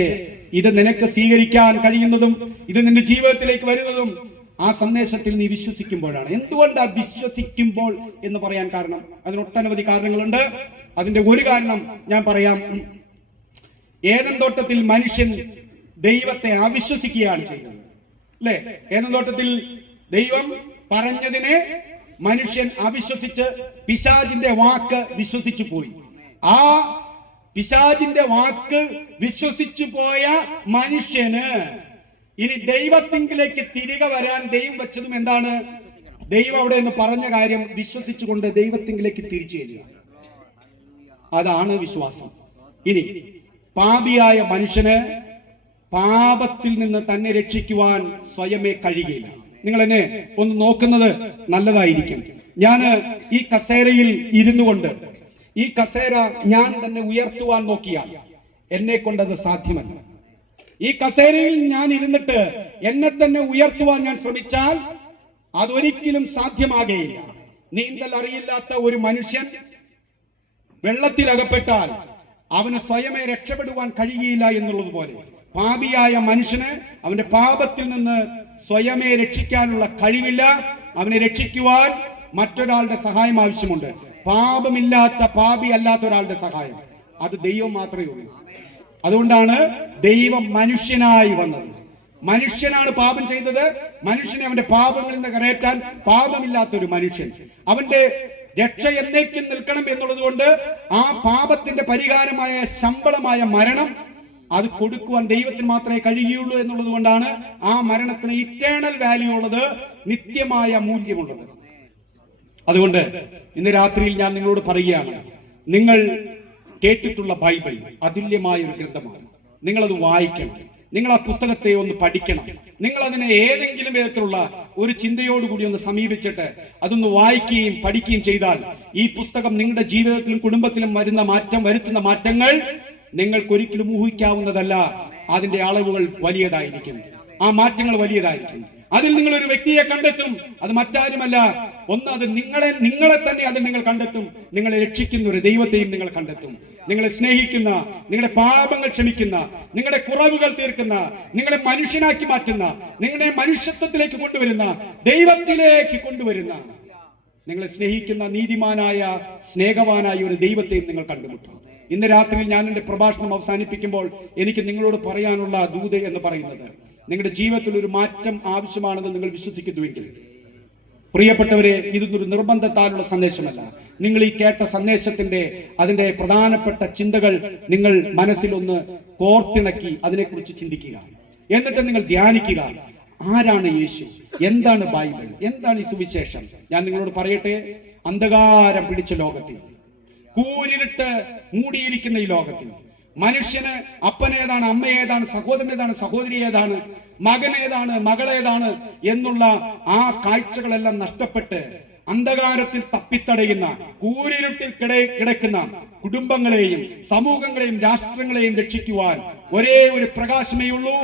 ഇത് നിനക്ക് സ്വീകരിക്കാൻ കഴിയുന്നതും ഇത് നിന്റെ ജീവിതത്തിലേക്ക് വരുന്നതും ആ സന്ദേശത്തിൽ നീ വിശ്വസിക്കുമ്പോഴാണ്. എന്തുകൊണ്ടാണ് വിശ്വസിക്കുമ്പോൾ എന്ന് പറയാൻ കാരണം? അതിനൊട്ടനവധി കാരണങ്ങളുണ്ട്. അതിന്റെ ഒരു കാരണം ഞാൻ പറയാം. ഏദൻ തോട്ടത്തിൽ മനുഷ്യൻ ദൈവത്തെ അവിശ്വസിക്കുകയാണ് ചെയ്തത്, അല്ലെ? ഏദൻ തോട്ടത്തിൽ ദൈവം പറഞ്ഞതിനെ മനുഷ്യൻ അവിശ്വസിച്ച് പിശാചിന്റെ വാക്ക് വിശ്വസിച്ചു പോയി. ആ പിശാചിന്റെ വാക്ക് വിശ്വസിച്ചു പോയ മനുഷ്യന് ഇനി ദൈവത്തിങ്കിലേക്ക് തിരികെ വരാൻ ദൈവം വെച്ചതും എന്താണ്? ദൈവം അവിടെ എന്ന് പറഞ്ഞ കാര്യം വിശ്വസിച്ചുകൊണ്ട് ദൈവത്തിങ്കിലേക്ക് തിരിച്ചു ചെല്ലുക. അതാണ് വിശ്വാസം. ഇനി പാപിയായ മനുഷ്യന് പാപത്തിൽ നിന്ന് തന്നെ രക്ഷിക്കുവാൻ സ്വയമേ കഴിയുകയില്ല. നിങ്ങൾ എന്നെ ഒന്ന് നോക്കുന്നത് നല്ലതായിരിക്കും. ഞാൻ ഈ കസേരയിൽ ഇരുന്നു കൊണ്ട് ഈ കസേര ഞാൻ തന്നെ ഉയർത്തുവാൻ നോക്കിയാൽ എന്നെ കൊണ്ടത് സാധ്യമല്ല. ഈ കസേരയിൽ ഞാൻ ഇരുന്നിട്ട് എന്നെ തന്നെ ഉയർത്തുവാൻ ഞാൻ ശ്രമിച്ചാൽ അതൊരിക്കലും സാധ്യമാകുകയില്ല. നീന്തൽ അറിയില്ലാത്ത ഒരു മനുഷ്യൻ വെള്ളത്തിൽ അകപ്പെട്ടാൽ അവന് സ്വയമേ രക്ഷപ്പെടുവാൻ കഴിയുകയില്ല എന്നുള്ളത് പോലെ പാപിയായ മനുഷ്യന് അവന്റെ പാപത്തിൽ നിന്ന് സ്വയമേ രക്ഷിക്കാനുള്ള കഴിവില്ല. അവനെ രക്ഷിക്കുവാൻ മറ്റൊരാളുടെ സഹായം ആവശ്യമുണ്ട്. പാപമില്ലാത്ത, പാപി അല്ലാത്ത ഒരാളുടെ സഹായം അത് ദൈവം മാത്രമേ ഉള്ളൂ. അതുകൊണ്ടാണ് ദൈവം മനുഷ്യനായി വന്നത്. മനുഷ്യനാണ് പാപം ചെയ്തത്. മനുഷ്യനെ അവന്റെ പാപങ്ങളിൽ നിന്ന് കരയറ്റാൻ പാപമില്ലാത്തൊരു മനുഷ്യൻ, അവന്റെ രക്ഷ എന്നേക്കും നിൽക്കണം എന്നുള്ളത് കൊണ്ട് ആ പാപത്തിന്റെ പരിഹാരമായ ശമ്പളമായ മരണം അത് കൊടുക്കുവാൻ ദൈവത്തിന് മാത്രമേ കഴിയുകയുള്ളൂ എന്നുള്ളത് കൊണ്ടാണ് ആ മരണത്തിന് ഇറ്റേണൽ വാല്യൂ ഉള്ളത്, നിത്യമായ മൂല്യമുള്ളത്. അതുകൊണ്ട് ഇന്ന് രാത്രിയിൽ ഞാൻ നിങ്ങളോട് പറയുകയാണ്, നിങ്ങൾ കേട്ടിട്ടുള്ള ബൈബിൾ അതുല്യമായ ഒരു ഗ്രന്ഥമാണ്. നിങ്ങളത് വായിക്കണം, നിങ്ങൾ ആ പുസ്തകത്തെ ഒന്ന് പഠിക്കണം. നിങ്ങൾ അതിനെ ഏതെങ്കിലും വിധത്തിലുള്ള ഒരു ചിന്തയോടുകൂടി ഒന്ന് സമീപിച്ചിട്ട് അതൊന്ന് വായിക്കുകയും പഠിക്കുകയും ചെയ്താൽ ഈ പുസ്തകം നിങ്ങളുടെ ജീവിതത്തിലും കുടുംബത്തിലും വരുത്തുന്ന മാറ്റങ്ങൾ നിങ്ങൾക്കൊരിക്കലും ഊഹിക്കാവുന്നതല്ല. അതിന്റെ അളവുകൾ വലിയതായിരിക്കും, ആ മാറ്റങ്ങൾ വലിയതായിരിക്കും. അതിൽ നിങ്ങൾ ഒരു വ്യക്തിയെ കണ്ടെത്തും, അത് മറ്റാരുമല്ല, ഒന്ന് അത് നിങ്ങളെ തന്നെ അതിൽ നിങ്ങൾ കണ്ടെത്തും. നിങ്ങളെ രക്ഷിക്കുന്ന ഒരു ദൈവത്തെയും നിങ്ങൾ കണ്ടെത്തും. നിങ്ങളെ സ്നേഹിക്കുന്ന, നിങ്ങളുടെ പാപങ്ങൾ ക്ഷമിക്കുന്ന, നിങ്ങളുടെ കുറവുകൾ തീർക്കുന്ന, നിങ്ങളെ മനുഷ്യനാക്കി മാറ്റുന്ന, നിങ്ങളെ മനുഷ്യത്വത്തിലേക്ക് കൊണ്ടുവരുന്ന, ദൈവത്തിലേക്ക് കൊണ്ടുവരുന്ന, നിങ്ങളെ സ്നേഹിക്കുന്ന നീതിമാനായ സ്നേഹവാനായ ഒരു ദൈവത്തെയും നിങ്ങൾ കണ്ടുമുട്ടും. ഇന്ന് രാത്രിയിൽ ഞാൻ എന്റെ പ്രഭാഷണം അവസാനിപ്പിക്കുമ്പോൾ എനിക്ക് നിങ്ങളോട് പറയാനുള്ള ദൂത് എന്ന് പറയുന്നത്, നിങ്ങളുടെ ജീവിതത്തിൽ ഒരു മാറ്റം ആവശ്യമാണെന്ന് നിങ്ങൾ വിശ്വസിക്കുന്നുവെങ്കിൽ, പ്രിയപ്പെട്ടവരെ, ഇതൊന്നൊരു നിർബന്ധത്താലുള്ള സന്ദേശമല്ല. നിങ്ങൾ ഈ കേട്ട സന്ദേശത്തിന്റെ അതിന്റെ പ്രധാനപ്പെട്ട ചിന്തകൾ നിങ്ങൾ മനസ്സിലൊന്ന് കോർത്തിണക്കി അതിനെക്കുറിച്ച് ചിന്തിക്കുക. എന്നിട്ട് നിങ്ങൾ ധ്യാനിക്കുക, ആരാണ് യേശു, എന്താണ് ബൈബിൾ, എന്താണ് ഈ സുവിശേഷം. ഞാൻ നിങ്ങളോട് പറയട്ടെ, അന്ധകാരം പിടിച്ച ലോകത്തിൽ, കൂരിരുട്ട് മൂടിയിരിക്കുന്ന ഈ ലോകത്തിൽ, മനുഷ്യന് അപ്പനേതാണ്, അമ്മയേതാണ്, സഹോദരനേതാണ്, സഹോദരി ഏതാണ്, മകനേതാണ്, മകളേതാണ് എന്നുള്ള ആ കാഴ്ചകളെല്ലാം നഷ്ടപ്പെട്ട് അന്ധകാരത്തിൽ തപ്പിത്തടയുന്ന, കൂരിരുട്ടിൽ കിടക്കുന്ന കുടുംബങ്ങളെയും സമൂഹങ്ങളെയും രാഷ്ട്രങ്ങളെയും രക്ഷിക്കുവാൻ ഒരേ ഒരു പ്രകാശമേ ഉള്ളൂ.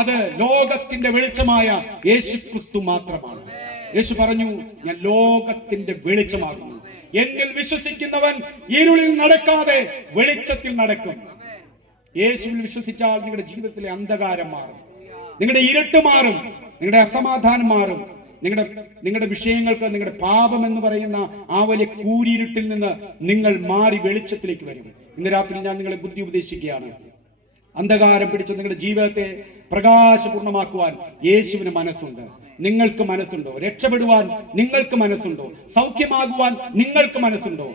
അത് ലോകത്തിന്റെ വെളിച്ചമായ യേശു ക്രിസ്തു മാത്രമാണ്. യേശു പറഞ്ഞു, ഞാൻ ലോകത്തിന്റെ വെളിച്ചമാകുന്നു. എന്നിൽ വിശ്വസിക്കുന്നവൻ ഇരുളിൽ നടക്കാതെ വെളിച്ചത്തിൽ നടക്കും. യേശുവിൽ വിശ്വസിച്ചാൽ നിങ്ങളുടെ ജീവിതത്തിലെ അന്ധകാരം മാറും, നിങ്ങളുടെ ഇരുട്ട് മാറും, നിങ്ങളുടെ അസമാധാനം മാറും, നിങ്ങളുടെ വിഷയങ്ങൾക്ക്, നിങ്ങളുടെ പാപം എന്ന് പറയുന്ന ആ വലിയ കൂരിരുട്ടിൽ നിന്ന് നിങ്ങൾ മാറി വെളിച്ചത്തിലേക്ക് വരും. ഇന്ന് രാത്രി ഞാൻ നിങ്ങളെ ബുദ്ധി ഉപദേശിക്കുകയാണ്. അന്ധകാരം പിടിച്ച നിങ്ങളുടെ ജീവിതത്തെ പ്രകാശപൂർണമാക്കുവാൻ യേശുവിന് മനസ്സുണ്ട്. നിങ്ങൾക്ക് മനസ്സുണ്ടോ? രക്ഷപ്പെടുവാൻ നിങ്ങൾക്ക് മനസ്സുണ്ടോ? സൗഖ്യമാകുവാൻ നിങ്ങൾക്ക് മനസ്സുണ്ടോ?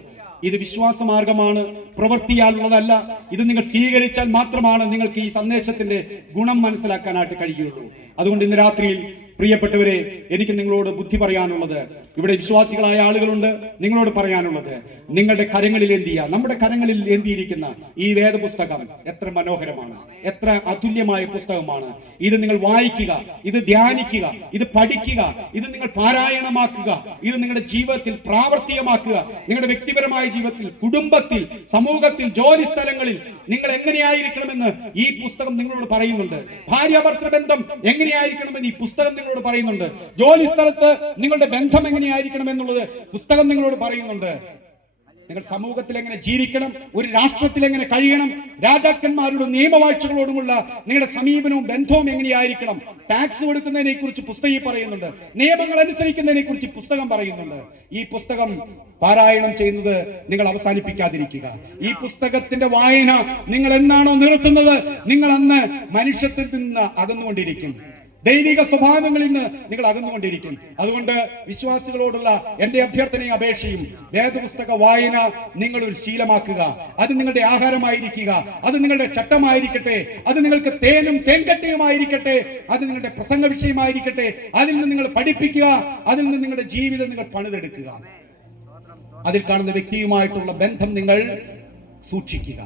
ഇത് വിശ്വാസമാർഗമാണ്, പ്രവൃത്തിയാലുള്ളതല്ല. ഇത് നിങ്ങൾ സ്വീകരിച്ചാൽ മാത്രമാണ് നിങ്ങൾക്ക് ഈ സന്ദേശത്തിന്റെ ഗുണം മനസ്സിലാക്കാനായിട്ട് കഴിയുള്ളൂ. അതുകൊണ്ട് ഇന്ന് രാത്രിയിൽ പ്രിയപ്പെട്ടവരെ, എനിക്ക് നിങ്ങളോട് ബുദ്ധി പറയാനുള്ളത്, ഇവിടെ വിശ്വാസികളായ ആളുകളുണ്ട്, നിങ്ങളോട് പറയാനുള്ളത്, നിങ്ങളുടെ കരങ്ങളിൽ എന്തിയ, നമ്മുടെ കരങ്ങളിൽ എന്തിയിരിക്കുന്ന ഈ വേദപുസ്തകം എത്ര മനോഹരമാണ്, എത്ര അതുല്യമായ പുസ്തകമാണ്. ഇത് നിങ്ങൾ വായിക്കുക, ഇത് ധ്യാനിക്കുക, ഇത് പഠിക്കുക, ഇത് നിങ്ങൾ പാരായണമാക്കുക, ഇത് നിങ്ങളുടെ ജീവിതത്തിൽ പ്രാവർത്തികമാക്കുക. നിങ്ങളുടെ വ്യക്തിപരമായ ജീവിതത്തിൽ, കുടുംബത്തിൽ, സമൂഹത്തിൽ, ജോലി സ്ഥലങ്ങളിൽ നിങ്ങൾ എങ്ങനെയായിരിക്കണമെന്ന് ഈ പുസ്തകം നിങ്ങളോട് പറയുന്നുണ്ട്. ഭാര്യാഭർത്തൃ ബന്ധം എങ്ങനെയായിരിക്കണമെന്ന് ഈ പുസ്തകം നിങ്ങളോട് പറയുന്നുണ്ട്. ജോലി സ്ഥലത്ത് നിങ്ങളുടെ ബന്ധം എങ്ങനെയായിരിക്കണം എന്നുള്ളത് പുസ്തകം നിങ്ങളോട് പറയുന്നുണ്ട്. നിങ്ങൾ സമൂഹത്തിൽ എങ്ങനെ ജീവിക്കണം, ഒരു രാഷ്ട്രത്തിൽ എങ്ങനെ കഴിയണം, രാജാക്കന്മാരോടും നിയമവാഴ്ചകളോടുമുള്ള നിങ്ങളുടെ സമീപനവും ബന്ധവും എങ്ങനെയായിരിക്കണം, ടാക്സ് കൊടുക്കുന്നതിനെ കുറിച്ച് പുസ്തകം പറയുന്നുണ്ട്, നിയമങ്ങൾ അനുസരിക്കുന്നതിനെ കുറിച്ച് പുസ്തകം പറയുന്നുണ്ട്. ഈ പുസ്തകം പാരായണം ചെയ്യുന്നത് നിങ്ങൾ അവസാനിപ്പിക്കാതിരിക്കുക. ഈ പുസ്തകത്തിന്റെ വായന നിങ്ങൾ എന്നാണോ നിർത്തുന്നത്, നിങ്ങൾ അന്ന് മനുഷ്യത്തിൽ നിന്ന് അകന്നുകൊണ്ടിരിക്കും, ദൈവിക സ്വഭാവങ്ങളിൽ നിന്ന് നിങ്ങൾ അകന്നുകൊണ്ടിരിക്കും. അതുകൊണ്ട് വിശ്വാസികളോടുള്ള എന്റെ അഭ്യർത്ഥനയും അപേക്ഷയും, വേദപുസ്തക വായന നിങ്ങളൊരു ശീലമാക്കുക. അത് നിങ്ങളുടെ ആഹാരമായിരിക്കുക, അത് നിങ്ങളുടെ ചട്ടമായിരിക്കട്ടെ, അത് നിങ്ങൾക്ക് തേനും തേൻകട്ടയുമായിരിക്കട്ടെ, അത് നിങ്ങളുടെ പ്രസംഗ വിഷയമായിരിക്കട്ടെ. അതിൽ നിന്ന് നിങ്ങൾ പഠിപ്പിക്കുക, അതിൽ നിന്ന് നിങ്ങളുടെ ജീവിതം നിങ്ങൾ പണിതെടുക്കുക. അതിൽ കാണുന്ന വ്യക്തിയുമായിട്ടുള്ള ബന്ധം നിങ്ങൾ സൂക്ഷിക്കുക,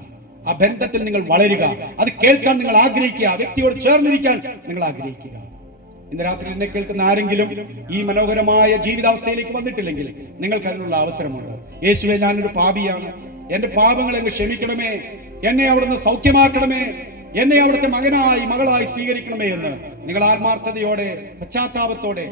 ആ ബന്ധത്തിൽ നിങ്ങൾ വളരുക, അത് കേൾക്കാൻ നിങ്ങൾ ആഗ്രഹിക്കുക, വ്യക്തിയോട് ചേർന്നിരിക്കാൻ നിങ്ങൾ ആഗ്രഹിക്കുക. ഇന്ന് രാത്രി എന്നെ കേൾക്കുന്ന ആരെങ്കിലും ഈ മനോഹരമായ ജീവിതാവസ്ഥയിലേക്ക് വന്നിട്ടില്ലെങ്കിൽ നിങ്ങൾക്ക് അതിനുള്ള അവസരമുണ്ട്. യേശുവേ, ഞാനൊരു പാപിയാണ്, എന്റെ പാപങ്ങൾ എന്നെ ക്ഷമിക്കണമേ, എന്നെ അവിടുന്ന് സൗഖ്യമാക്കണമേ, എന്നെ അവിടുത്തെ മകനായി മകളായി സ്വീകരിക്കണമേ എന്ന് നിങ്ങൾ ആത്മാർത്ഥതയോടെ, പശ്ചാത്താപത്തോടെ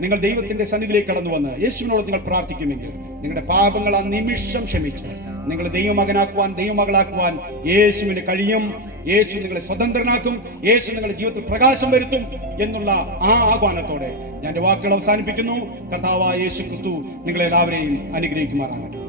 നിങ്ങൾ ദൈവത്തിന്റെ സന്നിധിയിലേക്ക് കടന്നു വന്ന് യേശുവിനോട് നിങ്ങൾ പ്രാർത്ഥിക്കുമെങ്കിൽ നിങ്ങളുടെ പാപങ്ങൾ ആ നിമിഷം ക്ഷമിച്ച് നിങ്ങൾ ദൈവമകനാക്കുവാൻ, ദൈവമകളാക്കുവാൻ യേശുവിന് കഴിയും. യേശു നിങ്ങളെ സ്വതന്ത്രനാക്കും, യേശു നിങ്ങളുടെ ജീവിതത്തിൽ പ്രകാശം വരുത്തും എന്നുള്ള ആ ആഹ്വാനത്തോടെ ഞാൻ എന്റെ വാക്കുകൾ അവസാനിപ്പിക്കുന്നു. കർത്താവായ യേശു ക്രിസ്തു നിങ്ങളെല്ലാവരെയും അനുഗ്രഹിക്കുമാറാകട്ടെ.